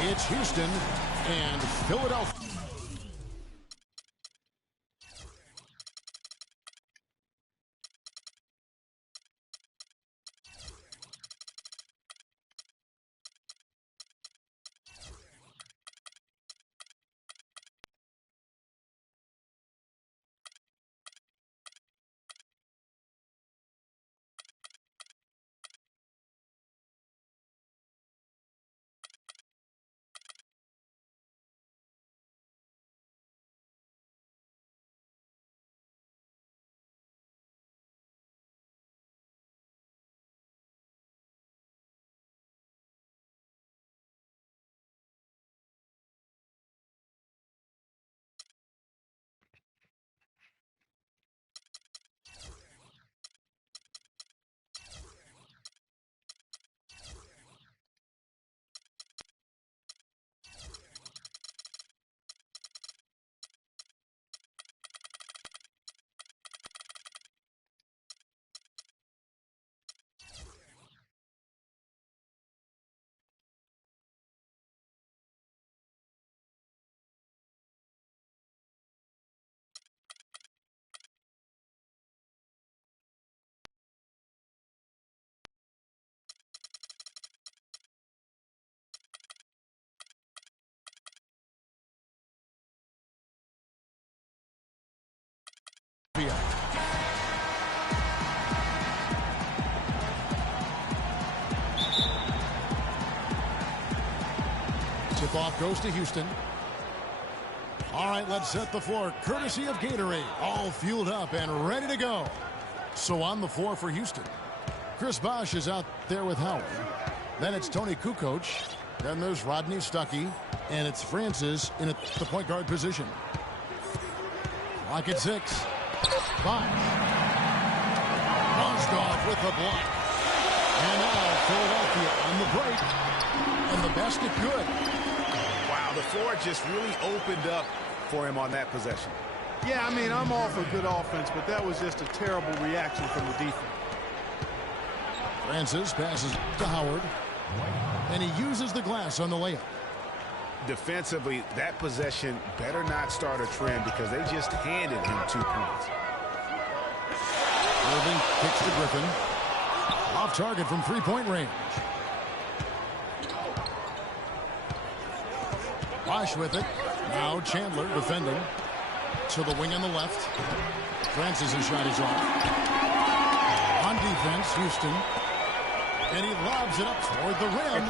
It's Houston and Philadelphia. Tip-off goes to Houston. All right, let's set the floor. Courtesy of Gatorade. All fueled up and ready to go. So on the floor for Houston, Chris Bosh is out there with Howard. Then it's Tony Kukoc. Then there's Rodney Stuckey. And it's Francis in the point guard position. Clock at 6. 5. Mozgov with the block. And now Philadelphia on the break. And the basket good. Wow, the floor just really opened up for him on that possession. Yeah, I mean, I'm all for good offense, but that was just a terrible reaction from the defense. Francis passes to Howard. And he uses the glass on the layup. Defensively, that possession better not start a trend because they just handed him 2 points. Irving kicks to Griffin. Off target from three-point range. Bosh with it. Now Chandler defending. To the wing on the left. Francis' shot is off. On defense, Houston. And he lobs it up toward the rim.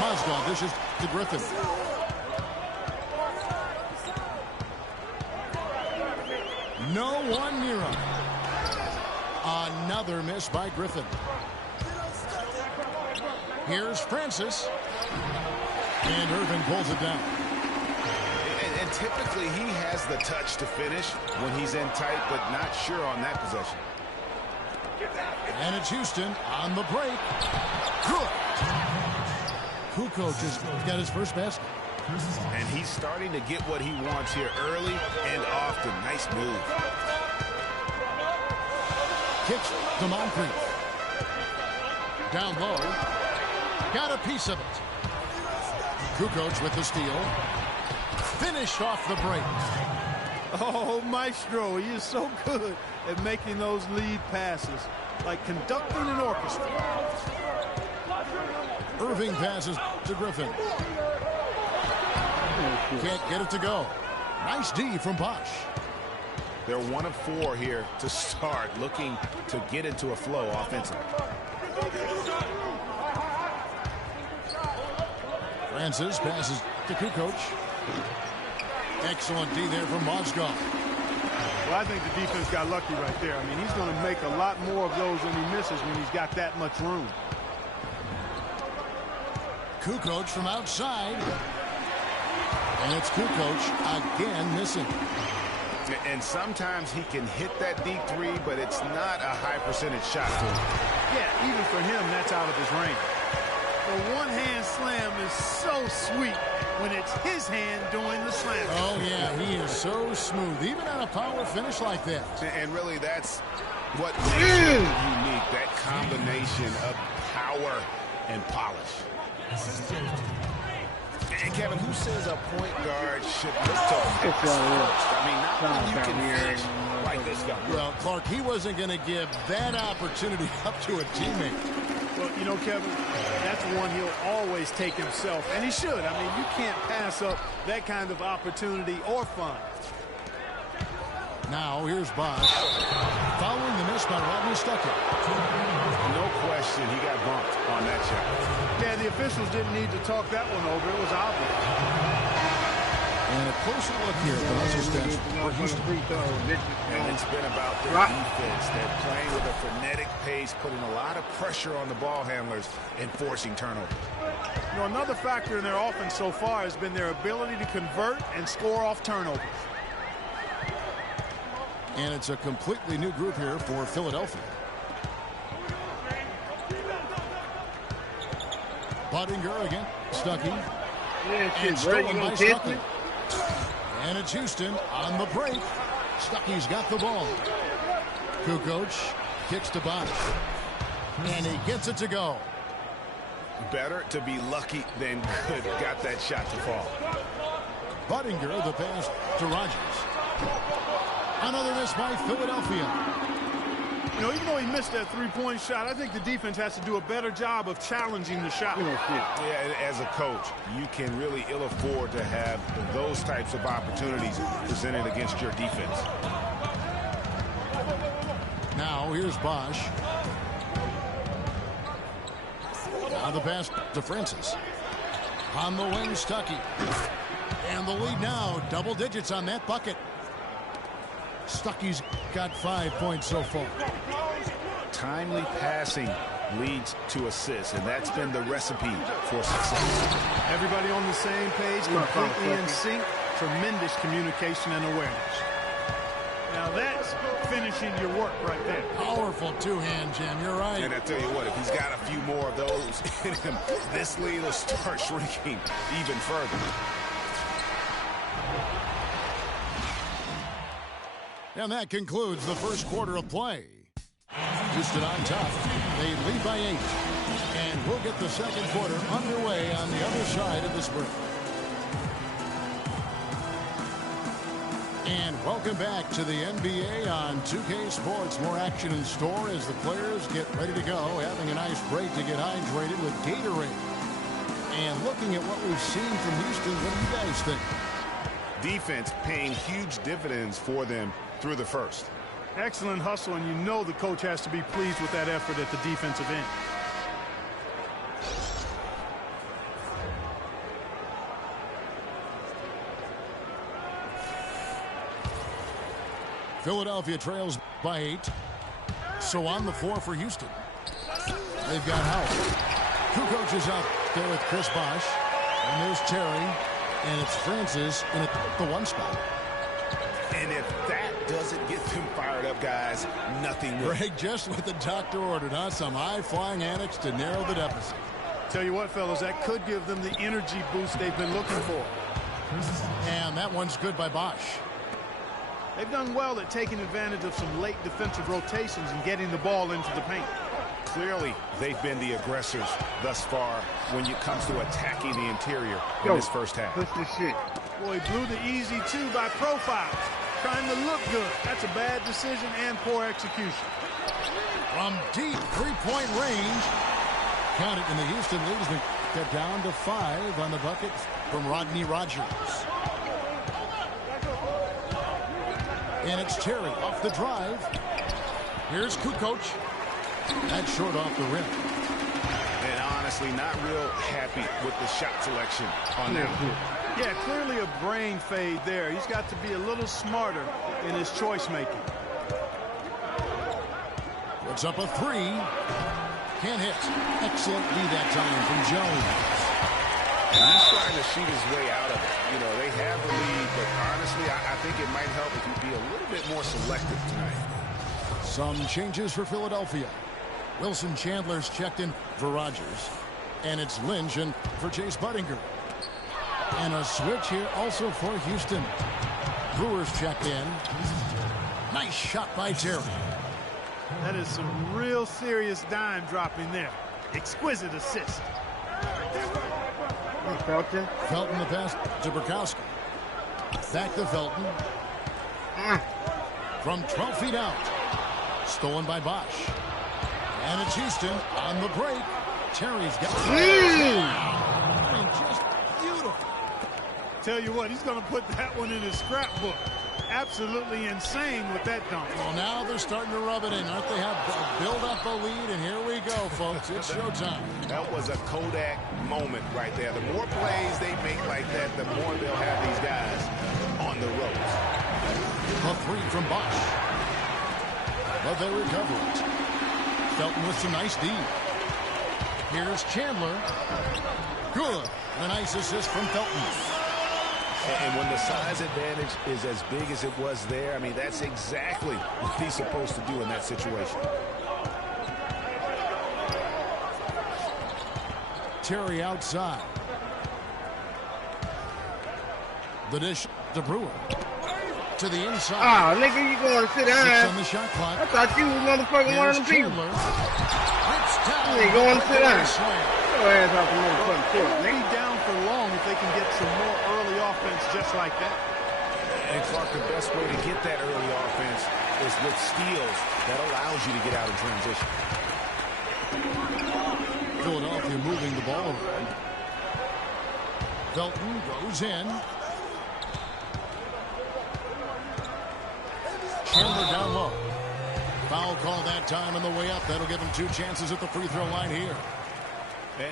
Mozgov dishes to Griffin. No one near him. Another miss by Griffin. Here's Francis. And Irvin pulls it down. And typically he has the touch to finish when he's in tight, but not sure on that possession. And it's Houston on the break. Good. Kukoc just got his first basket. And he's starting to get what he wants here early and often. Nice move. Kicks to Moncrief. Down low. Got a piece of it. Kukoc with the steal. Finished off the break. Oh, Maestro, he is so good at making those lead passes, like conducting an orchestra. Irving passes to Griffin. Can't get it to go. Nice D from Bosh. They're 1 of 4 here to start, looking to get into a flow offensively. Francis passes to Kukoc. Excellent D there from Mozgov. Well, I think the defense got lucky right there. I mean, he's going to make a lot more of those when he misses when he's got that much room. Kukoc from outside. And it's Kukoc again missing. And sometimes he can hit that deep three, but it's not a high percentage shot to him. Yeah, even for him, that's out of his range. The one-hand slam is so sweet when it's his hand doing the slam. Oh, yeah, he is so smooth, even on a power finish like that. And really, that's what makes him unique, that combination of power and polish. Kevin, who says a point guard should look to pass first? I mean, not when you can finish like this guy. Well, Clark, he wasn't going to give that opportunity up to a teammate. Well, you know, Kevin, that's one he'll always take himself, and he should. I mean, you can't pass up that kind of opportunity or fun. Now, here's Bosch. Following the miss by Rodney Stuckey. No question he got bumped on that shot. Yeah, the officials didn't need to talk that one over. It was obvious. And a closer look here at the Russell's bench for Houston. And it's been about their defense. They're playing with a frenetic pace, putting a lot of pressure on the ball handlers and forcing turnovers. You know, another factor in their offense so far has been their ability to convert and score off turnovers. And it's a completely new group here for Philadelphia. Budinger again. Stuckey. And stolen by Stuckey. And it's Houston on the break. Stuckey's got the ball. Kukoc kicks to Bosch. And he gets it to go. Better to be lucky than good. Got that shot to fall. Budinger, the pass to Rogers. Another miss by Philadelphia. You know, even though he missed that three-point shot, I think the defense has to do a better job of challenging the shot. Yeah, as a coach, you can really ill afford to have those types of opportunities presented against your defense. Now, here's Bosch. Now the pass to Francis. On the wing, Stuckey. And the lead now, double digits on that bucket. Stuckey's got 5 points so far. Timely passing leads to assists, and that's been the recipe for success. Everybody on the same page, completely in sync, tremendous communication and awareness. Now that's finishing your work right there. Powerful two-hand jam, you're right. And I tell you what, if he's got a few more of those in him, this lead will start shrinking even further. And that concludes the first quarter of play. Houston on top. They lead by 8. And we'll get the second quarter underway on the other side of this break. And welcome back to the NBA on 2K Sports. More action in store as the players get ready to go, having a nice break to get hydrated with Gatorade. And looking at what we've seen from Houston, what do you guys think? Defense paying huge dividends for them through the first. Excellent hustle, and you know the coach has to be pleased with that effort at the defensive end. Philadelphia trails by 8. So on the floor for Houston. They've got Howard. Kukoc is out there with Chris Bosch. And there's Terry. And it's Francis in the 1 spot. And if that doesn't get them fired up, guys, nothing will. Greg, just what the doctor ordered, huh? Some high-flying antics to narrow the deficit. Tell you what, fellas, that could give them the energy boost they've been looking for. And that one's good by Bosch. They've done well at taking advantage of some late defensive rotations and getting the ball into the paint. Clearly, they've been the aggressors thus far when it comes to attacking the interior in this first half. Push this shit. Boy, he blew the easy 2 by profile. Trying to look good. That's a bad decision and poor execution. From deep three-point range. Count it, and the Houston lead has been cut down to 5 on the bucket from Rodney Rogers. And it's Terry off the drive. Here's Kukoc. That's short off the rim. And honestly, not real happy with the shot selection on that. Yeah, clearly a brain fade there. He's got to be a little smarter in his choice making. Puts up a 3. Can't hit. Excellent lead that time from Jones. And he's trying to shoot his way out of it. You know, they have the lead, but honestly, I think it might help if he'd be a little bit more selective tonight. Some changes for Philadelphia. Wilson Chandler's checked in for Rogers. And it's Lynch in for Chase Budinger. And a switch here also for Houston. Brewers checked in. Nice shot by Terry. That is some real serious dime dropping there. Exquisite assist. Felton. Felton the pass to Burkowski. Back to Felton. From 12 feet out. Stolen by Bosch. And it's Houston on the break. Terry's got it. Just beautiful. Tell you what, he's going to put that one in his scrapbook. Absolutely insane with that dunk. Well, now they're starting to rub it in. Aren't they? Have build up a lead, and here we go, folks. It's showtime. That was a Kodak moment right there. The more plays they make like that, the more they'll have these guys on the ropes. A three from Bosch. But they recover it. Felton with some nice D. Here's Chandler. Good. A nice assist from Felton. And when the size advantage is as big as it was there, I mean, that's exactly what he's supposed to do in that situation. Terry outside. The dish to Brewer. To the inside. Ah, nigga, you going to sit down? 6 on the shot clock. I thought you was motherfucking one of them people. You ain't going to sit down. Your ass off the motherfucking court, nigga. Down for long if they can get some more early offense just like that. And Clark, the best way to get that early offense is with steals that allows you to get out in transition. Philadelphia moving the ball around. Felton goes in. Chandler down low. Foul call that time on the way up. That'll give him 2 chances at the free throw line here.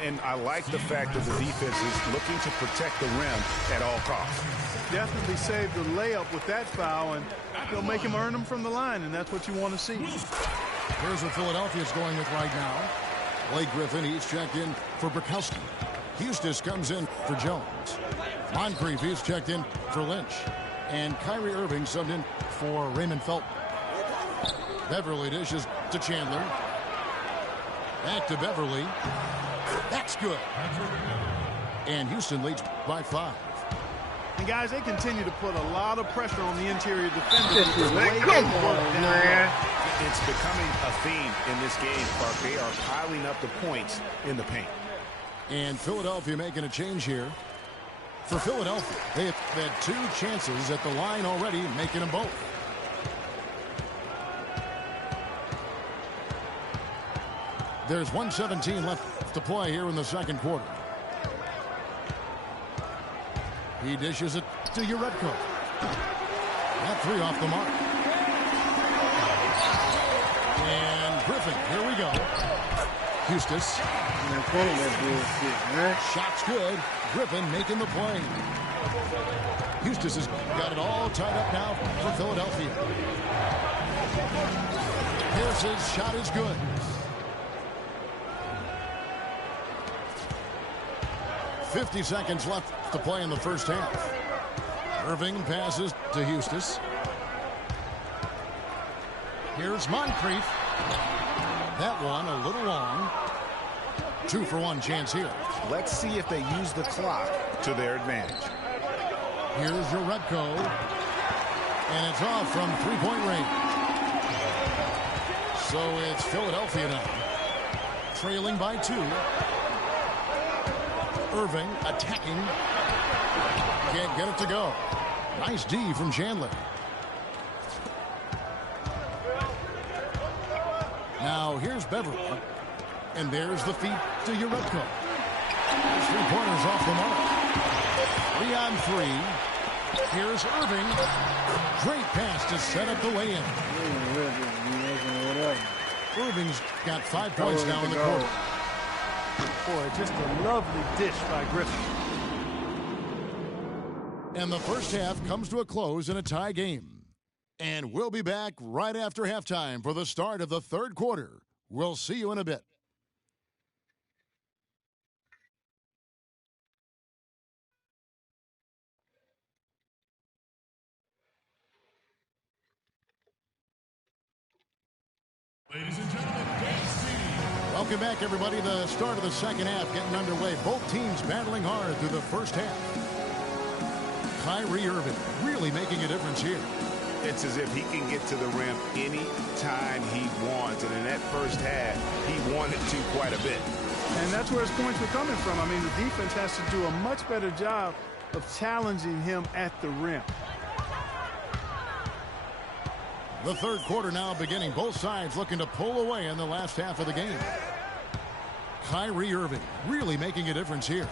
And I like the fact that the defense is looking to protect the rim at all costs. Definitely saved the layup with that foul, and they'll make him earn them from the line, and that's what you want to see. Here's what Philadelphia's going with right now. Blake Griffin, he's checked in for Burkowski. Eustace comes in for Jones. Moncrief, he's checked in for Lynch. And Kyrie Irving subbed in for Raymond Felton. Beverly dishes to Chandler. Back to Beverly. That's good. And Houston leads by 5. And guys, they continue to put a lot of pressure on the interior defenders. Come on, man. It's becoming a theme in this game, Clark. They are piling up the points in the paint. And Philadelphia making a change here. For Philadelphia, they have had 2 chances at the line already, making them both. There's 1:17 left to play here in the second quarter. He dishes it to Uredko. That 3 off the mark. And Griffin, here we go. Eustace. Shot's good. Griffin making the play. Eustace has got it all tied up now for Philadelphia. Pierce's shot is good. .50 seconds left to play in the first half. Irving passes to Eustace. Here's Moncrief. That one a little long. 2-for-1 chance here. Let's see if they use the clock to their advantage. Here's Uredko. And it's off from 3-point range. So it's Philadelphia now. Trailing by 2. Irving attacking. Can't get it to go. Nice D from Chandler. Now here's Beverly. And there's the feed to Uredko. 3-pointers off the mark. 3 on 3. Here's Irving. Great pass to set up the lay-in. Irving's got 5 points now in the quarter. Boy, just a lovely dish by Griffin. And the first half comes to a close in a tie game. And we'll be back right after halftime for the start of the third quarter. We'll see you in a bit. Ladies and gentlemen, welcome back, everybody. The start of the second half getting underway. Both teams battling hard through the first half. Kyrie Irving really making a difference here. It's as if he can get to the rim any time he wants. And in that first half, he wanted to quite a bit. And that's where his points were coming from. I mean, the defense has to do a much better job of challenging him at the rim. The third quarter now beginning. Both sides looking to pull away in the last half of the game. Kyrie Irving really making a difference here.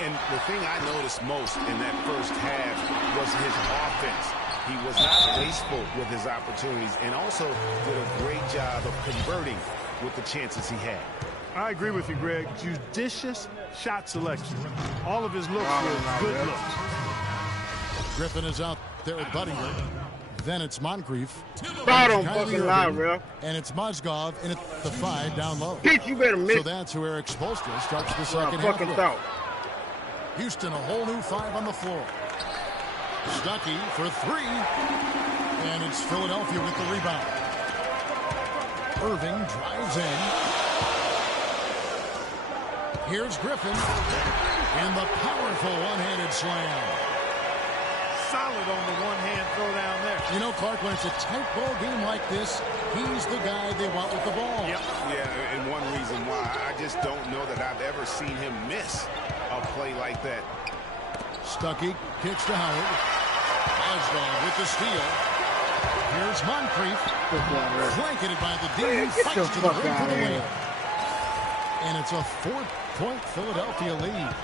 And the thing I noticed most in that first half was his offense. He was not wasteful with his opportunities and also did a great job of converting with the chances he had. I agree with you, Greg. Judicious shot selection. All of his looks were good looks. Griffin is out there with Budinger. Then it's Moncrief. Don't fucking lie, bro. And it's Mozgov in at the 5 down low. Bitch, you better miss. So that's who Eric Spoelstra starts the second half with. Houston, a whole new 5 on the floor. Stuckey for 3. And it's Philadelphia with the rebound. Irving drives in. Here's Griffin. And the powerful one-handed slam. Solid on the one-hand throw down there. You know, Clark, when it's a tight ball game like this, he's the guy they want with the ball. Yep. Yeah, and one reason why I just don't know that I've ever seen him miss a play like that. Stuckey kicks to Howard. Oswald with the steal. Here's Moncrief. Blanketed by the D. Fights to the rim for the win. And it's a 4-point Philadelphia lead.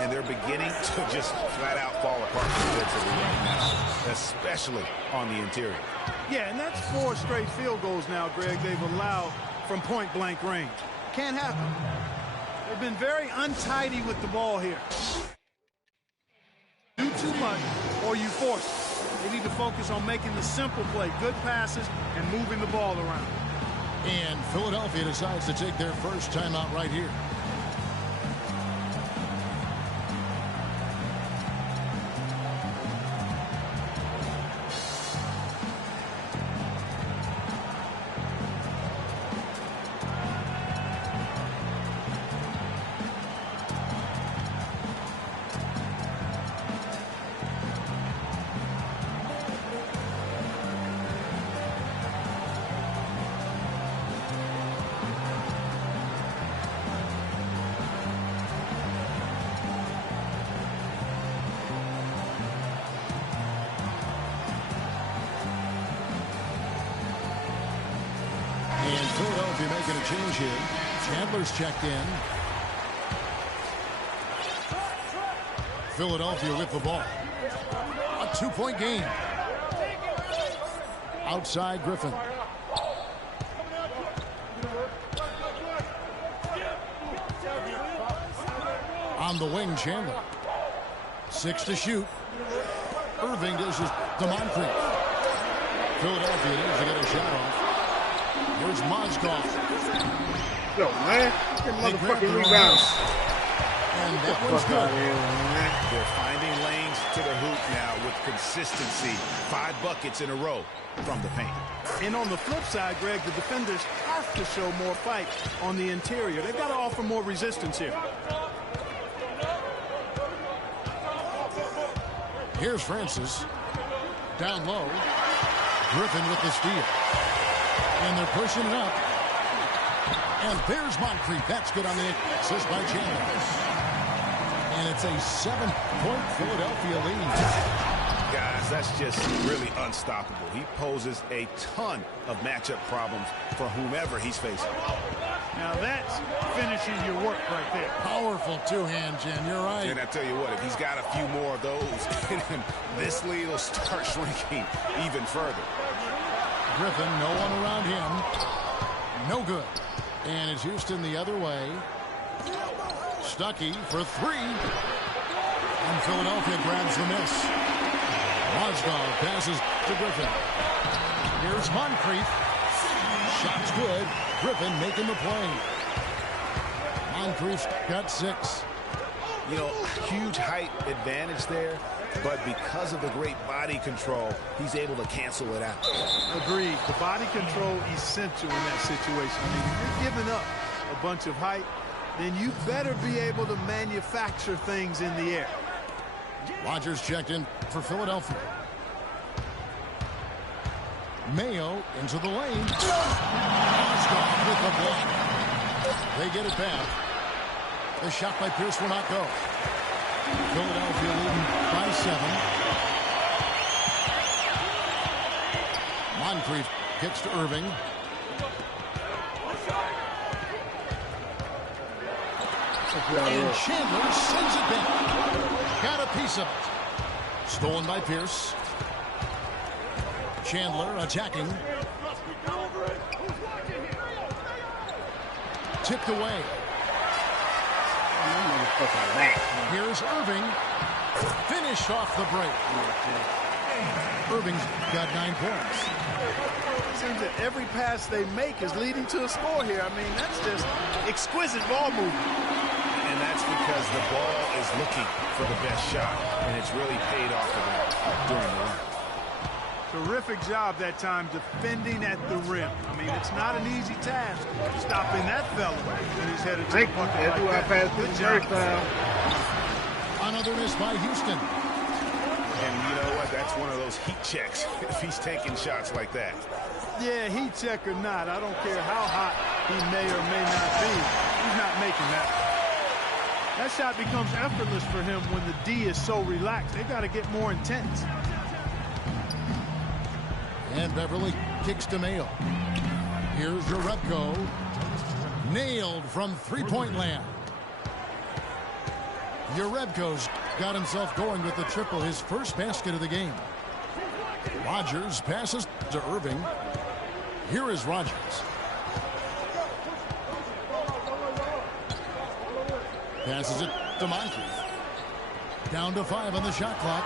And they're beginning to just flat out fall apart defensively right now, especially on the interior. Yeah, and that's 4 straight field goals now, Greg, they've allowed from point-blank range. Can't happen. They've been very untidy with the ball here. Do too much or you force it. They need to focus on making the simple play, good passes, and moving the ball around. And Philadelphia decides to take their first timeout right here. Philadelphia making a change here. Chandler's checked in. Philadelphia with the ball. A 2-point game. Outside Griffin. On the wing, Chandler. 6 to shoot. Irving dishes to Moncrief. Philadelphia needs to get a shot off. Here's Mozgov. Yo, man. That motherfucking rebound. And that one's good. They're finding lanes to the hoop now with consistency. 5 buckets in a row from the paint. And on the flip side, Greg, the defenders have to show more fight on the interior. They've got to offer more resistance here. Here's Francis. Down low. Griffin with the steal. And they're pushing it up. And there's Moncrief. That's good on the assist by Chandler. And it's a 7-point Philadelphia lead. Guys, that's just really unstoppable. He poses a ton of matchup problems for whomever he's facing. Now that's finishing your work right there. Powerful two-hand, Jim. You're right. And I tell you what, if he's got a few more of those, this lead will start shrinking even further. Griffin, no one around him. No good. And it's Houston the other way. Stuckey for 3. And Philadelphia grabs the miss. Mozgov passes to Griffin. Here's Moncrief. Shot's good. Griffin making the play. Moncrief's got 6. You know, huge height advantage there, but because of the great body control, he's able to cancel it out. Agreed. The body control essential in that situation. I mean, if you're giving up a bunch of height, then you better be able to manufacture things in the air. Rogers checked in for Philadelphia. Mayo into the lane. Mozgov with the block. They get it back. The shot by Pierce will not go. Philadelphia leading by 7. Moncrief kicks to Irving. And Chandler sends it back. Got a piece of it. Stolen by Pierce. Chandler attacking. Tipped away. Here's Irving. Finished off the break. Irving's got 9 points. It seems that every pass they make is leading to a score here. I mean, that's just exquisite ball movement. And that's because the ball is looking for the best shot, and it's really paid off for them during the run. Terrific job that time defending at the rim. I mean, it's not an easy task stopping that fella when he's headed to the bucket like that. Good job. Another miss by Houston. And you know what? That's one of those heat checks if he's taking shots like that. Yeah, heat check or not, I don't care how hot he may or may not be. He's not making that. That shot becomes effortless for him when the D is so relaxed. They got to get more intense. And Beverly kicks to Mayo. Here's Jerebko. Nailed from three-point land. Jerebko's got himself going with the triple, his first basket of the game. Rogers passes to Irving. Here is Rogers. Passes it to Moncrief. Down to 5 on the shot clock.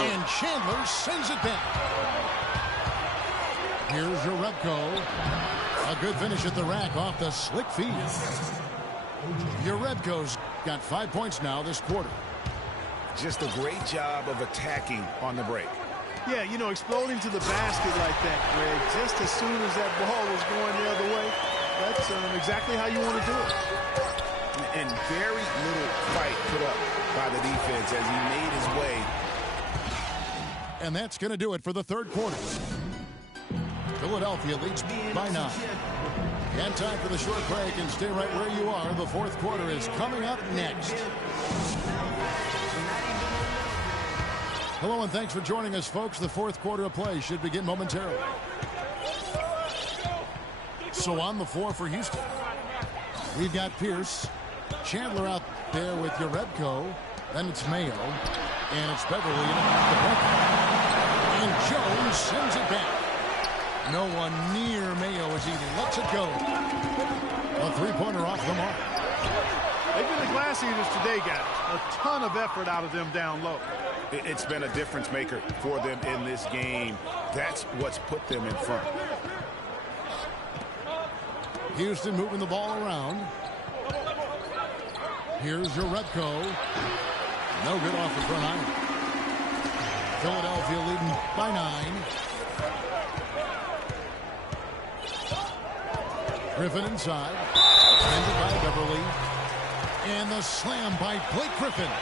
And Chandler sends it back. Here's Jerebko. A good finish at the rack off the slick feed. Jerebko's got 5 points now this quarter. Just a great job of attacking on the break. Yeah, you know, exploding to the basket like that, Greg, just as soon as that ball was going the other way, that's exactly how you want to do it. And very little fight put up by the defense as he made his way. And that's going to do it for the third quarter. Philadelphia leads by 9. And time for the short break, and stay right where you are. The fourth quarter is coming up next. Hello and thanks for joining us, folks. The fourth quarter of play should begin momentarily. So on the floor for Houston, we've got Pierce. Chandler out there with Jerebko. Then it's Mayo. And it's Beverly in the break. And Jones sends it back. No one near Mayo as he lets it go. A three-pointer off the mark. They've been the glass eaters today, guys. A ton of effort out of them down low. It's been a difference maker for them in this game. That's what's put them in front. Houston moving the ball around. Here's Jerebko. No good off the front iron. Philadelphia leading by 9. Griffin inside. Defended by Beverly. And the slam by Blake Griffin.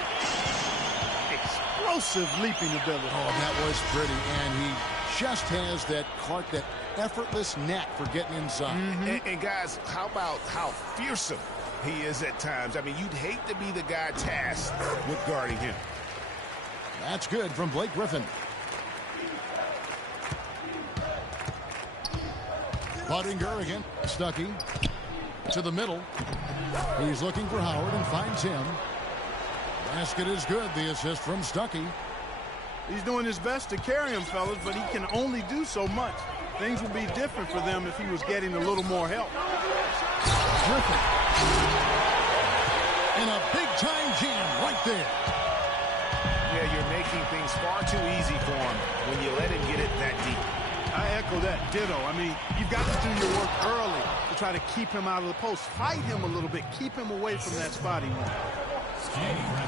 Explosive leaping ability. Oh, that was pretty. And he just has that effortless knack for getting inside. And guys, how about how fearsome he is at times? I mean, you'd hate to be the guy tasked with guarding him. That's good from Blake Griffin. Budinger again. Stuckey to the middle. He's looking for Howard and finds him. Basket is good. The assist from Stuckey. He's doing his best to carry him, fellas, but he can only do so much. Things would be different for them if he was getting a little more help. Griffin. And a big-time jam right there. Yeah, you're making things far too easy for him when you let him get it that deep. I echo that ditto. I mean, you've got to do your work early to try to keep him out of the post. Fight him a little bit. Keep him away from that spot he wants.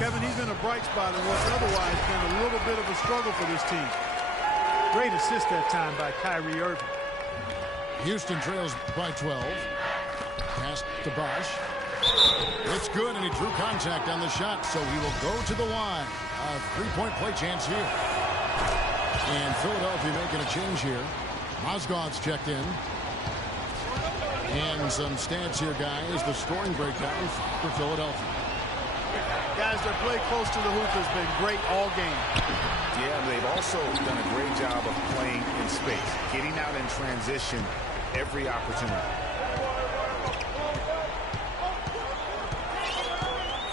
Kevin, he's been a bright spot in what's otherwise been a little bit of a struggle for this team. Great assist that time by Kyrie Irving. Houston trails by 12. Pass to Bosh. It's good, and he drew contact on the shot, so he will go to the line. A three-point play chance here. And Philadelphia making a change here. Mozgov's checked in. And some stats here, guys. The scoring breakdown for Philadelphia. Guys, their play close to the hoop has been great all game. Yeah, they've also done a great job of playing in space, getting out in transition every opportunity.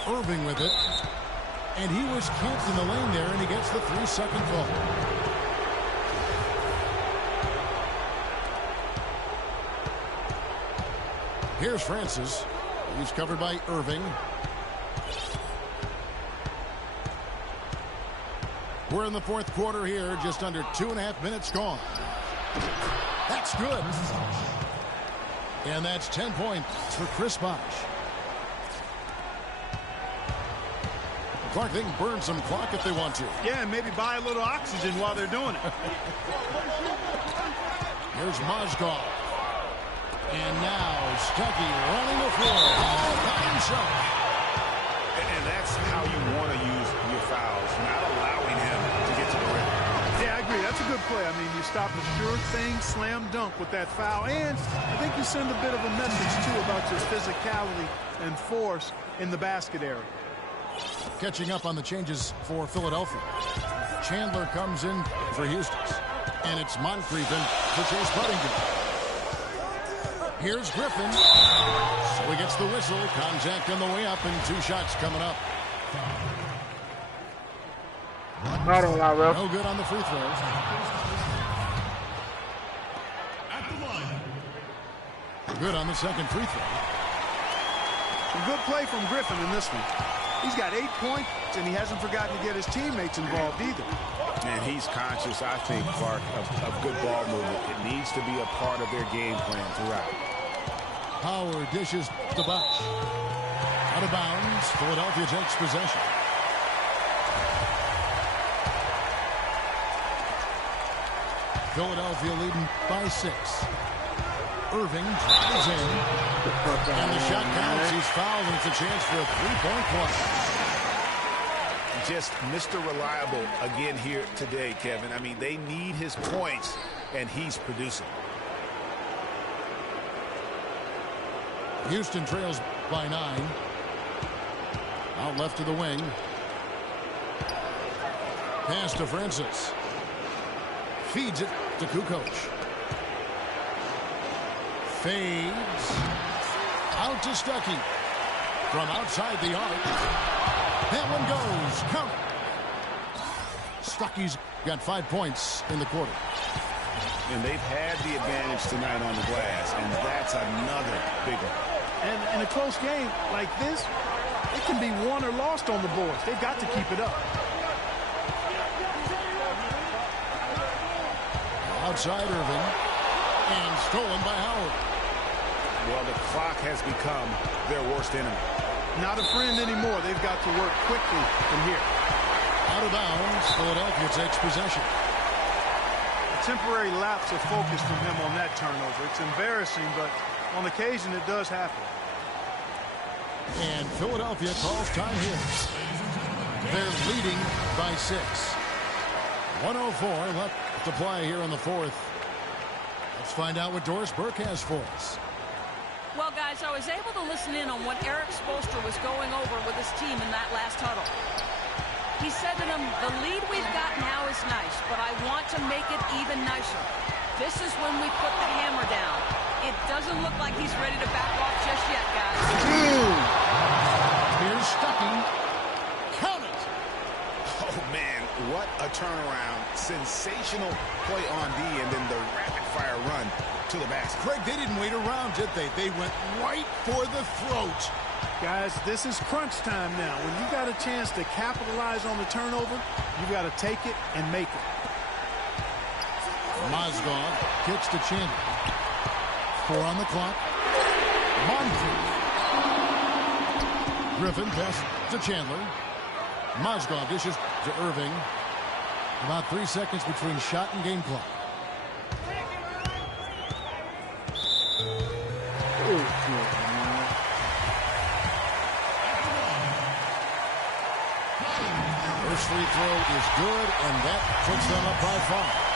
Irving with it. And he was camped in the lane there, and he gets the 3-second call. Here's Francis. He's covered by Irving. We're in the fourth quarter here, just under 2.5 minutes gone. That's good. And that's 10 points for Chris Bosh. Clark, they can burn some clock if they want to. Yeah, and maybe buy a little oxygen while they're doing it. Here's Mozgov. And now Stuckey running the floor all by himself. And that's how you want to use your fouls, not allowing him to get to the rim. Yeah, I agree. That's a good play. I mean, you stop a sure thing, slam dunk with that foul. And I think you send a bit of a message, too, about your physicality and force in the basket area. Catching up on the changes for Philadelphia. Chandler comes in for Houston. And it's Moncrief in for Chase Buddington. Here's Griffin. So he gets the whistle. Contact on the way up and 2 shots coming up. No good on the free throws. Good on the second free throw. Some good play from Griffin in this one. He's got 8 points, and he hasn't forgotten to get his teammates involved either. And he's conscious, I think, Clark, of good ball movement. It needs to be a part of their game plan throughout. Howard dishes to Bosh. Out of bounds. Philadelphia takes possession. Philadelphia leading by 6. Irving drives in. And the shot counts. He's fouled, and it's a chance for a 3-point play. Just Mr. Reliable again here today, Kevin. I mean, they need his points, and he's producing. Houston trails by 9. Out left to the wing. Pass to Francis. Feeds it to Kukoc. Fades. Out to Stuckey. From outside the arc. That one goes. Count it. Stuckey's got 5 points in the quarter. And they've had the advantage tonight on the glass, and that's another big one. And in a close game like this, it can be won or lost on the boards. They've got to keep it up. Outside Irving. And stolen by Howard. Well, the clock has become their worst enemy. Not a friend anymore. They've got to work quickly from here. Out of bounds. Philadelphia takes possession. A temporary lapse of focus from him on that turnover. It's embarrassing, but on occasion it does happen. And Philadelphia calls time here. They're leading by 6. 104 left to play here in the fourth. Let's find out what Doris Burke has for us. Well, guys, I was able to listen in on what Eric Spoelstra was going over with his team in that last huddle. He said to them, the lead we've got now is nice, but I want to make it even nicer. This is when we put the hammer down. It doesn't look like he's ready to back off just yet, guys. Here's Stuckey. Count it. Oh, man, what a turnaround. Sensational play on D, and then the rapid-fire run to the basket. Craig, they didn't wait around, did they? They went right for the throat. Guys, this is crunch time now. When you got a chance to capitalize on the turnover, you got to take it and make it. Mozgov kicks to Chandler. 4 on the clock. Moncrief. Griffin pass to Chandler. Mozgov dishes to Irving. About 3 seconds between shot and game clock. First free throw is good, and that puts them up by 5.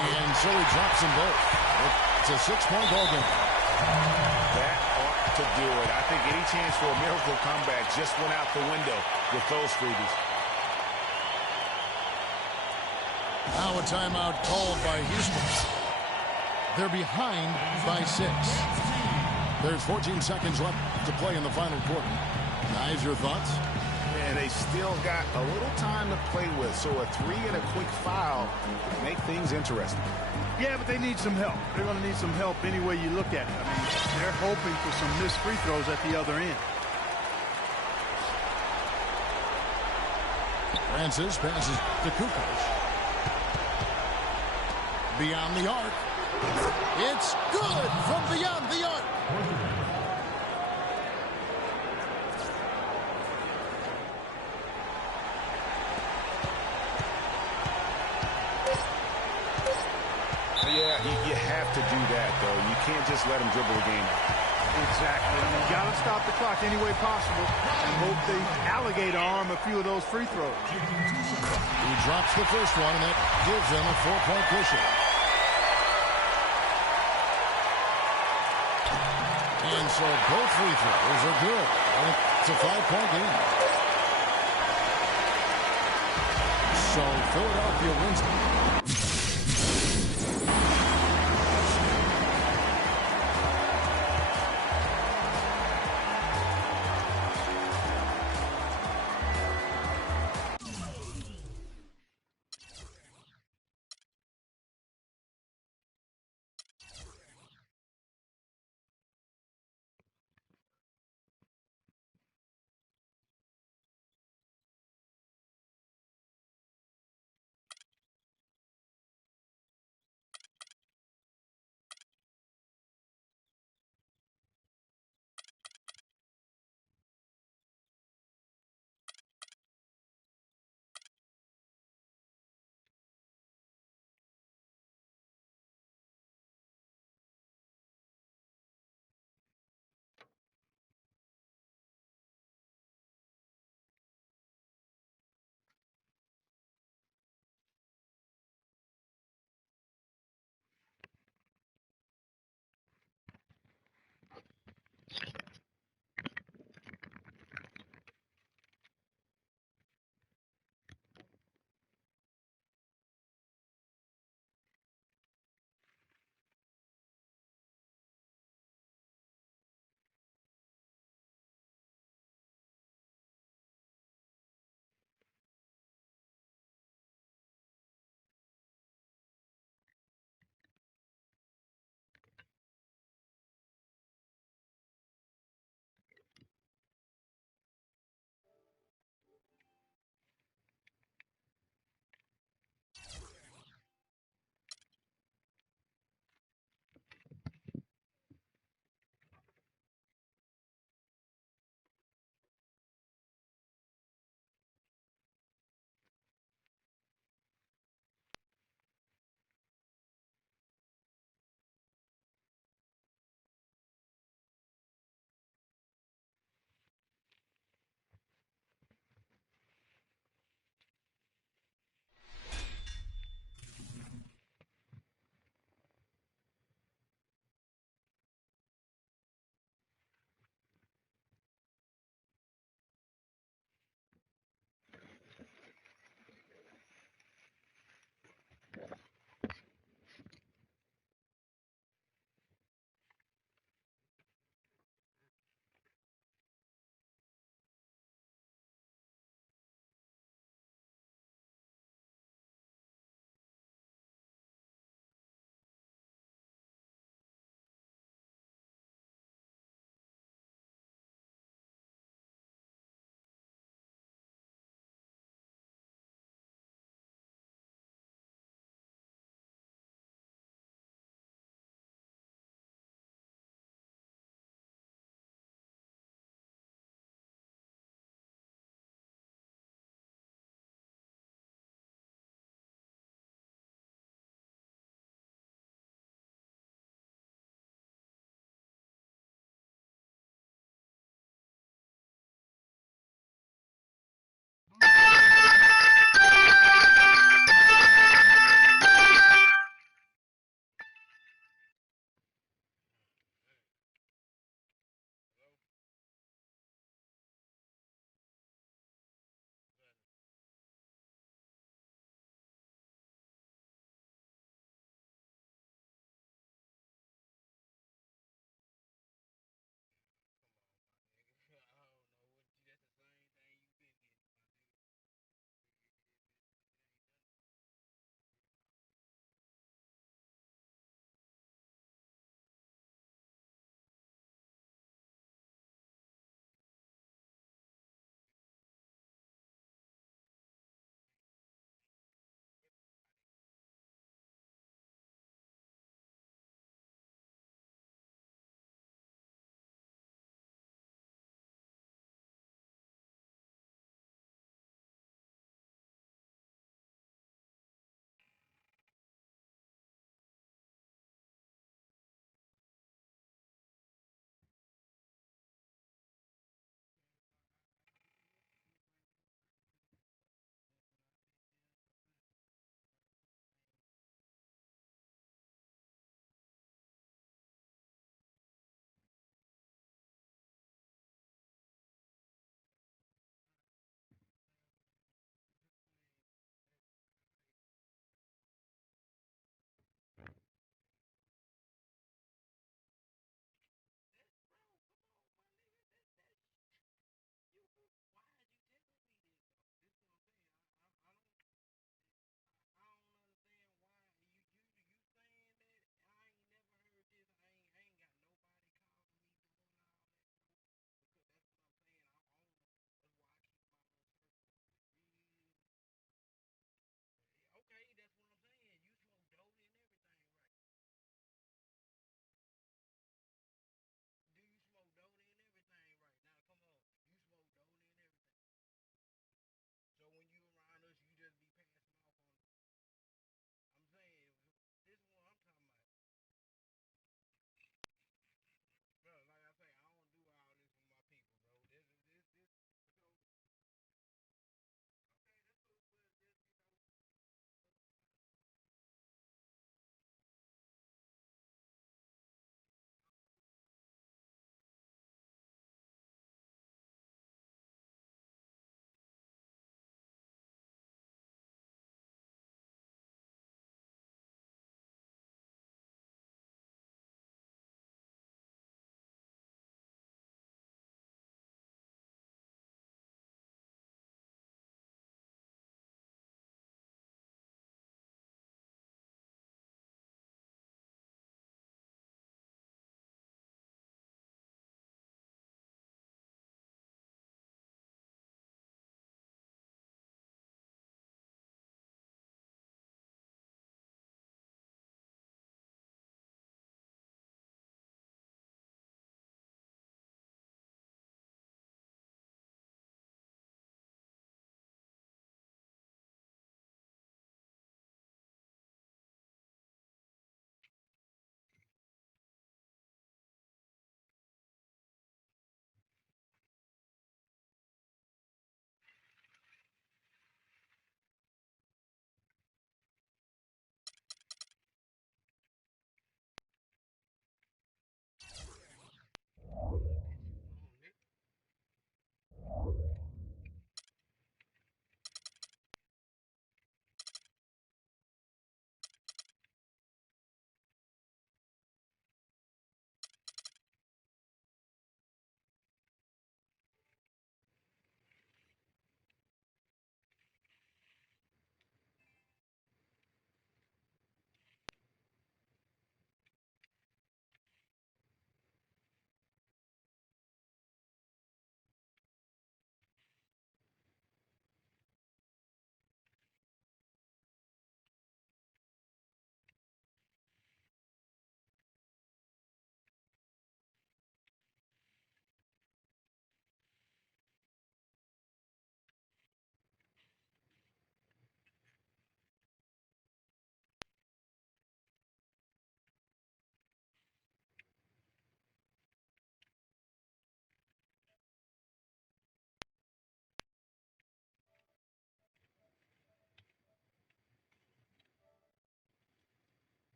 And and so he drops them both. It's a 6-point ball game. That ought to do it. I think any chance for a miracle comeback just went out the window with those freebies. Now a timeout called by Houston. They're behind by 6. There's 14 seconds left to play in the final quarter. Guys, your thoughts? And they still got a little time to play with, so a 3 and a quick foul make things interesting. Yeah, but they need some help. They're going to need some help any way you look at it. I mean, they're hoping for some missed free throws at the other end. Francis passes to Kukoc. Beyond the arc. It's good from beyond the arc. Yeah, you have to do that, though. You can't just let them dribble the game out. Exactly. I mean, you got to stop the clock any way possible and hope they alligator arm a few of those free throws. He drops the first one, and that gives them a 4-point cushion. And so both free throws are good. And it's a 5-point game. So Philadelphia wins.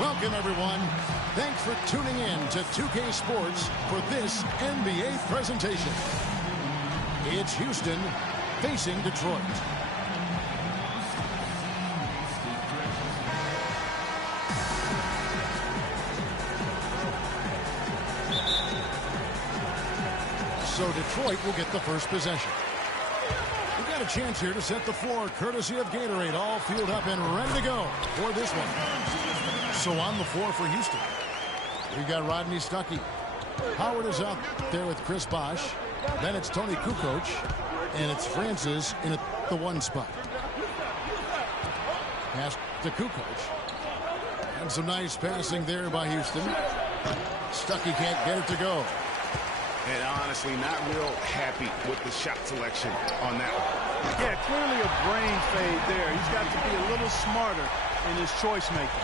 Welcome, everyone. Thanks for tuning in to 2K Sports for this NBA presentation. It's Houston facing Detroit. So Detroit will get the first possession. We've got a chance here to set the floor, courtesy of Gatorade, all fueled up and ready to go for this one. So on the floor for Houston, we've got Rodney Stuckey. Howard is out there with Chris Bosh. Then it's Tony Kukoc, and it's Francis in the one spot. Pass to Kukoc. And some nice passing there by Houston. Stuckey can't get it to go. And honestly, not real happy with the shot selection on that one. Yeah, clearly a brain fade there. He's got to be a little smarter in his choice making.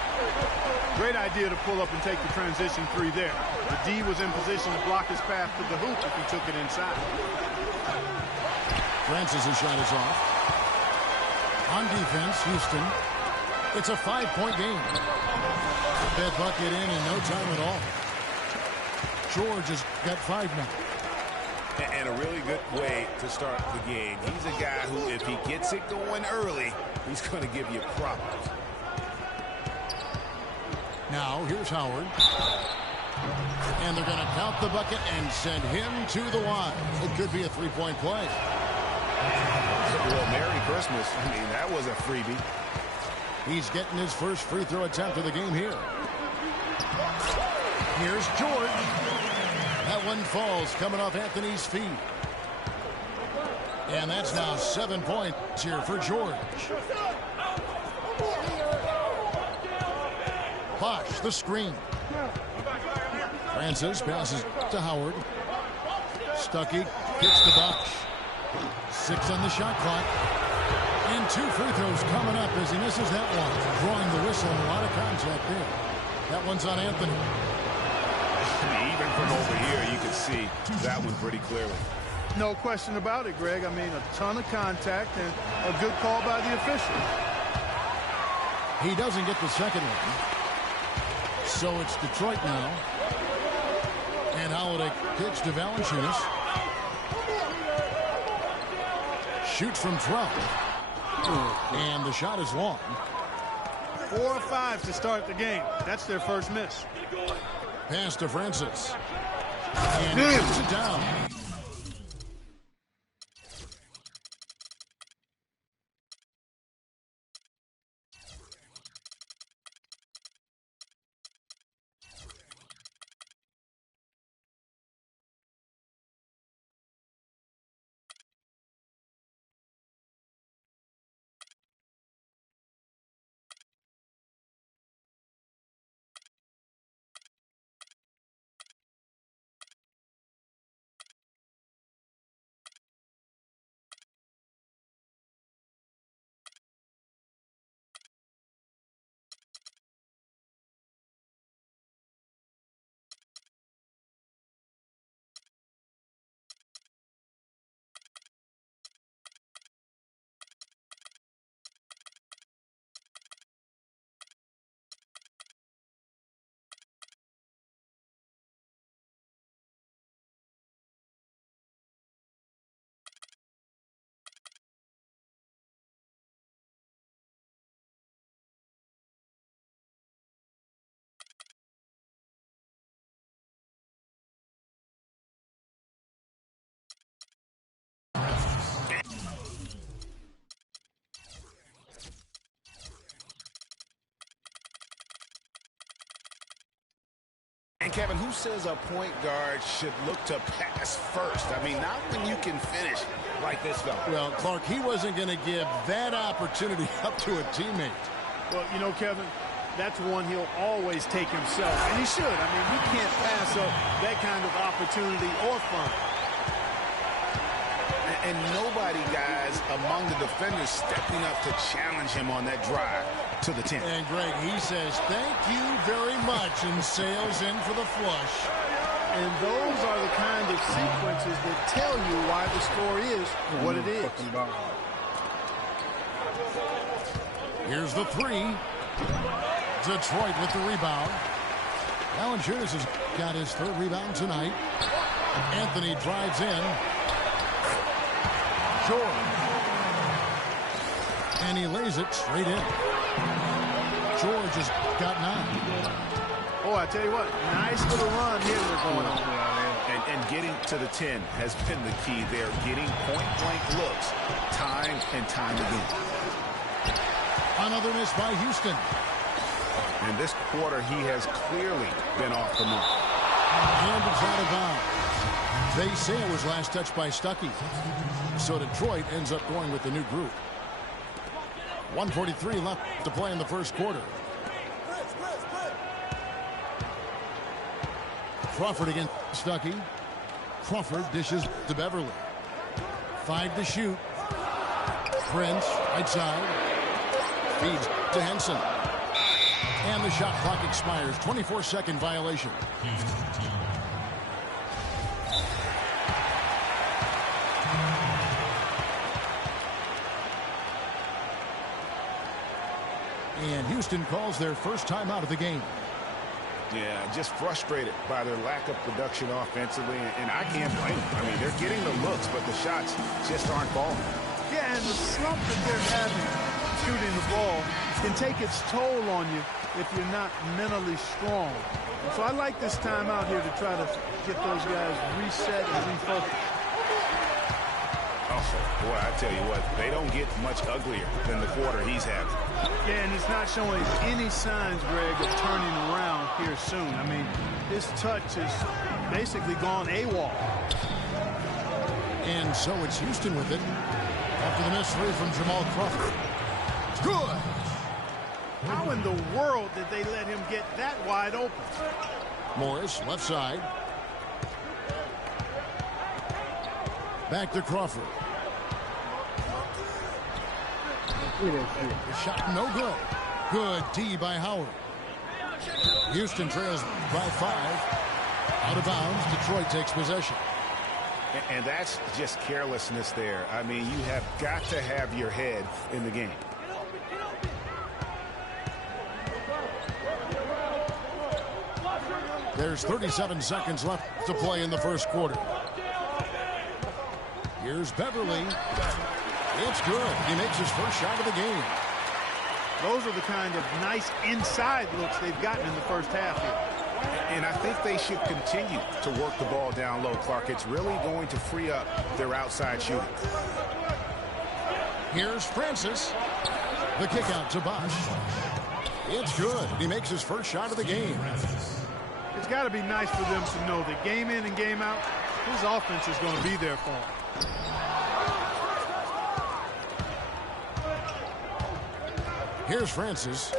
Great idea to pull up and take the transition three there. The D was in position to block his path to the hoop if he took it inside. Francis' shot is off. On defense, Houston. It's a 5-point game. That bucket in no time at all. George has got 5 now. And a really good way to start the game. He's a guy who, if he gets it going early, he's going to give you problems. Now, here's Howard. And they're going to count the bucket and send him to the line. It could be a 3-point play. Well, Merry Christmas. I mean, that was a freebie. He's getting his first free throw attempt of the game here. Here's George. That one falls coming off Anthony's feet. And that's now 7 points here for George. Bosh, the screen. Francis passes to Howard. Stuckey gets to Bosh. 6 on the shot clock. And 2 free throws coming up as he misses that one. Drawing the whistle and a lot of contact there. That one's on Anthony. Even from over here, you can see that one pretty clearly. No question about it, Greg. I mean, a ton of contact and a good call by the official. He doesn't get the second one. So it's Detroit now. And Holiday pitch to Valanciunas. Shoots from 12. And the shot is long. 4 or 5 to start the game. That's their first miss. Pass to Francis. And he puts it down. And, Kevin, who says a point guard should look to pass first? I mean, not when you can finish like this fella. Well, Clark, he wasn't going to give that opportunity up to a teammate. Well, you know, Kevin, that's one he'll always take himself. And he should. I mean, you can't pass up that kind of opportunity or fun. And nobody, guys, among the defenders stepping up to challenge him on that drive to the 10. And, Greg, he says, thank you very much, and sails in for the flush. And those are the kind of sequences that tell you why the score is what it is. Here's the three. Detroit with the rebound. Valanciunas has got his third rebound tonight. Anthony drives in. George. And he lays it straight in. George has got 9. Oh, I tell you what, nice little run here they're going on. And getting to the 10 has been the key there. Getting point-blank looks time and time again. Another miss by Houston. And this quarter, he has clearly been off the mark. And it's out of bounds. They say it was last touched by Stuckey. So Detroit ends up going with the new group. 1:43 left to play in the first quarter. Crawford against Stuckey. Crawford dishes to Beverly. 5 to shoot. Prince, right side. Feeds to Henson. And the shot clock expires. 24-second violation. And Houston calls their first time out of the game. Yeah, just frustrated by their lack of production offensively, and I can't blame them. I mean, they're getting the looks, but the shots just aren't falling. Yeah, and the slump that they're having shooting the ball can take its toll on you if you're not mentally strong. And so I like this time out here to try to get those guys reset and refocused. Also, boy, I tell you what, they don't get much uglier than the quarter he's having. Yeah, and it's not showing any signs, Greg, of turning around here soon. I mean, his touch is basically gone AWOL. And so it's Houston with it. After the missed three from Jamal Crawford. Good. How in the world did they let him get that wide open? Morris, left side. Back to Crawford. The shot no good. Good D by Howard. Houston trails by 5. Out of bounds. Detroit takes possession. And that's just carelessness there. I mean, you have got to have your head in the game. There's 37 seconds left to play in the first quarter. Here's Beverly. It's good. He makes his first shot of the game. Those are the kind of nice inside looks they've gotten in the first half here. And I think they should continue to work the ball down low, Clark. It's really going to free up their outside shooting. Here's Francis. The kick out to Bosch. It's good. He makes his first shot of the game. It's got to be nice for them to know that game in and game out, his offense is going to be there for him. Here's Francis.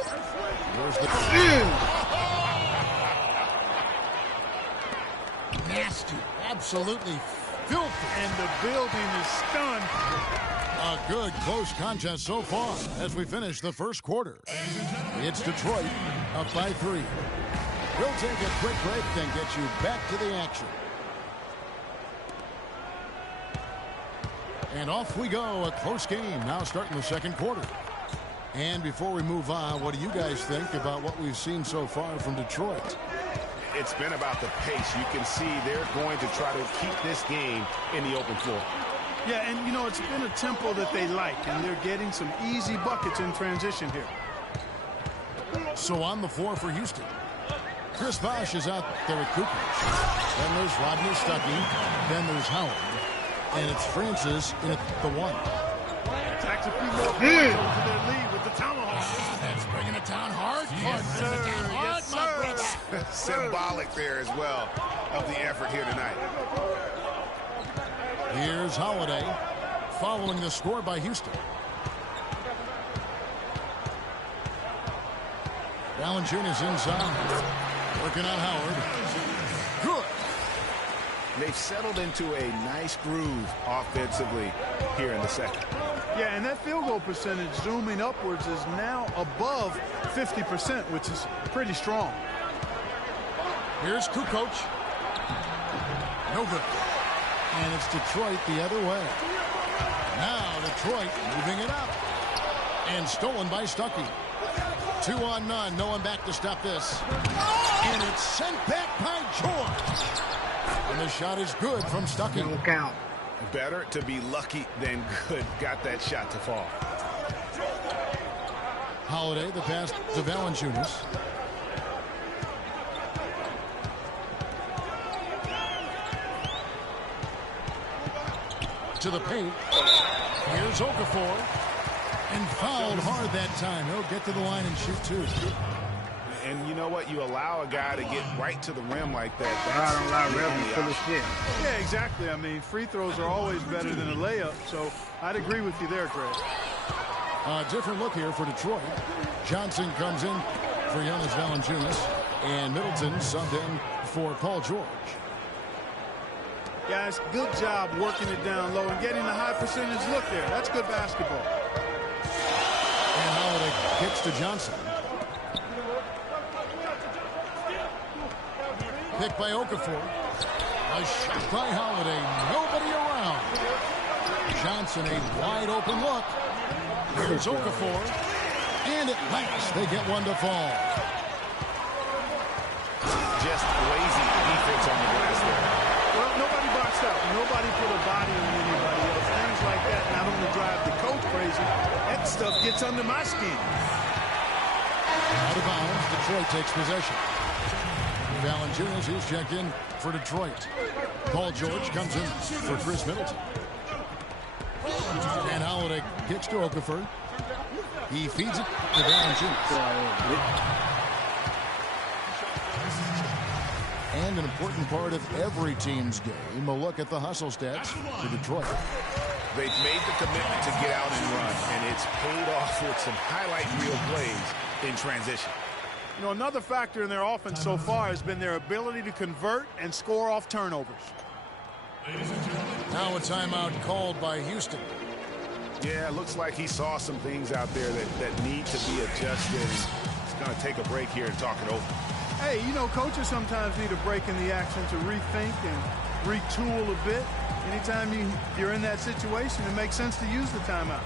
Here's the nasty, absolutely filthy. And the building is stunned. A good close contest so far as we finish the first quarter. It's Detroit up by 3. We'll take a quick break, then get you back to the action. And off we go, a close game now starting the second quarter. And before we move on, what do you guys think about what we've seen so far from Detroit? It's been about the pace. You can see they're going to try to keep this game in the open floor. Yeah, and you know, it's been a tempo that they like, and they're getting some easy buckets in transition here. So on the floor for Houston, Chris Bosh is out there at Kukoc. Then there's Rodney Stuckey. Then there's Howard. And it's Francis in at the 1. Attacks a few more points over to their lead with the tomahawk. That's bringing it down hard. Yes, sir. Yes, sir. symbolic there as well of the effort here tonight. Here's Holiday following the score by Houston. Valanciunas inside. Working on Howard. Good. They've settled into a nice groove offensively here in the second. Yeah, and that field goal percentage zooming upwards is now above 50%, which is pretty strong. Here's Kukoc. No good. And it's Detroit the other way. Now Detroit moving it up. And stolen by Stuckey. 2 on none. No one back to stop this. And it's sent back by George. And the shot is good from Stuckey. Don't count. Better to be lucky than good. Got that shot to fall. Holiday, the pass to Valanciunas. To the paint. Here's Okafor. And fouled hard that time. He'll get to the line and shoot two. And you know what? You allow a guy to get right to the rim like that. I don't allow Rebels full of shit. Yeah, exactly. I mean, free throws are always better than a layup, so I'd agree with you there, Greg. A different look here for Detroit. Johnson comes in for Jonas Valanciunas. And Middleton subbed in for Paul George. Guys, good job working it down low and getting a high percentage look there. That's good basketball. And Holiday kicks to Johnson. Pick by Okafor. A shot by Holiday. Nobody around. Johnson, a wide open look. Here's Okafor. And at last, they get one to fall. Just lazy defense on the glass there. Well, nobody boxed out. Nobody put a body on anybody else. Things like that not only drive the coach crazy, that stuff gets under my skin. Out of bounds, Detroit takes possession. Valanciunas, he's checked in for Detroit. Paul George comes in for Chris Middleton. And Holiday kicks to Okafor. He feeds it to Valanciunas. And an important part of every team's game, a look at the hustle stats for Detroit. They've made the commitment to get out and run, and it's paid off with some highlight reel plays in transition. You know, another factor in their offense so far has been their ability to convert and score off turnovers. Now a timeout called by Houston. Yeah, it looks like he saw some things out there that need to be adjusted. He's going to take a break here and talk it over. Hey, you know, coaches sometimes need a break in the action to rethink and retool a bit. Anytime you're in that situation, it makes sense to use the timeout.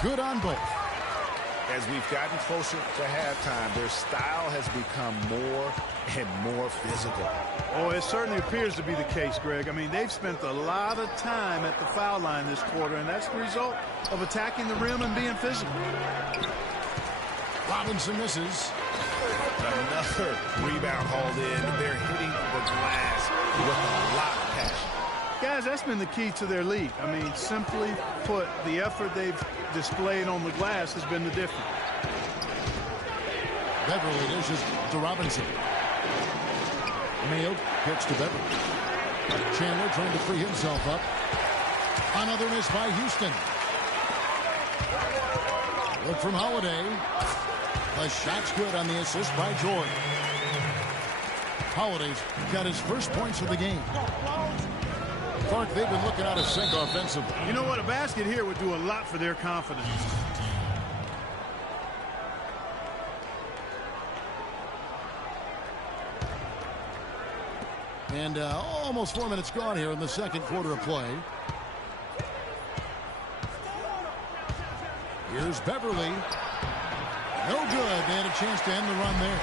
Good on both. As we've gotten closer to halftime, their style has become more and more physical. Oh, it certainly appears to be the case, Greg. I mean, they've spent a lot of time at the foul line this quarter, and that's the result of attacking the rim and being physical. Robinson misses. Another rebound hauled in. They're hitting the glass with a lot of passion. Guys, that's been the key to their lead. I mean, simply put, the effort they've displayed on the glass has been the difference. Beverly dishes to Robinson. Mayo kicks to Beverly. Chandler trying to free himself up. Another miss by Houston. Look from Holiday. The shot's good on the assist by George. Holiday's got his first points of the game. Clark, they've been looking out of sync offensively. You know what? A basket here would do a lot for their confidence. And almost 4 minutes gone here in the second quarter of play. Here's Beverly. No good. They had a chance to end the run there.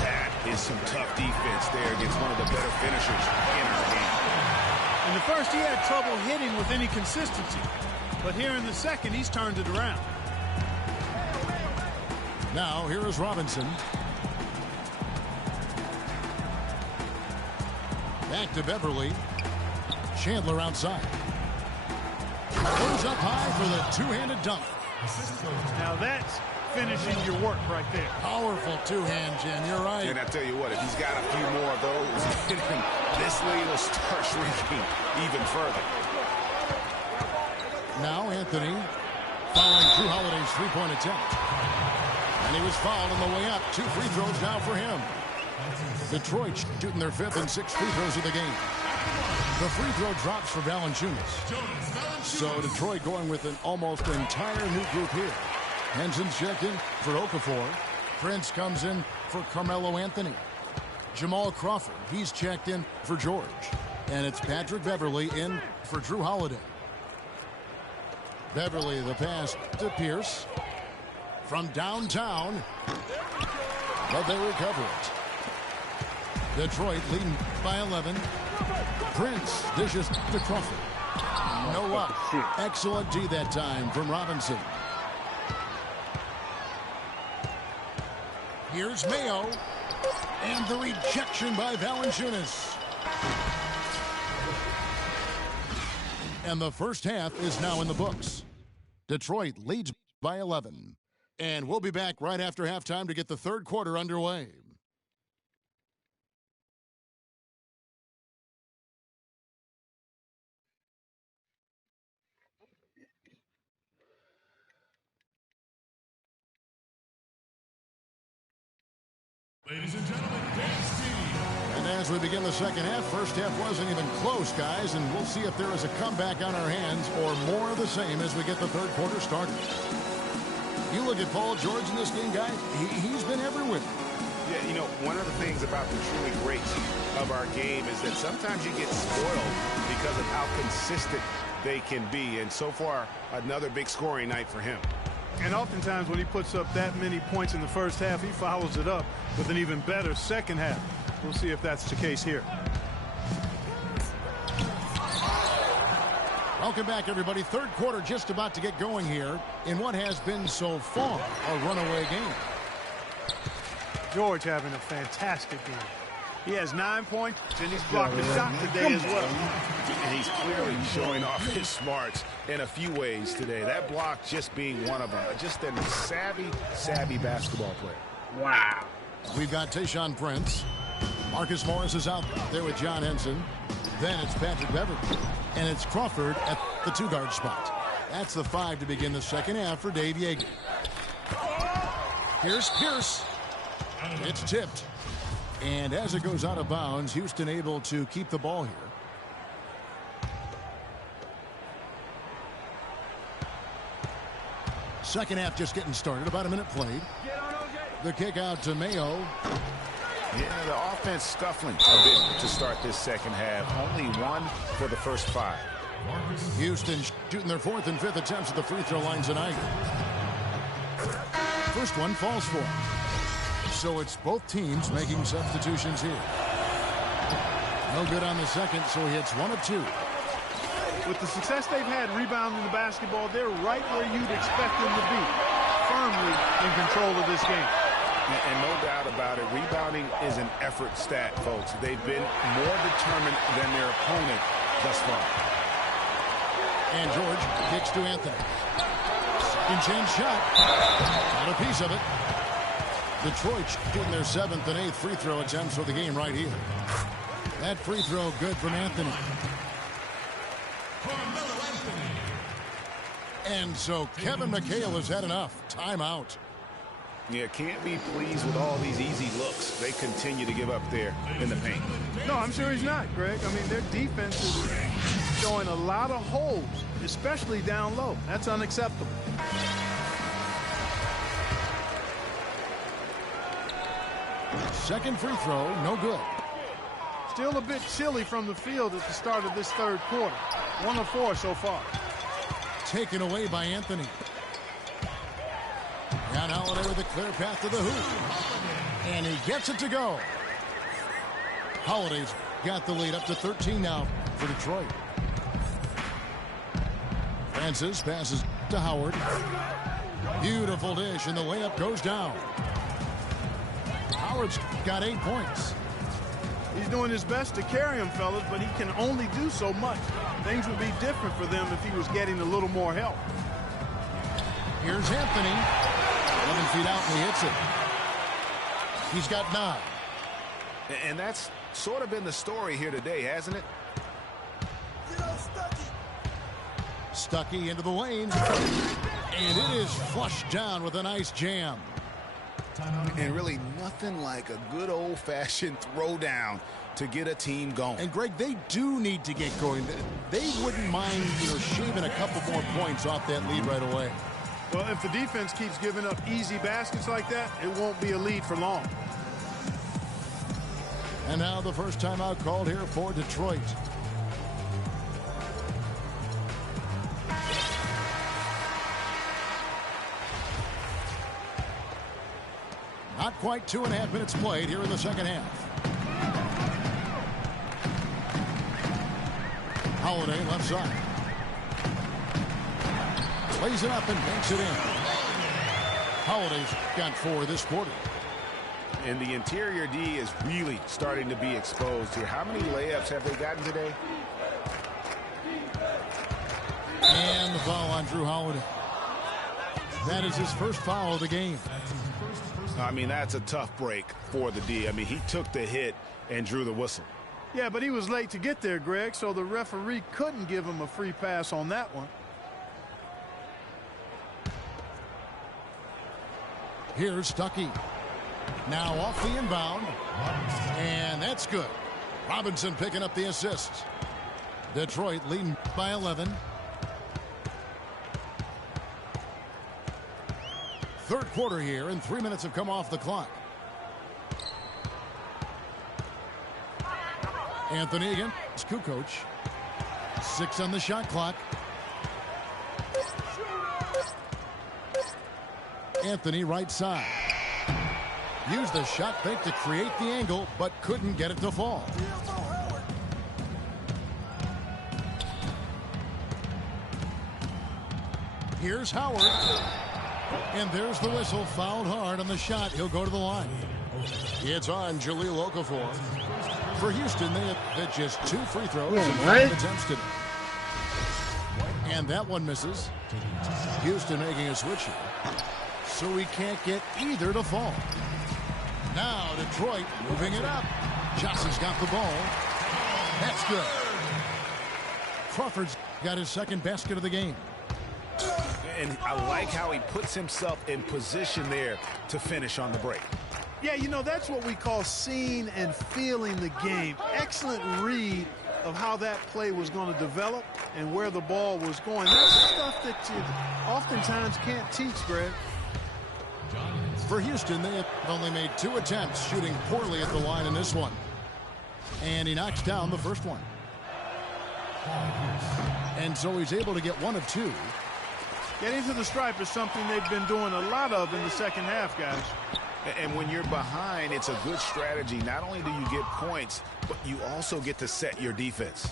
That is some tough defense there against one of the better finishers in our game. In the first, he had trouble hitting with any consistency. But here in the second, he's turned it around. Now, here is Robinson. Back to Beverly. Chandler outside. Goes up high for the two-handed dunk. Now that's finishing your work right there. Powerful two-hand, Jen. You're right. And I tell you what, if he's got a few more of those, this lead will start shrinking even further. Now Anthony following Drew Holiday's three-point attempt. And he was fouled on the way up. 2 free throws now for him. Detroit shooting their 5th and 6th free throws of the game. The free throw drops for Valanciunas. So Detroit going with an almost entire new group here. Henson's checked in for Okafor. Prince comes in for Carmelo Anthony. Jamal Crawford, he's checked in for George. And it's Patrick Beverly in for Drew Holiday. Beverly, the pass to Pierce. From downtown. But they recover it. Detroit leading by 11. Prince dishes to Crawford. No up. Excellent D that time from Robinson. Here's Mayo. And the rejection by Valanciunas. And the first half is now in the books. Detroit leads by 11. And we'll be back right after halftime to get the third quarter underway. Ladies and gentlemen, dance team. And as we begin the second half, first half wasn't even close, guys, and we'll see if there is a comeback on our hands or more of the same as we get the third quarter started. You look at Paul George in this game, guys, he's been everywhere. Yeah, you know, one of the things about the truly greats of our game is that sometimes you get spoiled because of how consistent they can be. And so far, another big scoring night for him. And oftentimes when he puts up that many points in the first half, he follows it up with an even better second half. We'll see if that's the case here. Welcome back, everybody. Third quarter just about to get going here in what has been so far a runaway game. George having a fantastic game. He has 9 points, and he's blocked a shot today as well. And he's clearly showing off his smarts in a few ways today. That block just being one of them. Just a savvy basketball player. Wow. We've got Tayshaun Prince. Marcus Morris is out there with John Henson. Then it's Patrick Beverly. And it's Crawford at the two-guard spot. That's the 5 to begin the second half for Dave Yeager. Here's Pierce. It's tipped. And as it goes out of bounds, Houston able to keep the ball here. Second half just getting started. About a minute played. The kick out to Mayo. Yeah, the offense scuffling a bit to start this second half. Only 1 for the first 5. Houston shooting their 4th and 5th attempts at the free throw line tonight. First one falls for him. So it's both teams making substitutions here. No good on the second, so he hits 1 of 2. With the success they've had rebounding the basketball, they're right where you'd expect them to be, firmly in control of this game. And no doubt about it, rebounding is an effort stat, folks. They've been more determined than their opponent thus far. And George kicks to Anthony. Second chance shot. Got a piece of it. Detroit shooting their 7th and 8th free throw attempts for the game right here. That free throw good from Anthony. And so Kevin McHale has had enough. Timeout. Yeah, can't be pleased with all these easy looks they continue to give up there in the paint. No, I'm sure he's not, Greg. I mean, their defense is showing a lot of holes, especially down low. That's unacceptable. Second free throw, no good. Still a bit chilly from the field at the start of this third quarter. 1 of 4 so far. Taken away by Anthony. Down Holiday with a clear path to the hoop. And he gets it to go. Holiday's got the lead up to 13 now for Detroit. Francis passes to Howard. Beautiful dish, and the layup goes down. Howard's got 8 points. He's doing his best to carry him, fellas, but he can only do so much. Things would be different for them if he was getting a little more help. Here's Anthony. 11 feet out, and he hits it. He's got 9. And that's sort of been the story here today, hasn't it? Stuckey into the lane. And it is flushed down with a nice jam. And really nothing like a good old-fashioned throwdown to get a team going. And, Greg, they do need to get going. They wouldn't mind, shaving a couple more points off that lead right away. Well, if the defense keeps giving up easy baskets like that, it won't be a lead for long. And now the first timeout called here for Detroit. Not quite 2.5 minutes played here in the second half. Holiday left side. Plays it up and banks it in. Holiday's got 4 this quarter. And the interior D is really starting to be exposed here. How many layups have they gotten today? And the foul on Drew Holiday. That is his first foul of the game. I mean, that's a tough break for the D. I mean, he took the hit and drew the whistle. Yeah, but he was late to get there, Greg, so the referee couldn't give him a free pass on that one. Here's Stuckey. Now off the inbound. And that's good. Robinson picking up the assist. Detroit leading by 11. Third quarter here, and 3 minutes have come off the clock. Anthony against Kukoc. 6 on the shot clock. Anthony right side. Used the shot fake to create the angle, but couldn't get it to fall. Here's Howard. And there's the whistle. Fouled hard on the shot. He'll go to the line. It's on Jahlil Okafor. For Houston, they have hit just 2 free throws and 5 attempts today. And that one misses. Houston making a switch here. So we can't get either to fall. Now Detroit moving it up. Johnson's got the ball. That's good. Crawford's got his second basket of the game. And I like how he puts himself in position there to finish on the break. Yeah, that's what we call seeing and feeling the game. Excellent read of how that play was going to develop and where the ball was going. That's stuff that you oftentimes can't teach, Greg. For Houston, they have only made 2 attempts, shooting poorly at the line in this one. And he knocks down the first one. And so he's able to get 1 of 2. Getting to the stripe is something they've been doing a lot of in the second half, guys. And when you're behind, it's a good strategy. Not only do you get points, but you also get to set your defense.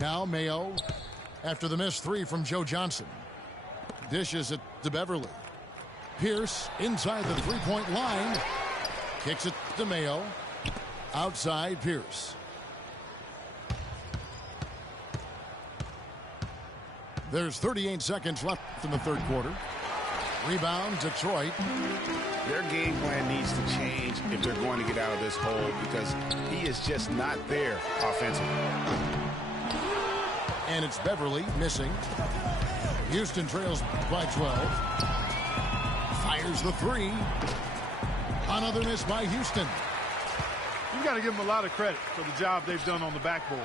Now Mayo, after the missed 3 from Joe Johnson. Dishes it to Beverly. Pierce inside the 3-point line. Kicks it to Mayo. Outside Pierce. There's 38 seconds left in the third quarter. Rebound, Detroit. Their game plan needs to change if they're going to get out of this hole because he is just not there offensively. And it's Beverly missing. Houston trails by 12. Fires the 3. Another miss by Houston. You've got to give them a lot of credit for the job they've done on the backboard.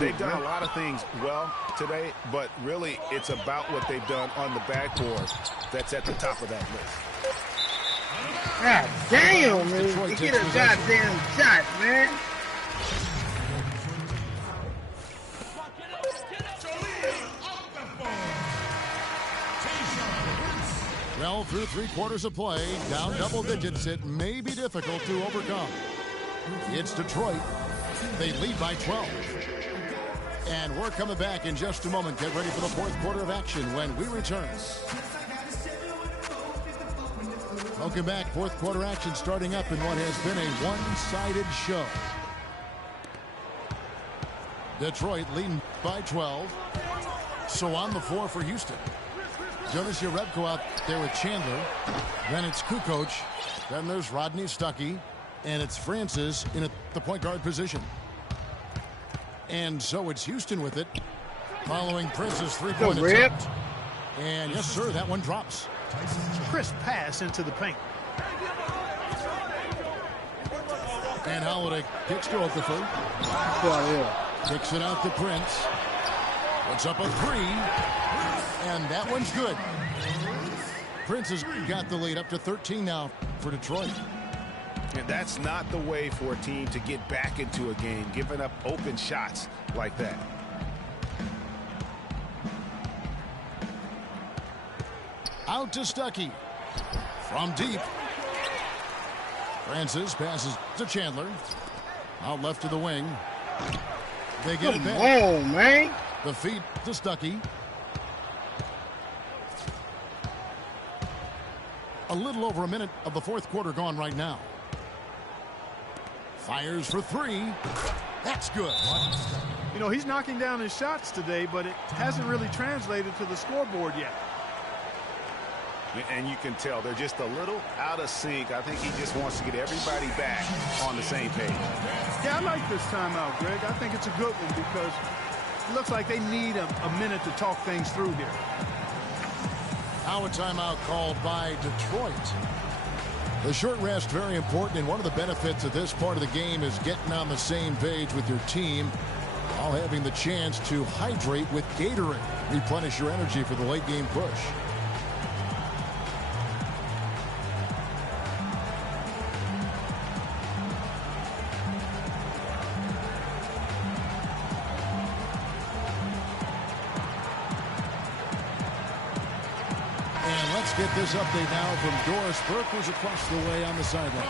They've done a lot of things well today, but really it's about what they've done on the backboard that's at the top of that list. God damn, man. You get a goddamn shot, man. Well, through 3 quarters of play, down double digits, it may be difficult to overcome. It's Detroit. They lead by 12. And we're coming back in just a moment. Get ready for the fourth quarter of action when we return. Welcome back. Fourth quarter action starting up in what has been a one-sided show. Detroit leading by 12. So on the floor for Houston. Jonas Jerebko out there with Chandler. Then it's Kukoc. Then there's Rodney Stuckey. And it's Francis in the point guard position. And so it's Houston with it. Following Prince's three-point attempt. And yes, sir, that one drops. Crisp pass into the paint. And Holiday kicks to Okafor. Kicks it out to Prince. Puts up a three. And that one's good. Prince has got the lead up to 13 now for Detroit. And that's not the way for a team to get back into a game, giving up open shots like that. Out to Stuckey. From deep. Francis passes to Chandler. Out left to the wing. They get it back. Oh, man. The feed to Stuckey. A little over a minute of the fourth quarter gone right now. Fires for three. That's good. You know, he's knocking down his shots today, but it hasn't really translated to the scoreboard yet. And you can tell they're just a little out of sync. I think he just wants to get everybody back on the same page. Yeah, I like this timeout, Greg. I think it's a good one because it looks like they need a minute to talk things through here. Now a timeout called by Detroit. The short rest, very important, and one of the benefits of this part of the game is getting on the same page with your team while having the chance to hydrate with Gatorade. Replenish your energy for the late game push. Get this update now from Doris Burke, who's across the way on the sideline.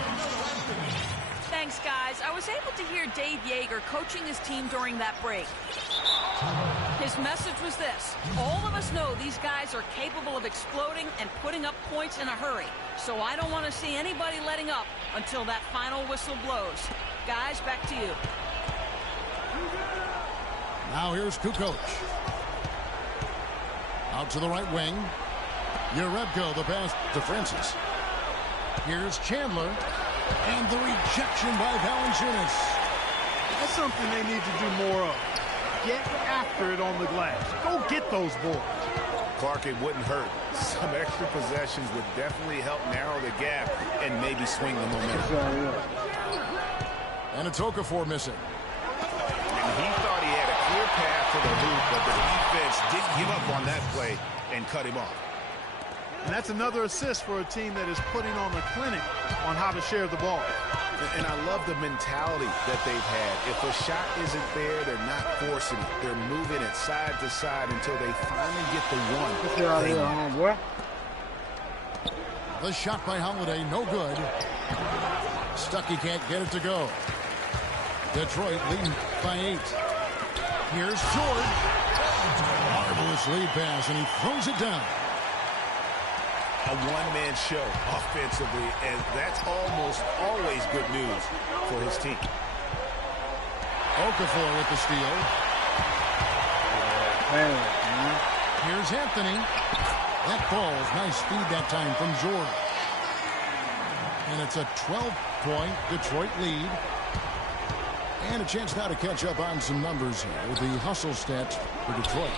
Thanks, guys. I was able to hear Dave Yeager coaching his team during that break. His message was this: all of us know these guys are capable of exploding and putting up points in a hurry. So I don't want to see anybody letting up until that final whistle blows. Guys, back to you. Now here's Kukoc. Out to the right wing. Jerebko, the pass to Francis. Here's Chandler. And the rejection by Valanciunas. That's something they need to do more of. Get after it on the glass. Go get those boards. Clark, it wouldn't hurt. Some extra possessions would definitely help narrow the gap and maybe swing the momentum. And it's Okafor missing. And he thought he had a clear path to the hoop, but the defense didn't give up on that play and cut him off. And that's another assist for a team that is putting on a clinic on how to share the ball. And I love the mentality that they've had. If a shot isn't there, they're not forcing it. They're moving it side to side until they finally get the one. The shot by Holiday, no good. Stuckey can't get it to go. Detroit leading by 8. Here's George. Marvelous lead pass, and he throws it down. A one-man show offensively, and that's almost always good news for his team. Okafor with the steal. Here's Anthony. That falls. Nice feed that time from Jordan. And it's a 12-point Detroit lead. And a chance now to catch up on some numbers here with the hustle stats for Detroit.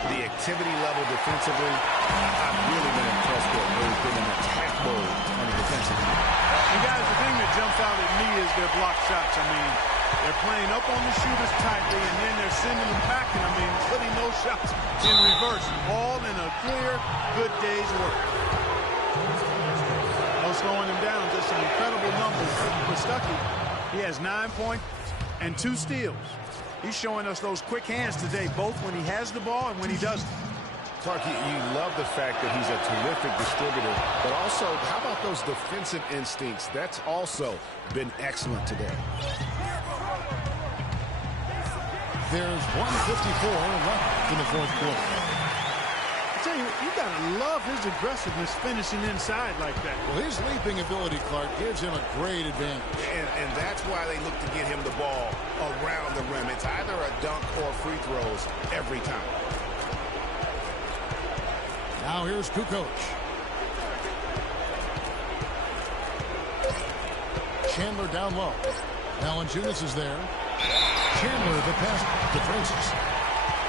The activity level defensively, I've really been impressed with. There's been an attack mode on the defensive end. And guys, the thing that jumps out at me is their block shots. I mean, they're playing up on the shooters tightly, and then they're sending them packing. I mean, putting those shots in reverse, all in a clear, good day's work. No slowing him down, just some incredible numbers for Stuckey. He has 9 points and 2 steals. He's showing us those quick hands today, both when he has the ball and when he doesn't. Clark, you love the fact that he's a terrific distributor, but also, how about those defensive instincts? That's also been excellent today. There's 1:54 left in the fourth quarter. I tell you, you got to love his aggressiveness finishing inside like that. Well, his leaping ability, Clark, gives him a great advantage. And that's why they look to get him the ball around the rim. It's either a dunk or free throws every time. Now here's Kukoc. Chandler down low. Valanciunas is there. Chandler the pass to Francis.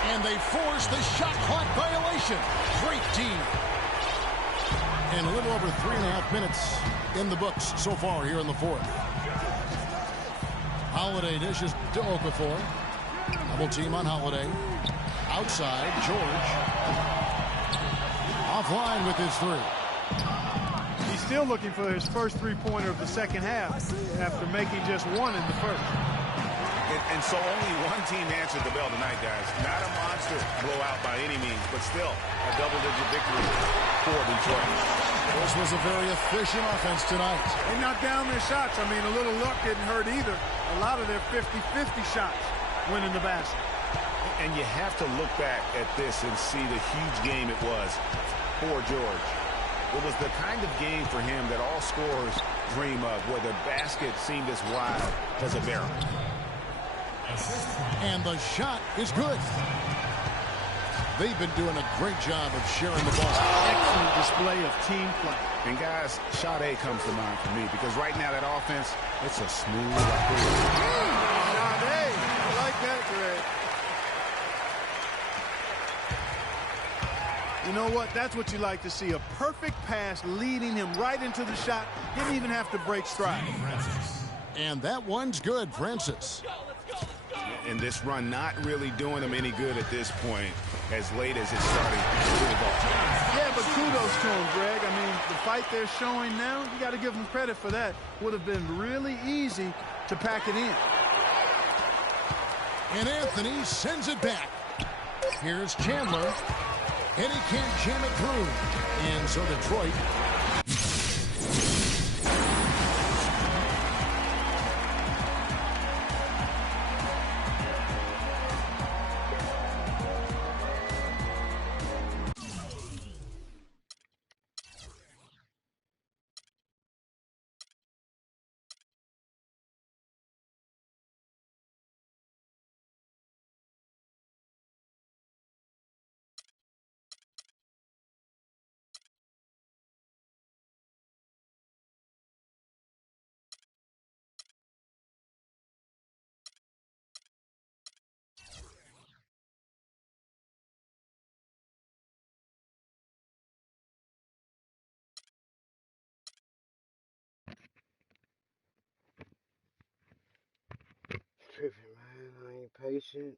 And they force the shot clock violation. Great team. And a little over 3.5 minutes in the books so far here in the fourth. Holiday dishes to Okafor. Double team on Holiday. Outside, George. Offline with his three. He's still looking for his first three-pointer of the second half after making just one in the first. And so only one team answered the bell tonight, guys. Not a monster blowout by any means, but still a double-digit victory for Detroit. This was a very efficient offense tonight. They knocked down their shots. I mean, a little luck didn't hurt either. A lot of their 50-50 shots went in the basket. And you have to look back at this and see the huge game it was for George. It was the kind of game for him that all scorers dream of, where the basket seemed as wide as a barrel. And the shot is good. They've been doing a great job of sharing the ball. Excellent display of team play. And guys, shot A comes to mind for me, because right now that offense, it's a smooth operation. Shot A. I like that, Greg. You know what? That's what you like to see. A perfect pass leading him right into the shot. Didn't even have to break stride. And that one's good, Francis. And this run not really doing them any good at this point, as late as it's starting to move off. Yeah, but kudos to him, Greg. I mean, the fight they're showing now, you got to give them credit for that. Would have been really easy to pack it in. And Anthony sends it back. Here's Chandler. And he can't jam it through. And so Detroit. Tripping, man. I ain't patient.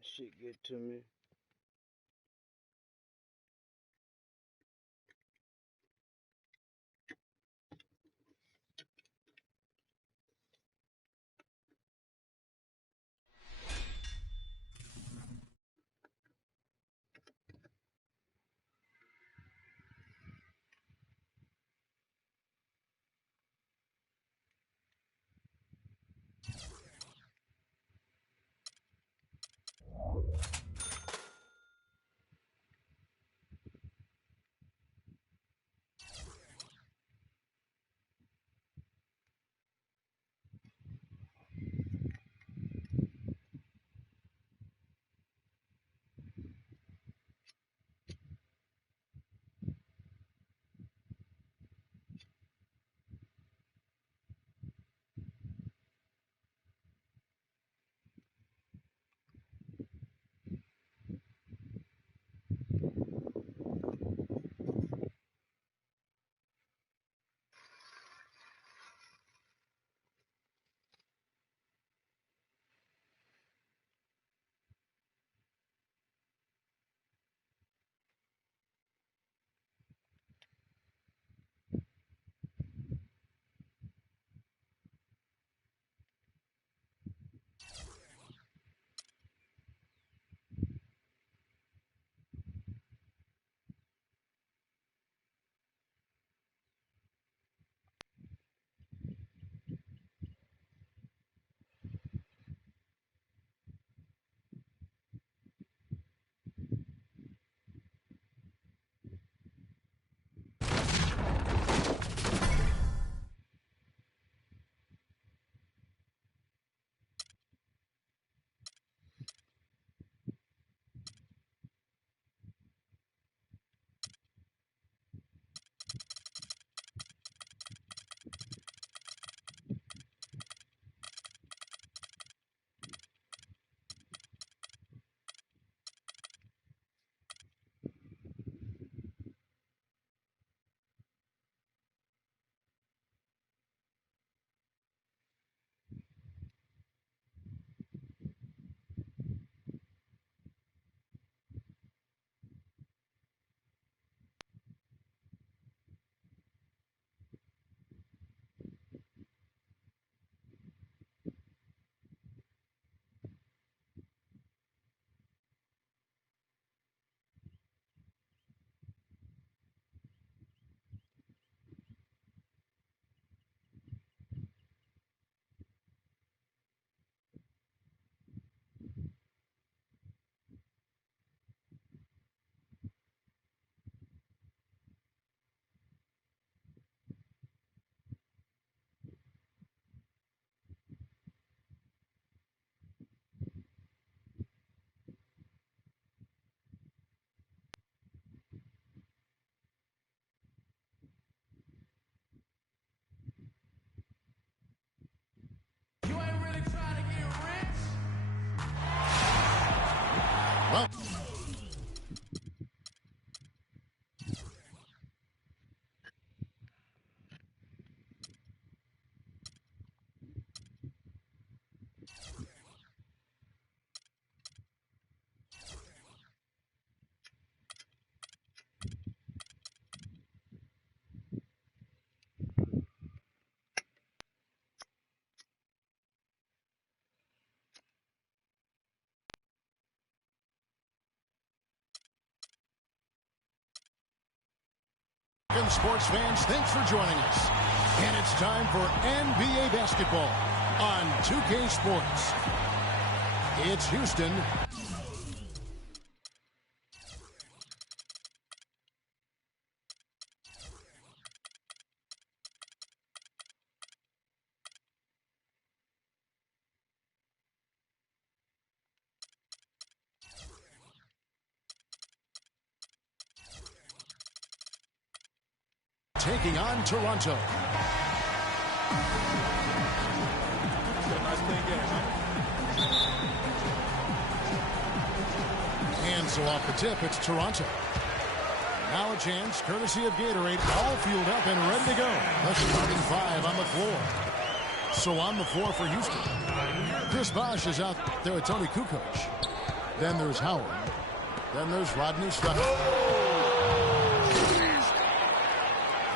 Shit get to me. Well, sports fans, thanks for joining us. And it's time for NBA basketball on 2K Sports. It's Houston. Taking on Toronto. And so off the tip, it's Toronto. Now a chance, courtesy of Gatorade, all fueled up and ready to go. The starting five on the floor. So on the floor for Houston. Chris Bosh is out there with Tony Kukoc. Then there's Howard. Then there's Rodney Stuckey.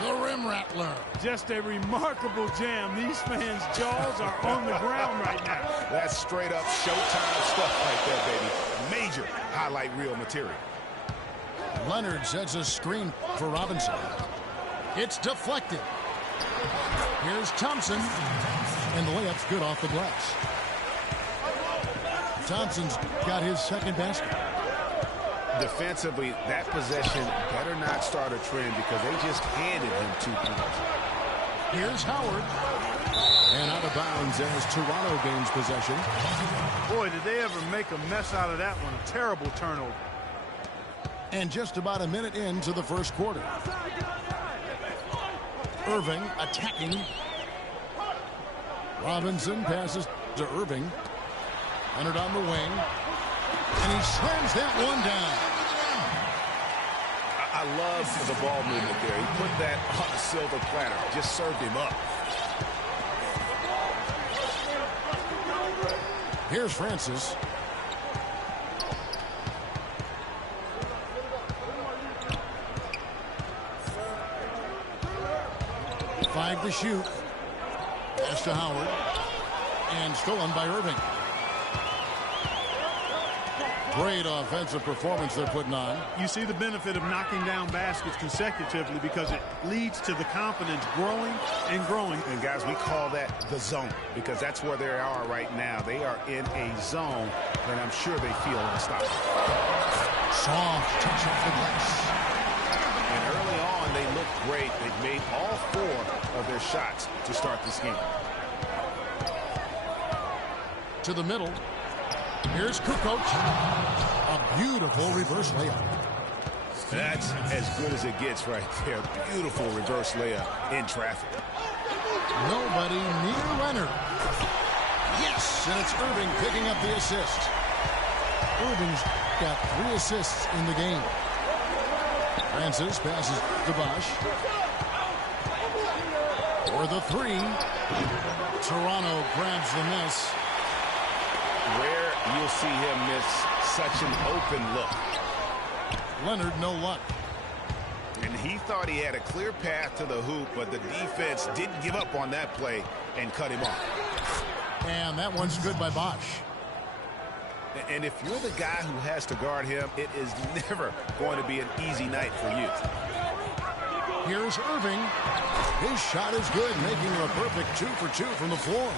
The rim rattler. Just a remarkable jam. These fans' jaws are on the ground right now. That's straight up Showtime stuff right there, baby. Major highlight reel material. Leonard sets a screen for Robinson. It's deflected. Here's Thompson. And the layup's good off the glass. Thompson's got his second basket. Defensively, that possession better not start a trend because they just handed him 2 points. Here's Howard. And out of bounds as Toronto gains possession. Boy, did they ever make a mess out of that one. A terrible turnover. And just about a minute into the first quarter. Irving attacking. Robinson passes to Irving. Leonard on the wing. And he slams that one down. I love the ball movement there. He put that on a silver platter. Just served him up. Here's Francis. Five to shoot. Pass to Howard. And stolen by Irving. Great offensive performance they're putting on. You see the benefit of knocking down baskets consecutively because it leads to the confidence growing and growing. And guys, we call that the zone because that's where they are right now. They are in a zone, and I'm sure they feel unstoppable. Soft touch off the glass. And early on, they looked great. They've made all 4 of their shots to start this game. To the middle. Here's Kukoc. A beautiful reverse layup. That's as good as it gets right there. Beautiful reverse layup in traffic. Nobody near Leonard. Yes, and it's Irving picking up the assist. Irving's got 3 assists in the game. Francis passes to Bosh. For the 3. Toronto grabs the miss. Rare you'll see him miss such an open look. Leonard, no luck. And he thought he had a clear path to the hoop, but the defense didn't give up on that play and cut him off. And that one's good by Bosh. And if you're the guy who has to guard him, it is never going to be an easy night for you. Here's Irving. His shot is good, making it a perfect 2 for 2 from the floor.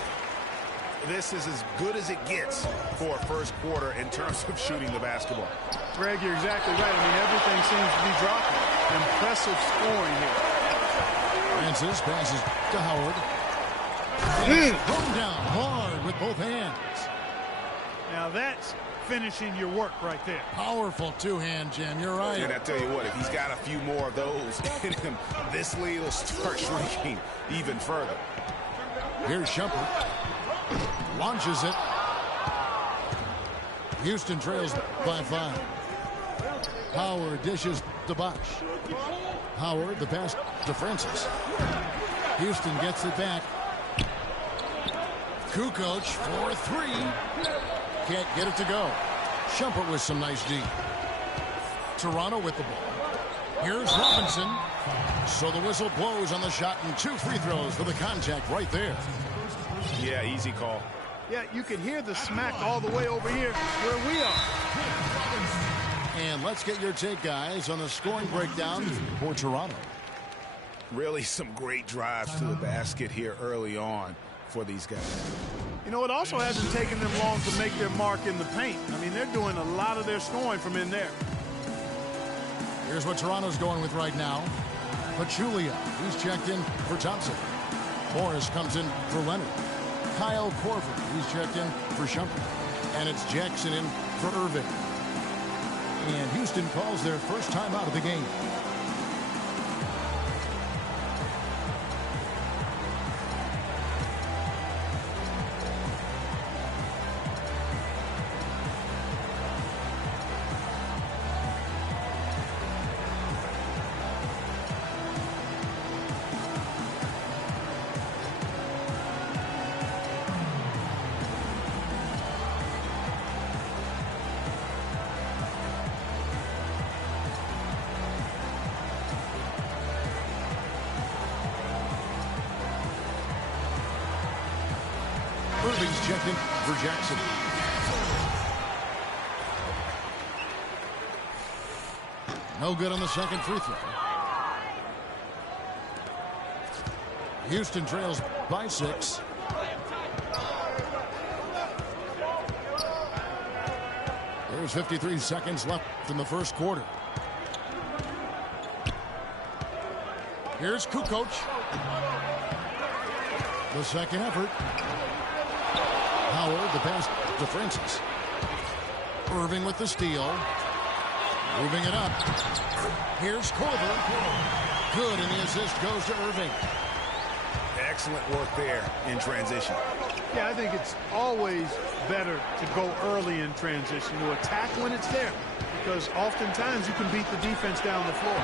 This is as good as it gets for a first quarter in terms of shooting the basketball. Greg, you're exactly right. I mean, everything seems to be dropping. Impressive scoring here. Francis passes to Howard. Going down hard with both hands. Now that's finishing your work right there. Powerful 2-hand jam. You're right. And I tell you what, if he's got a few more of those in him, this lead will start shrinking even further. Here's Shumpert. Launches it. Houston trails by 5. Howard dishes to Bosch. Howard, the pass to Francis. Houston gets it back. Kukoc for 3. Can't get it to go. Shumpert with some nice D. Toronto with the ball. Here's Robinson. So the whistle blows on the shot and 2 free throws for the contact right there. Yeah, easy call. Yeah, you can hear the smack all the way over here where we are. And let's get your take, guys, on the scoring breakdown for Toronto. Really some great drives to the basket here early on for these guys. You know, it also hasn't taken them long to make their mark in the paint. I mean, they're doing a lot of their scoring from in there. Here's what Toronto's going with right now. Pachulia, he's checked in for Thompson. Morris comes in for Leonard. Kyle Korver, he's checked in for Shumpert. And it's Jackson in for Irving. And Houston calls their first time out of the game. Irving's checked in for Jackson. No good on the second free throw. Houston trails by 6. There's 53 seconds left in the first quarter. Here's Kukoc. The second effort. Howard, the pass to Francis. Irving with the steal. Moving it up. Here's Korver. Good, and the assist goes to Irving. Excellent work there in transition. Yeah, I think it's always better to go early in transition, to attack when it's there, because oftentimes you can beat the defense down the floor.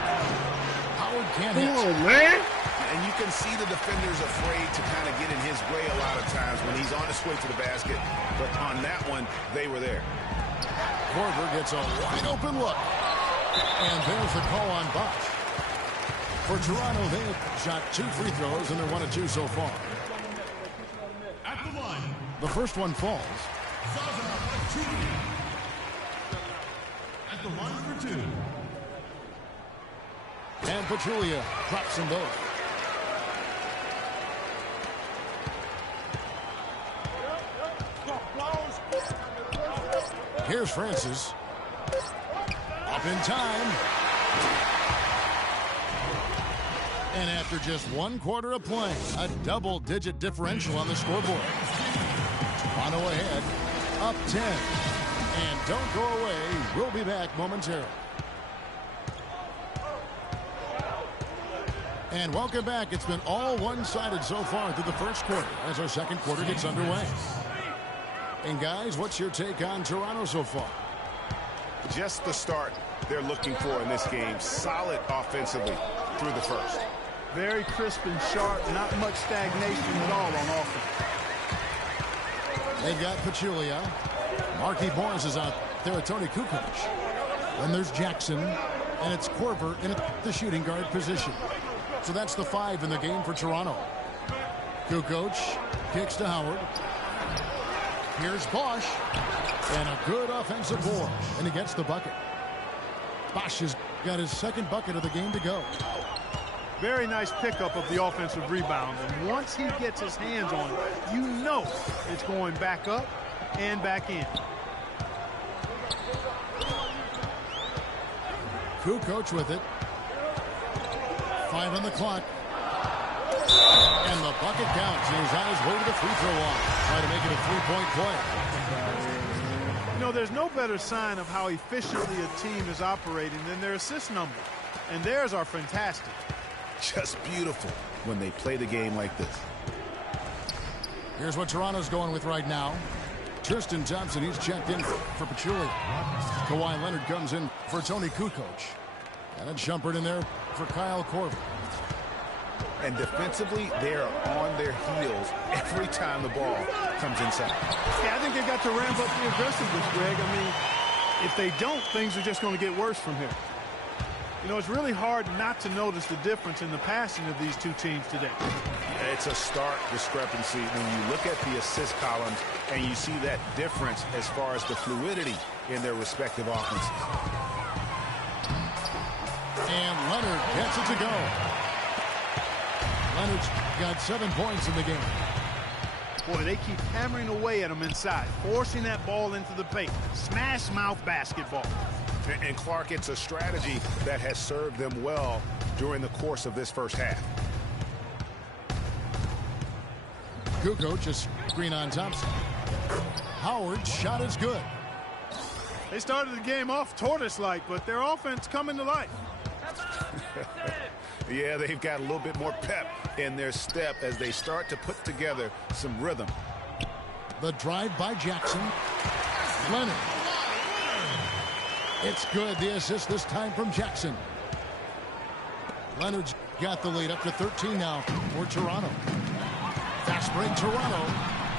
Howard can't hit. Come on, man. And you can see the defenders afraid to kind of get in his way a lot of times when he's on his way to the basket. But on that one, they were there. Korver gets a wide open look. And there's the call on Bosch. For Toronto, they have shot 2 free throws, and they're 1 of 2 so far. At the line, The first one falls. Zaza Pachulia. At the line for 2. And Pachulia drops them both. Here's Francis. Up in time. And after just 1 quarter of play, a double-digit differential on the scoreboard. Toronto ahead, up 10. And don't go away. We'll be back momentarily. And welcome back. It's been all one-sided so far through the first quarter as our second quarter gets underway. And guys, what's your take on Toronto so far? Just the start they're looking for in this game. Solid offensively through the first. Very crisp and sharp, not much stagnation at all on offense. They've got Pachulia. Marquis Morris is out there with Tony Kukoc. Then there's Jackson, and it's Korver in the shooting guard position. So that's the 5 in the game for Toronto. Kukoc kicks to Howard. Here's Bosch. And a good offensive board. And he gets the bucket. Bosch has got his second bucket of the game to go. Very nice pickup of the offensive rebound. And once he gets his hands on it, you know it's going back up and back in. Kukoc with it. 5 on the clock. And the bucket counts. He's on his way to the free throw line. Trying to make it a 3-point play. You know, there's no better sign of how efficiently a team is operating than their assist numbers. And theirs are fantastic. Just beautiful when they play the game like this. Here's what Toronto's going with right now. Tristan Thompson, he's checked in for Pachulia. Kawhi Leonard comes in for Tony Kukoc. And a jumper in there for Kyle Korver. And defensively, they are on their heels every time the ball comes inside. Yeah, I think they've got to ramp up the aggressiveness, Greg. I mean, if they don't, things are just going to get worse from here. You know, it's really hard not to notice the difference in the passing of these two teams today. It's a stark discrepancy when you look at the assist columns and you see that difference as far as the fluidity in their respective offenses. And Leonard gets it to go. Leonard's got 7 points in the game. Boy, they keep hammering away at him inside, forcing that ball into the paint. Smash mouth basketball. And Clark, it's a strategy that has served them well during the course of this first half. Kukoc just screen on Thompson. Howard's shot is good. They started the game off tortoise-like, but their offense coming to life. Yeah, they've got a little bit more pep in their step as they start to put together some rhythm. The drive by Jackson. Leonard. It's good. The assist this time from Jackson. Leonard's got the lead up to 13 now for Toronto. Fast break Toronto.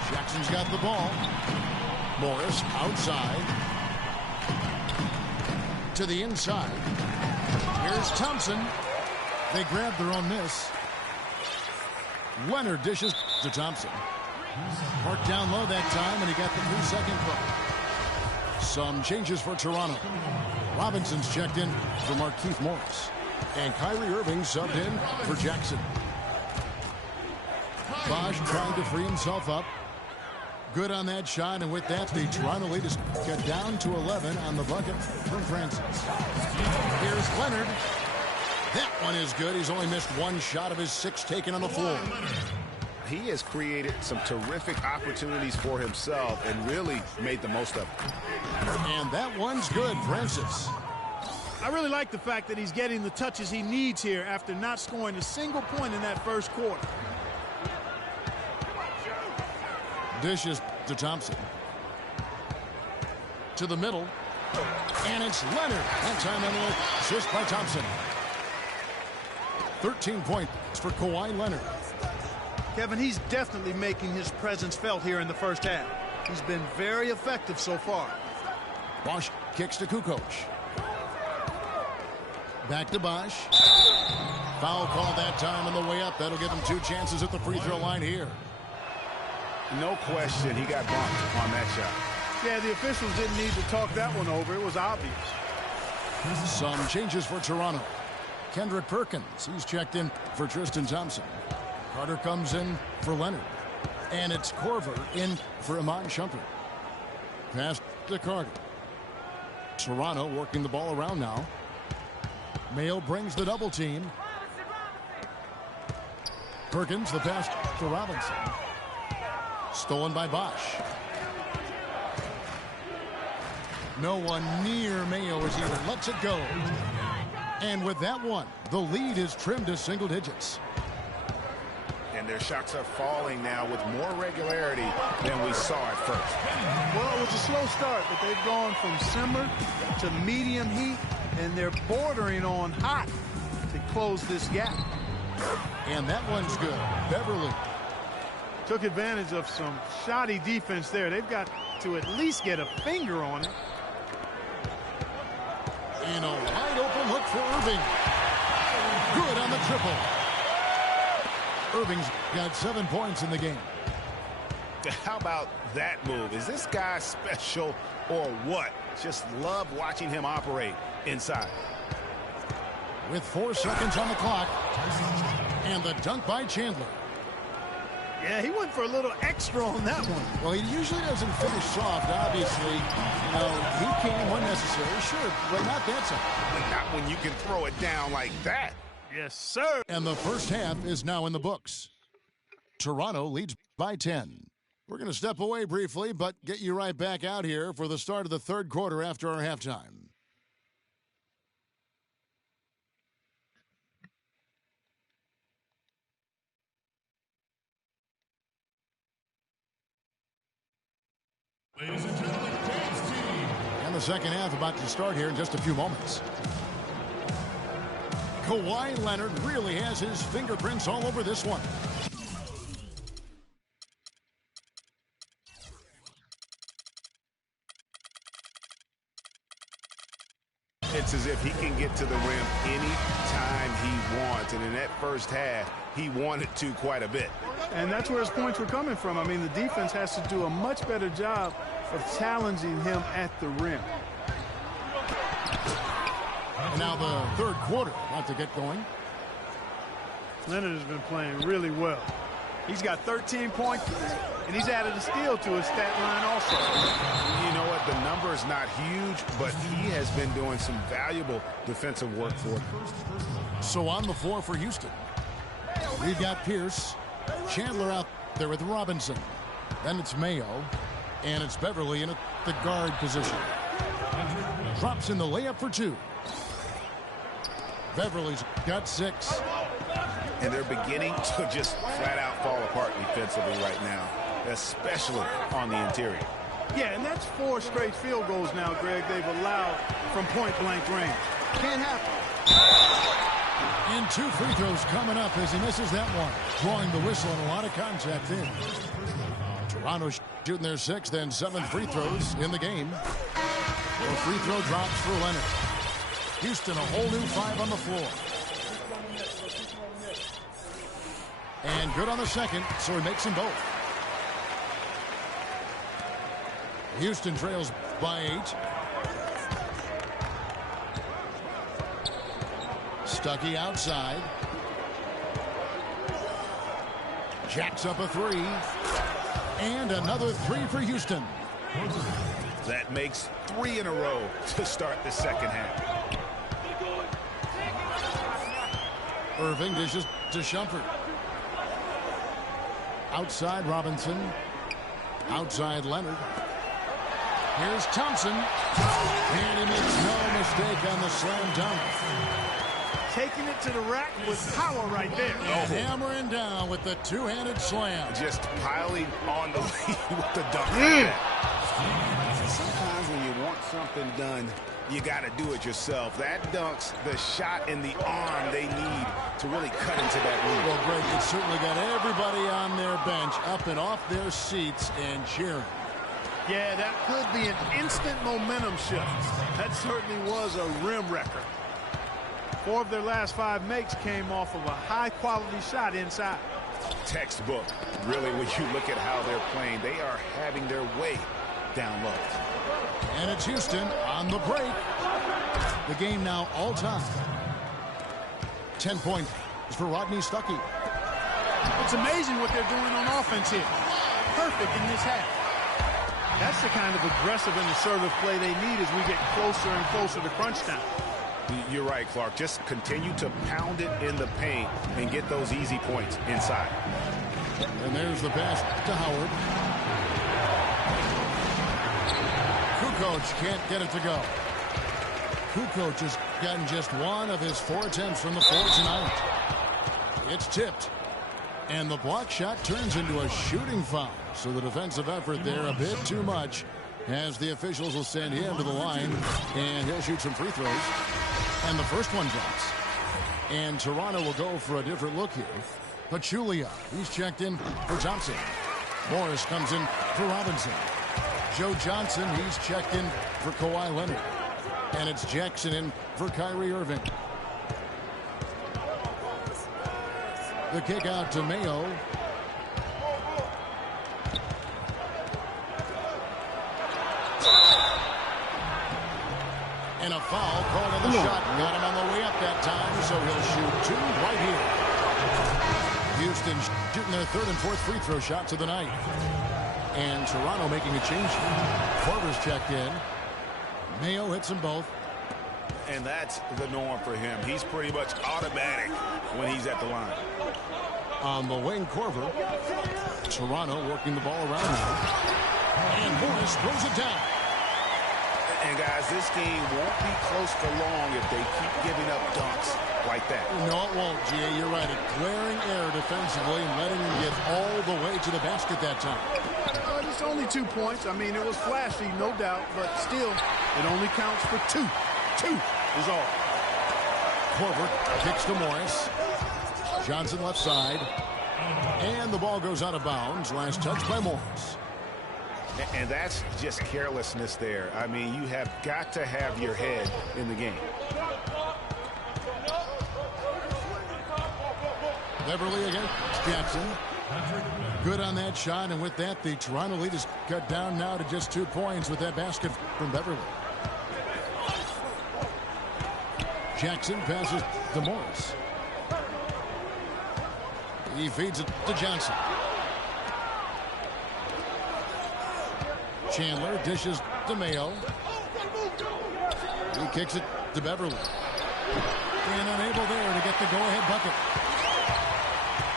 Jackson's got the ball. Morris outside. To the inside. Here's Thompson. They grab their own miss. Leonard dishes to Thompson. Marked down low that time, and he got the 3-second call. Some changes for Toronto. Robinson's checked in for Markieff Morris. And Kyrie Irving subbed in for Jackson. Bosch trying to free himself up. Good on that shot, and with that, the Toronto lead is cut down to 11 on the bucket from Francis. Here's Leonard. That one is good. He's only missed one shot of his 6 taken on the floor. He has created some terrific opportunities for himself and really made the most of it. And that one's good, Francis. I really like the fact that he's getting the touches he needs here after not scoring a single point in that first quarter. Dishes to Thompson. To the middle. And it's Leonard. That time on the assist by Thompson. 13 points for Kawhi Leonard. Kevin, he's definitely making his presence felt here in the first half. He's been very effective so far. Bosch kicks to Kukoc. Back to Bosch. Foul call that time on the way up. That'll give him 2 chances at the free throw line here. No question he got bumped on that shot. Yeah, the officials didn't need to talk that one over. It was obvious. Some changes for Toronto. Kendrick Perkins, he's checked in for Tristan Thompson. Carter comes in for Leonard. And it's Korver in for Iman Shumpert. Pass to Carter. Toronto working the ball around now. Mayo brings the double team. Perkins, the pass to Robinson. Stolen by Bosch. No one near Mayo as he lets it go. And with that one, the lead is trimmed to single digits. And their shots are falling now with more regularity than we saw at first. Well, it was a slow start, but they've gone from simmer to medium heat, and they're bordering on hot to close this gap. And that one's good. Beverly. Took advantage of some shoddy defense there. They've got to at least get a finger on it. And a wide open look for Irving. Good on the triple. Irving's got 7 points in the game. How about that move? Is this guy special or what? Just love watching him operate inside. With 4 seconds on the clock. And the dunk by Chandler. Yeah, he went for a little extra on that one. Well, he usually doesn't finish soft, obviously. You know, he can when necessary, sure, but not that time. But not when you can throw it down like that. Yes, sir. And the first half is now in the books. Toronto leads by 10. We're going to step away briefly, but get you right back out here for the start of the third quarter after our halftime. Ladies and gentlemen, dance team. And the second half about to start here in just a few moments. Kawhi Leonard really has his fingerprints all over this one. It's as if he can get to the rim any time he wants. And in that first half, he wanted to quite a bit. And that's where his points were coming from. I mean, the defense has to do a much better job of challenging him at the rim. And now the third quarter about to get going. Leonard has been playing really well. He's got 13 points, and he's added a steal to his stat line also. You know what? The number is not huge, but he has been doing some valuable defensive work for him. So on the floor for Houston, we've got Pierce, Chandler out there with Robinson. Then it's Mayo, and it's Beverly in the guard position. Drops in the layup for two. Beverly's got 6. And they're beginning to just flat out fall apart defensively right now, especially on the interior. Yeah, and that's 4 straight field goals now, Greg, they've allowed from point-blank range. Can't happen. And 2 free throws coming up as he misses that one. Blowing the whistle and a lot of contact in. Toronto shooting their 6th and 7th free throws in the game. A free throw drops for Leonard. Houston a whole new 5 on the floor. And good on the second, so he makes them both. Houston trails by 8. Stuckey outside. Jacks up a 3. And another 3 for Houston. That makes 3 in a row to start the second half. Irving dishes to Shumpert. Outside Robinson. Outside Leonard. Here's Thompson. And he makes no mistake on the slam dunk. Taking it to the rack with power right there. And hammering down with the two-handed slam. Just piling on the lead with the dunk. Sometimes when you want something done, you got to do it yourself. That dunk's the shot in the arm they need to really cut into that lead. Well, Greg, it certainly got everybody on their bench up and off their seats and cheering. Yeah, that could be an instant momentum shift. That certainly was a rim record. 4 of their last 5 makes came off of a high-quality shot inside. Textbook. Really, when you look at how they're playing, they are having their way down low. And it's Houston on the break. The game now all-time. 10 points for Rodney Stuckey. It's amazing what they're doing on offense here. Perfect in this half. That's the kind of aggressive and assertive play they need as we get closer and closer to crunch time. You're right, Clark. Just continue to pound it in the paint and get those easy points inside. And there's the pass to Howard. Kukoc can't get it to go. Kukoc has gotten just 1 of his 4 attempts from the floor tonight. It's tipped. And the block shot turns into a shooting foul. So the defensive effort there a bit too much, as the officials will send him to the line, and he'll shoot some free throws. And the first one drops. And Toronto will go for a different look here. Pachulia, he's checked in for Thompson. Morris comes in for Robinson. Joe Johnson, he's checked in for Kawhi Leonard. And it's Jackson in for Kyrie Irving. The kick out to Mayo. And a foul called on the shot. Got him on the way up that time, so he'll shoot 2 right here. Houston shooting their 3rd and 4th free throw shots of the night. And Toronto making a change. Korver's checked in. Mayo hits them both. And that's the norm for him. He's pretty much automatic when he's at the line. On the wing, Korver. Toronto working the ball around now. And Morris throws it down. And, guys, this game won't be close for long if they keep giving up dunks like that. No, it won't, G.A. You're right. A glaring error defensively and letting him get all the way to the basket that time. But it's only 2 points. I mean, it was flashy, no doubt, but still, it only counts for 2. 2 is all. Corver kicks to Morris. Johnson left side. And the ball goes out of bounds. Last touch by Morris. And that's just carelessness there. I mean, you have got to have your head in the game. Beverly against Jackson. Good on that shot, and with that, the Toronto lead is cut down now to just 2 points with that basket from Beverly. Jackson passes to Morris. He feeds it to Johnson. Chandler dishes to Mayo. He kicks it to Beverly. And unable there to get the go-ahead bucket.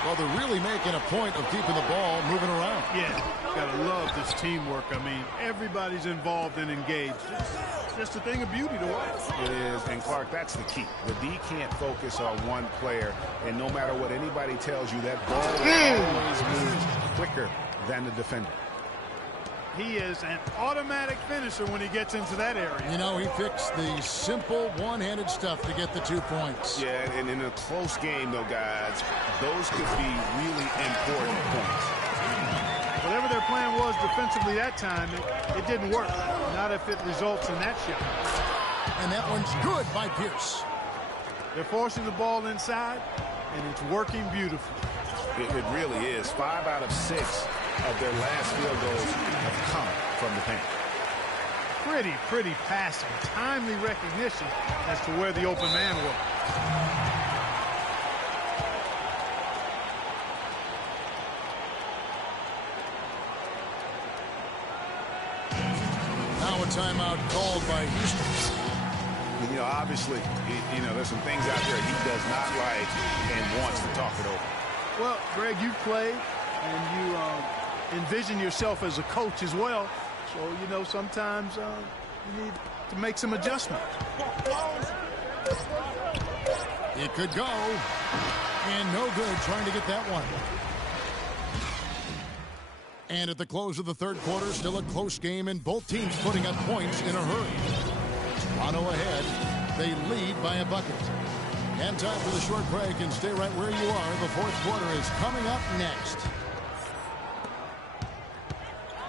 Well, they're really making a point of keeping the ball moving around. Yeah, gotta love this teamwork. I mean, everybody's involved and engaged. It's just a thing of beauty to watch. It is, and Clark, that's the key. The D can't focus on one player, and no matter what anybody tells you, that ball always moves quicker than the defender. He is an automatic finisher when he gets into that area. You know, he fixed the simple one-handed stuff to get the 2 points. Yeah, and in a close game, though, guys, those could be really important points. Whatever their plan was defensively that time, it didn't work. Not if it results in that shot. And that one's good by Pierce. They're forcing the ball inside, and it's working beautifully. It really is. 5 out of 6 of their last field goals have come from the paint. Pretty passing. Timely recognition as to where the open man was. Now a timeout called by Houston. You know, obviously, you know, there's some things out there he does not like and wants to talk it over. Well, Greg, you played and you envision yourself as a coach as well. So, you know, sometimes you need to make some adjustments. It could go. And no good trying to get that one. And at the close of the third quarter, still a close game, and both teams putting up points in a hurry. Toronto ahead. They lead by a bucket. And time for the short break, and stay right where you are. The fourth quarter is coming up next.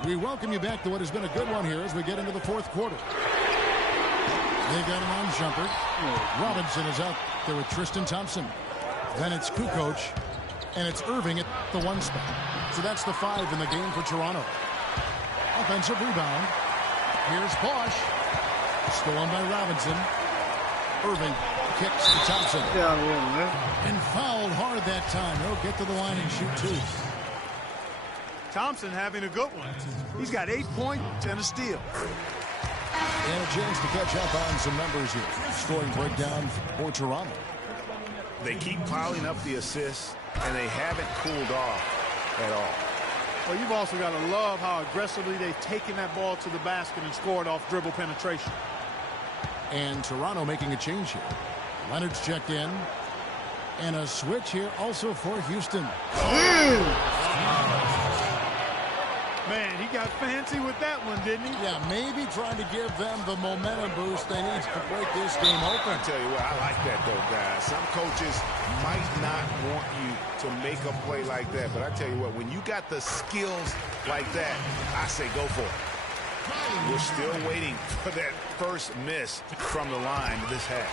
We welcome you back to what has been a good one here as we get into the fourth quarter. They got him on Shumpert. Robinson is out there with Tristan Thompson. Then it's Kukoc, and it's Irving at the 1 spot. So that's the 5 in the game for Toronto. Offensive rebound. Here's Bosch. Stolen by Robinson. Irving kicks to Thompson. And fouled hard that time. He'll get to the line and shoot 2. Thompson having a good one. He's got 8 points and a steal. And a chance to catch up on some numbers here. Scoring breakdown for Toronto. They keep piling up the assists, and they haven't cooled off at all. Well, you've also got to love how aggressively they've taken that ball to the basket and scored off dribble penetration. And Toronto making a change here. Leonard's checked in. And a switch here also for Houston. Man, he got fancy with that one, didn't he? Yeah, maybe trying to give them the momentum boost they need to break this game open. I tell you what, I like that, though, guys. Some coaches might not want you to make a play like that, but I tell you what, when you got the skills like that, I say go for it. We're still waiting for that first miss from the line this half.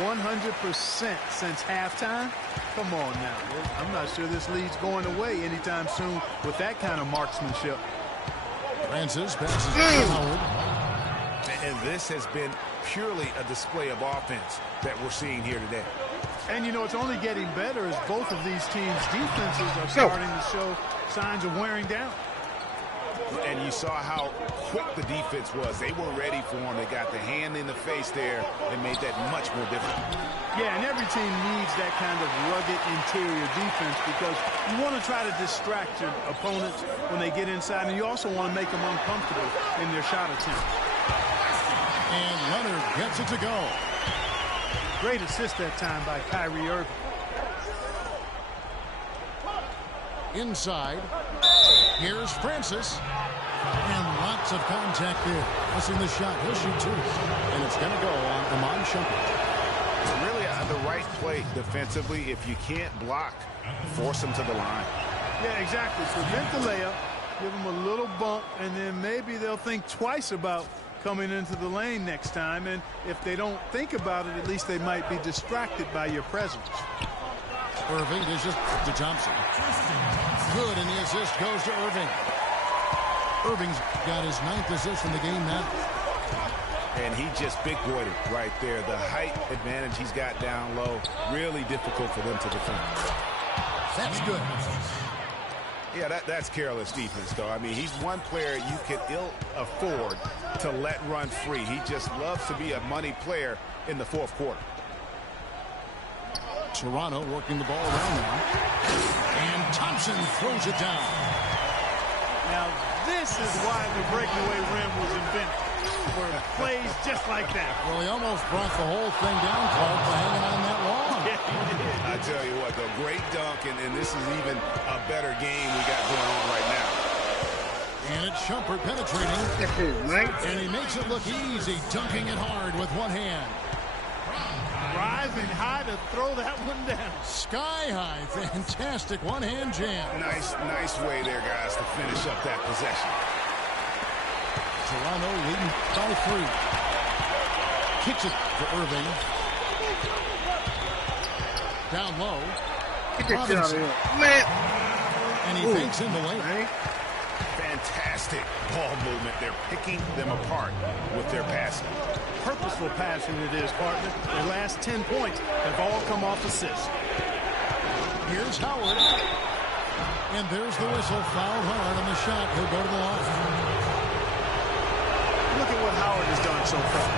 100% since halftime. Come on now. I'm not sure this lead's going away anytime soon with that kind of marksmanship. Francis passes to Howard. And this has been purely a display of offense that we're seeing here today. And, you know, it's only getting better as both of these teams' defenses are starting to show signs of wearing down. And you saw how quick the defense was. They were ready for him. They got the hand in the face there and made that much more difficult. Yeah, and every team needs that kind of rugged interior defense because you want to try to distract your opponents when they get inside, and you also want to make them uncomfortable in their shot attempt. And Leonard gets it to go. Great assist that time by Kyrie Irving. Inside. Here's Francis. And lots of contact there. Missing the shot. He'll shoot two. And it's going to go on Amon Shumpert. Really the right play defensively. If you can't block, force him to the line. Yeah, exactly. Prevent the layup. Give them a little bump. And then maybe they'll think twice about coming into the lane next time. And if they don't think about it, at least they might be distracted by your presence. Irving dishes to Thompson. Good, and the assist goes to Irving. Irving's got his 9th assist in the game now. And he just big-boyed it right there. The height advantage he's got down low, really difficult for them to defend. That's good. Yeah, that's careless defense, though. I mean, he's one player you can ill afford to let run free. He just loves to be a money player in the fourth quarter. Toronto working the ball around now. And Thompson throws it down. Now, this is why the breakaway rim was invented. For plays just like that. Well, he almost brought the whole thing down, Clark, by hanging on that long. Yeah, he did. I tell you what, though, great dunk, and this is even a better game we got going on right now. And it's Shumpert penetrating. That's it, man. And he makes it look easy, dunking it hard with one hand. Rising high to throw that one down. Sky high, fantastic one-hand jam. Nice way there, guys, to finish up that possession. Toronto leading by 3. Kicks it to Irving. Down low. Get that shit out of here. Man. And he fakes in the lane. Fantastic ball movement. They're picking them apart with their passing. Purposeful passing it is, partner. Their last 10 points have all come off assists. Here's Howard. And there's the whistle. Fouled hard on the shot. He'll go to the line. Look at what Howard has done so far.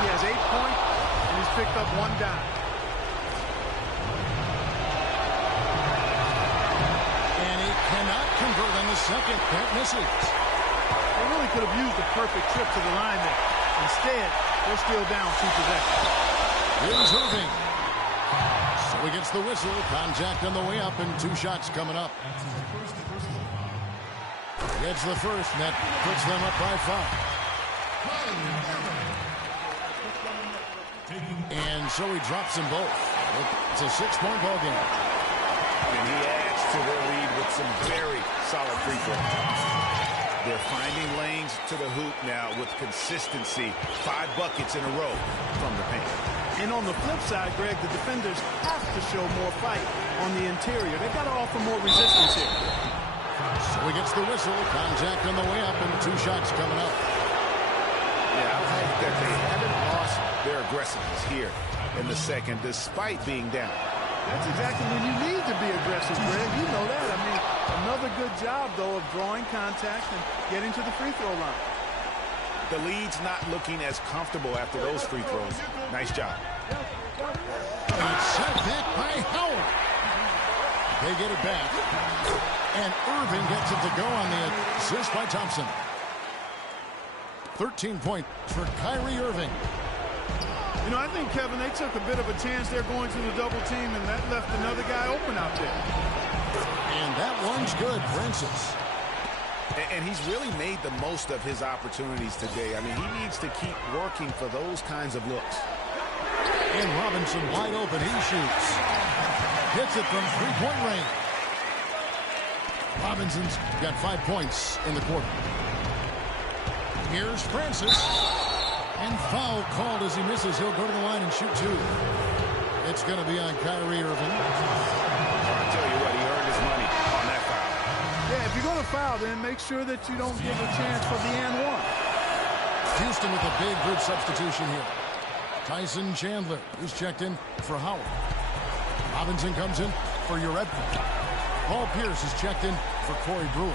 He has 8 points, and he's picked up 1 dime. And he cannot convert on the second. That misses. They really could have used a perfect trip to the line there. Instead, they're still down 2 possessions. Here's Irving. So he gets the whistle. Contact on the way up, and 2 shots coming up. Gets the first, and that puts them up by 5. And so he drops them both. It's a 6-point ball game. And he adds to their lead with some very solid free throws. They're finding lanes to the hoop now with consistency. 5 buckets in a row from the paint. And on the flip side, Greg, the defenders have to show more fight on the interior. They've got to offer more resistance here. So he gets the whistle. Contact on the way up, and 2 shots coming up. Yeah, I like that they haven't lost their aggressiveness here in the second, despite being down. That's exactly when you need to be aggressive, Greg. You know that. I mean, another good job, though, of drawing contact and getting to the free throw line. The lead's not looking as comfortable after those free throws. Nice job. And it's set back by Howard. They get it back. And Irving gets it to go on the assist by Thompson. 13 points for Kyrie Irving. You know, I think, Kevin, they took a bit of a chance there going to the double team, and that left another guy open out there. And that one's good, Francis. And he's really made the most of his opportunities today. I mean, he needs to keep working for those kinds of looks. And Robinson wide open. He shoots. Hits it from 3-point range. Robinson's got 5 points in the quarter. Here's Francis. And foul called as he misses. He'll go to the line and shoot 2. It's going to be on Kyrie Irving. I'll tell you what, he earned his money on that foul. Yeah, if you're going to foul, then make sure that you don't give a chance for the and one. Houston with a big good substitution here. Tyson Chandler is checked in for Howard. Robinson comes in for Uredka. Paul Pierce is checked in for Corey Brewer.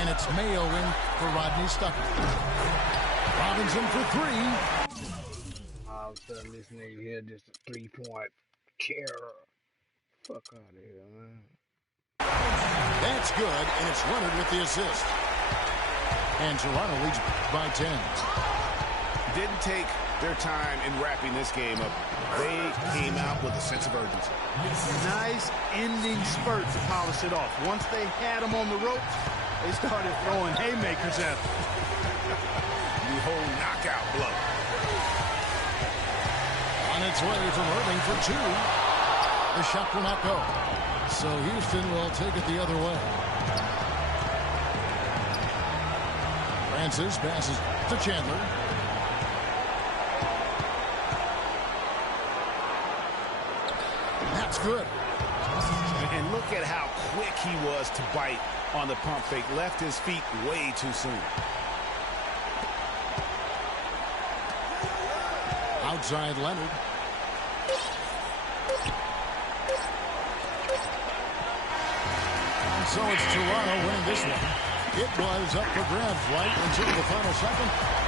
And it's Mayo in for Rodney Stuckey. Robinson for 3. All of a sudden, this nigga here just a 3-point terror. Fuck out of here, man. That's good, and it's Leonard with the assist. And Toronto leads by 10. Didn't take their time in wrapping this game up. They came out with a sense of urgency. Nice ending spurt to polish it off. Once they had him on the ropes, They started throwing haymakers at him. The whole knockout blow. On its way from Irving for two. The shot will not go. So Houston will take it the other way. Francis passes to Chandler. That's good. And look at how quick he was to bite on the pump fake. Left his feet way too soon. Outside Leonard. And so it's Toronto winning this one. It was up for grabs right until the final second.